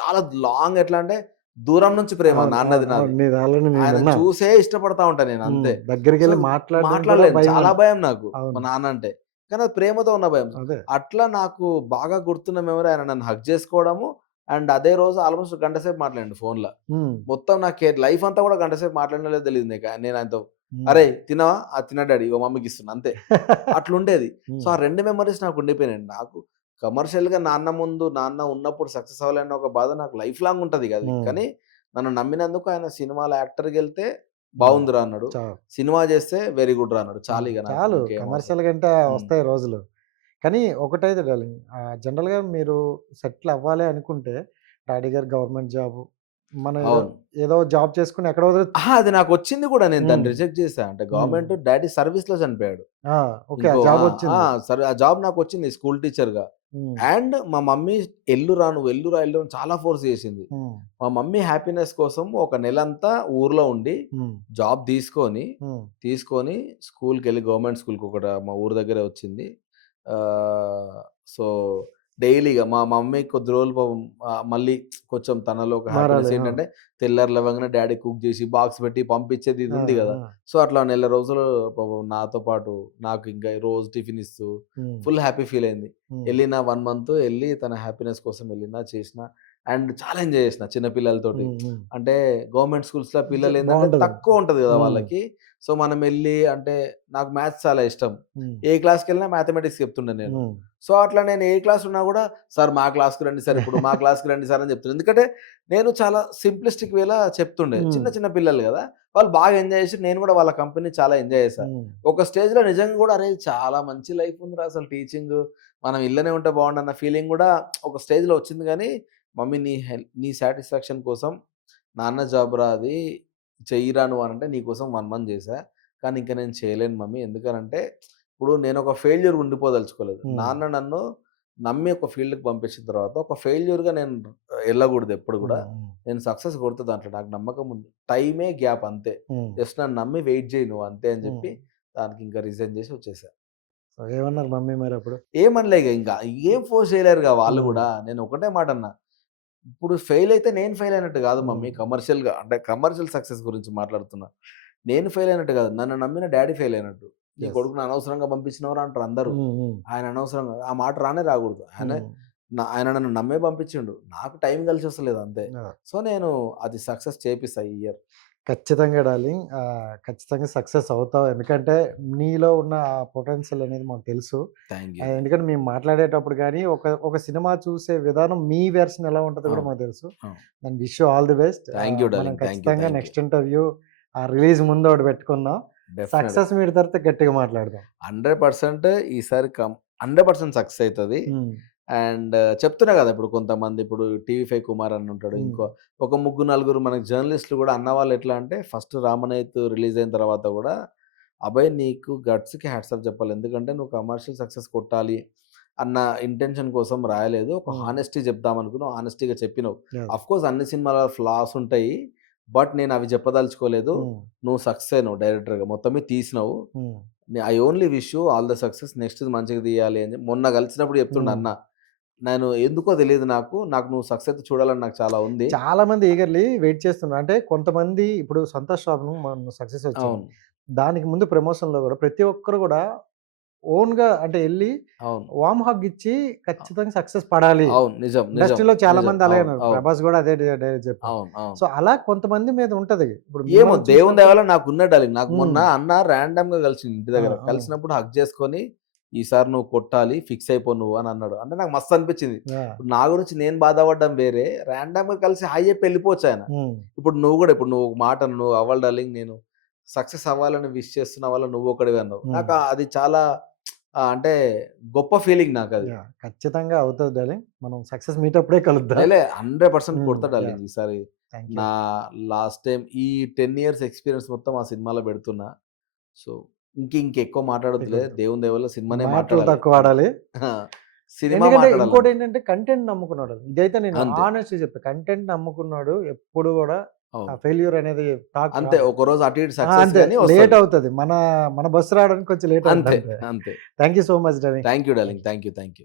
చాలా లాంగ్. ఎట్లా అంటే దూరం నుంచి ప్రేమ నాన్నది నాది. ఆయన చూసే ఇష్టపడతా ఉంటా నేను, అంతే. దగ్గరికి వెళ్ళి మాట్లాడలేను, చాలా భయం నాకు మా నాన్న అంటే. కానీ అది ప్రేమతో ఉన్న భయం. అదే. అట్లా నాకు బాగా గుర్తున్న మెమరీ ఆయన నన్ను హగ్ చేసుకోవడము. అండ్ అదే రోజు ఆల్మోస్ట్ గంట సేపు మాట్లాడిండు ఫోన్‌లో. హ్మ్. మొత్తం నాకు లైఫ్ అంతా కూడా గంట సేపు మాట్లాడినో లేదో తెలీదు నీకు. నేను ఆయనతో హ్మ్. "అరేయ్! తిన్నావా? ఆ! తిన్నా డాడీ. ఇగో మమ్మీకి ఇస్తున్నా" అంతే. అట్లుండేది. సో, హ్మ్. ఆ 2 మెమోరీస్ నాకు ఉండిపోయినాయండి. నాకు కమర్షియల్‌గా నాన్న ఉన్నప్పుడు సక్సెస్ అవ్వలేని ఒక బాధ నాకు లైఫ్ లాంగ్ ఉంటది ఇగ అది. హ్మ్. కానీ నన్ను నమ్మినందుకు ఆయన సినిమాలో యాక్టర్‌గెళ్తే హ్మ్. బావుందిరా అన్నాడు. చాలు. సినిమా చేస్తే వెరీ గుడ్ రా అన్నాడు. హ్మ్. చాలిగ నాకు చాలు ఇంకేం అవసరం. కమర్షియల్ గంటే హ్మ్. వస్తాయి రోజులు. కానీ ఒకటైతే డార్లింగ్ జనరల్‌గా మీరు సెటిల్ అవ్వాలి అనుకుంటే డాడీ గారు గవర్నమెంట్ జాబు, మనం ఏదో అవును. ఏదో జాబ్ చేసుకొని ఎక్కడో అహా! అది నాకొచ్చింది కూడా. నేను దాన్ని హ్మ్. రిజెక్ట్ చేశా. అంటే హ్మ్. గవర్నమెంట్ డ్యాడీ సర్వీస్‌లో చనిపోయాడు. ఆ! ఓకే. ఆ ఇంకో జాబ్ ఆ! ఆ! వచ్చింది. సరే ఆ జాబ్ నాకొచ్చింది స్కూల్ టీచర్‌గా. హ్మ్. అండ్ మా మమ్మీ "ఎల్లురా నువ్వు ఎల్లురా, ఎల్లు" అని చాలా ఫోర్స్ చేసింది. హ్మ్. మా మమ్మీ హ్యాపీనెస్ కోసం ఒక నెలంతా ఊర్లో ఉండి హ్మ్. జాబ్ తీసుకొని, హ్మ్. తీసుకొని స్కూల్‌కెళ్ళి గవర్నమెంట్ స్కూల్‌కి ఒకటి మా ఊరు దగ్గరే వచ్చింది. ఆహ్, సో, డైలీగా మా మమ్మీ కొద్ది రోజులు పాపం మళ్ళీ కొంచెం తనలో ఒక హ్యాపీనెస్ మారాలి. ఆ! ఏంటంటే తెల్లారి లేవంగానే డ్యాడీ కుక్ చేసి బాక్స్ పెట్టి పంపించేది ఇది ఆ! ఉంది గదా! ఆ! సో, అట్లా నెల రోజులు పాపం నాతో పాటు నాకు ఇంకా రోజు టిఫిన్ ఇస్తూ హ్మ్. ఫుల్ హ్యాపీ ఫీల్ అయింది. హ్మ్. ఎళ్ళిన 1 మంత్ ఎళ్లి తన హ్యాపీనెస్ కోసం ఎళ్ళినా, చేసినా అండ్ చాలా ఎంజాయ్ చేసిన చిన్న పిల్లలతోటి. హ్మ్. హ్మ్. అంటే గవర్నమెంట్ స్కూల్స్‌లో పిల్లలేందంటే బావుంటది. తక్కువ ఉంటది గదా హ్మ్. వాళ్ళకి. సో, మనమెళ్లి అంటే నాకు మ్యాథ్స్ చాలా ఇష్టం. హ్మ్. ఏ క్లాస్‌కెళ్ళినా మ్యాథమెటిక్స్ చెప్తుండే నేను. హ్మ్. సో, అట్లా నేను ఏ క్లాస్ ఉన్నా గూడా సార్ మా క్లాస్‌కి రండి సార్ ఇప్పుడు, మా క్లాస్‌కి రండి సార్ అని చెప్తున్నా. ఎందుకంటే నేను చాలా సింప్లిస్టిక్ వేలా చెప్తుండే. హ్మ్. చిన్న చిన్న పిల్లలు గదా! వాళ్ళు బాగా ఎంజాయ్ చేసి నేను గూడా వాళ్ళ కంపెనీ చాలా ఎంజాయ్ చేశా. హ్మ్. ఒక స్టేజ్‌లో నిజంగా గూడా అరే! చాలా మంచి లైఫ్ ఉందిరా అసలు టీచింగు. మనం ఇళ్ళనే ఉంటే బావుండన్న ఫీలింగ్ గూడా ఒక స్టేజ్‌లో వచ్చింది గానీ, మమ్మీ నీ సాటిస్ఫాక్షన్ కోసం నాన్న జాబ్ రా అది చెయ్యిరా నువ్వు అనంటే నీకోసం 1 మంత్ చేశా. కానీ ఇంక నేను చేయలేను మమ్మీ. ఎందుకనంటే ఇప్పుడు నేనొక ఫెయిల్యూర్‌గా ఉండిపోదలుచుకోలేదు. హ్మ్. నాన్న నన్ను నమ్మి ఒక ఫీల్డ్‌కి పంపించిన తర్వాత ఒక ఫెయిల్యూర్‌గా నేను ఎళ్ళకూడదు ఎప్పుడు గూడా. హ్మ్. హ్మ్. నేను సక్సెస్ కొడతా దాంట్లో నాకు నమ్మకం ఉంది. టైమే గ్యాప్ అంతే. హ్మ్. జస్ట్ నన్ను నమ్మి వెయిట్ జెయి నువ్వు అంతే అని హ్మ్. జెప్పి దానికి ఇంకా రిజైన్ చేసి వచ్చేసా. సో, ఏమన్నారు మమ్మీ మరప్పుడు? ఏమనలే ఇగ ఇంకా. ఏం ఫోర్స్ చేయలేరుగా వాళ్ళు హ్మ్. గూడా. నేను ఒకటే మాట అన్నా. ఇప్పుడు ఫెయిల్ అయితే నేను ఫెయిల్ అయినట్టు గాదు హ్మ్. మమ్మీ. కమర్షియల్‌గా అంటే కమర్షియల్ సక్సెస్ గురించి మాట్లాడుతున్నా. నేను ఫెయిల్ అయినట్టు గాదు. నన్ను నమ్మిన డ్యాడీ ఫెయిల్ అయినట్టు. నీ యెస్. కొడుకుని అనవసరంగా పంపించినవురా అంటారు అందరూ. హ్మ్. హ్మ్. ఆయన అనవసరంగా ఆ మాట రానే రాకూడదు. హ్మ్. ఆయన నన్ను నమ్మే పంపించిండు. నాకు టైం కలిసొస్తలేదు అంతే. ఆ! సో, నేను అది సక్సెస్ చేపిస్తా ఈ ఇయర్. ఖచ్చితంగా డార్లింగ్. ఖచ్చితంగా సక్సెస్ అవుతావు. ఎందుకంటే నీలో ఉన్న ఆ పొటెన్షియల్ అనేది మాకు తెలుసు. Thank you. ఎందుకంటే మేము మాట్లాడేటప్పుడు గానీ, ఒక సినిమా చూసే విధానం మీ వెర్షన్ ఎలా ఉంటదో కూడా అవును. మాకు తెలుసు. అవును. And wish you all the best. Thank you మనం డార్లింగ్. Thank you. ఖచ్చితంగా thank you. Next interview release ముందు ఒకటి పెట్టుకుందాం. డెఫినెట్‌గా. సక్సెస్ మీట్ తర్వాత గట్టిగా మాట్లాడదాం. 100% ఈసారి 100% సక్సెస్ అయితది. హ్మ్. అండ్ చెప్తున్నా గదా! ఇప్పుడు కొంతమంది ఇప్పుడు 'టీవీ5 కుమార్' అని ఉంటాడు. హ్మ్. ఒక ముగ్గురు, నలుగురు మనకు జర్నలిస్ట్‌లు గూడా అన్నవాళ్ళు ఎట్లా అంటే ఫస్ట్ 'రామనైత్' రిలీజ్ అయిన తర్వాత గూడా "అభయ్ నీకు గట్స్‌కి హ్యాట్స్ ఆఫ్ చెప్పాలి. ఎందుకంటే నువ్వు కమర్షియల్ సక్సెస్ కొట్టాలి అన్న ఇంటెన్షన్ కోసం రాయలేదు. ఒక హ్మ్. హానెస్టీ చెప్దామనుకున్నావు. హానెస్టీగా చెప్పినవు. యాహ్! ఆఫ్‌కోర్స్ అన్ని సినిమాలలో ఫ్లాస్ ఉంటాయి. బట్ నేను అవి చెప్పదలుచుకోలేదు. హ్మ్. నువ్వు సక్సెస్ అయినవు డైరెక్టర్‌గా. మొత్తం మీద తీసినవు. Hmm. I only wish you all the success. నెక్స్ట్‌ది మంచిగా తీయాలి" అని చెప్పి మొన్న కలిసినప్పుడు చెప్తుండే హ్మ్. అన్న. నేను ఎందుకో తెలీదు నాకు. నాకు నువ్వు సక్సెస్ అయితే చూడాలని నాకు చాలా ఉంది. చాలా మంది ఈగర్‌లీ వెయిట్ చేస్తున్నారు. అంటే కొంతమంది ఇప్పుడు 'సంతోష్ బాబును' మొన్న సక్సెస్ వచ్చింది. అవును. దానికి ముందు ప్రమోషన్‌లో గూడా ప్రతి ఒక్కరు గూడా ఓన్‌గా అంటే ఎళ్లి అవును. వార్మ్ హగ్ ఇచ్చి అ ఖచ్చితంగా సక్సెస్ పడాలి. అవును. నిజం. నిజం. ఇండస్ట్రీలో చాలా నిజం. మంది అలాగే అవును. అన్నారు. అవును. 'ప్రభాస్' గూడా అదే డైలాగ్ చెప్పారు. అవును. అవును. సో, అలా కొంతమంది మీద ఉంటది. ఇప్పుడు ఏమో మిమ్మల్ని దేవుని దయ చూసినప్పుడు వల్ల నాకున్నాడు డార్లింగ్. నాకు మొన్న హ్మ్. అన్న ర్యాండమ్‌గా కలిసిండు ఇంటి ఆ! దగ్గర. ఆ! కలిసినప్పుడు హగ్ చేసుకొని, "ఈసారి నువ్వు కొట్టాలి. ఫిక్స్ అయిపో నువ్వు" అని అన్నాడు. అంటే నాకు మస్తు అనిపించింది. ఆ! ఇప్పుడు నా గురించి నేను బాధపడడం వేరే. ర్యాండమ్‌గా కలిసి హాయ్ చెప్పి వెళ్ళిపోవచ్చు ఆయన. హ్మ్. ఇప్పుడు నువ్వు ఒక మాట అన్నావు. "నువ్వు అవ్వాలి డార్లింగ్ నేను సక్సెస్ అవ్వాలని విష్ చేస్తున్నా వల్ల నువ్వు ఒకడివే" అన్నావు. హ్మ్. నాకు అది చాలా అంటే గొప్ప ఫీలింగ్ నాకది. యాహ్! ఖచ్చితంగా అవుతది డార్లింగ్. మనం సక్సెస్ మీట్ అప్పుడే కలుద్దాం. 100% హ్మ్. కొడతా యాహ్! డార్లింగ్ ఈసారి. Thank you. నా లాస్ట్ టైమ్ ఈ 10 ఇయర్స్ ఎక్స్‌పీరియన్స్ మొత్తం ఆ సినిమాలో పెడుతున్నా. సో, ఇంకెక్కువ మాట్లాడొద్దులే. ఇకొద్దు. దేవుని దయ వల్ల సినిమానే మాటలు మాట్లాడాలి. తక్కువ వాడాలి. ఆ! సినిమా ఎందుకంటే మాట్లాడాలంతే. ఇంకోటేంటంటే కంటెంట్ నమ్ముకున్నాడు. ఇదైతే నేను అంతే. హానెస్ట్‌గా చెప్తా. కంటెంట్ నమ్ముకున్నాడు ఎప్పుడు గూడా ఆ అవును. ఫెయిల్యూర్ అనేది టాక్ అంతే. రాదు. ఒకరోజు అటు ఇటు సక్సెస్ అంతే గాని లేట్ వస్తది. అవుతది. మన మన బస్సు రావడానికి కొంచెం లేట్ అవుద్ది అంతే. అంతే. అంతే. Thank you so much darling. Thank you thank darling. You. Thank you. Thank you.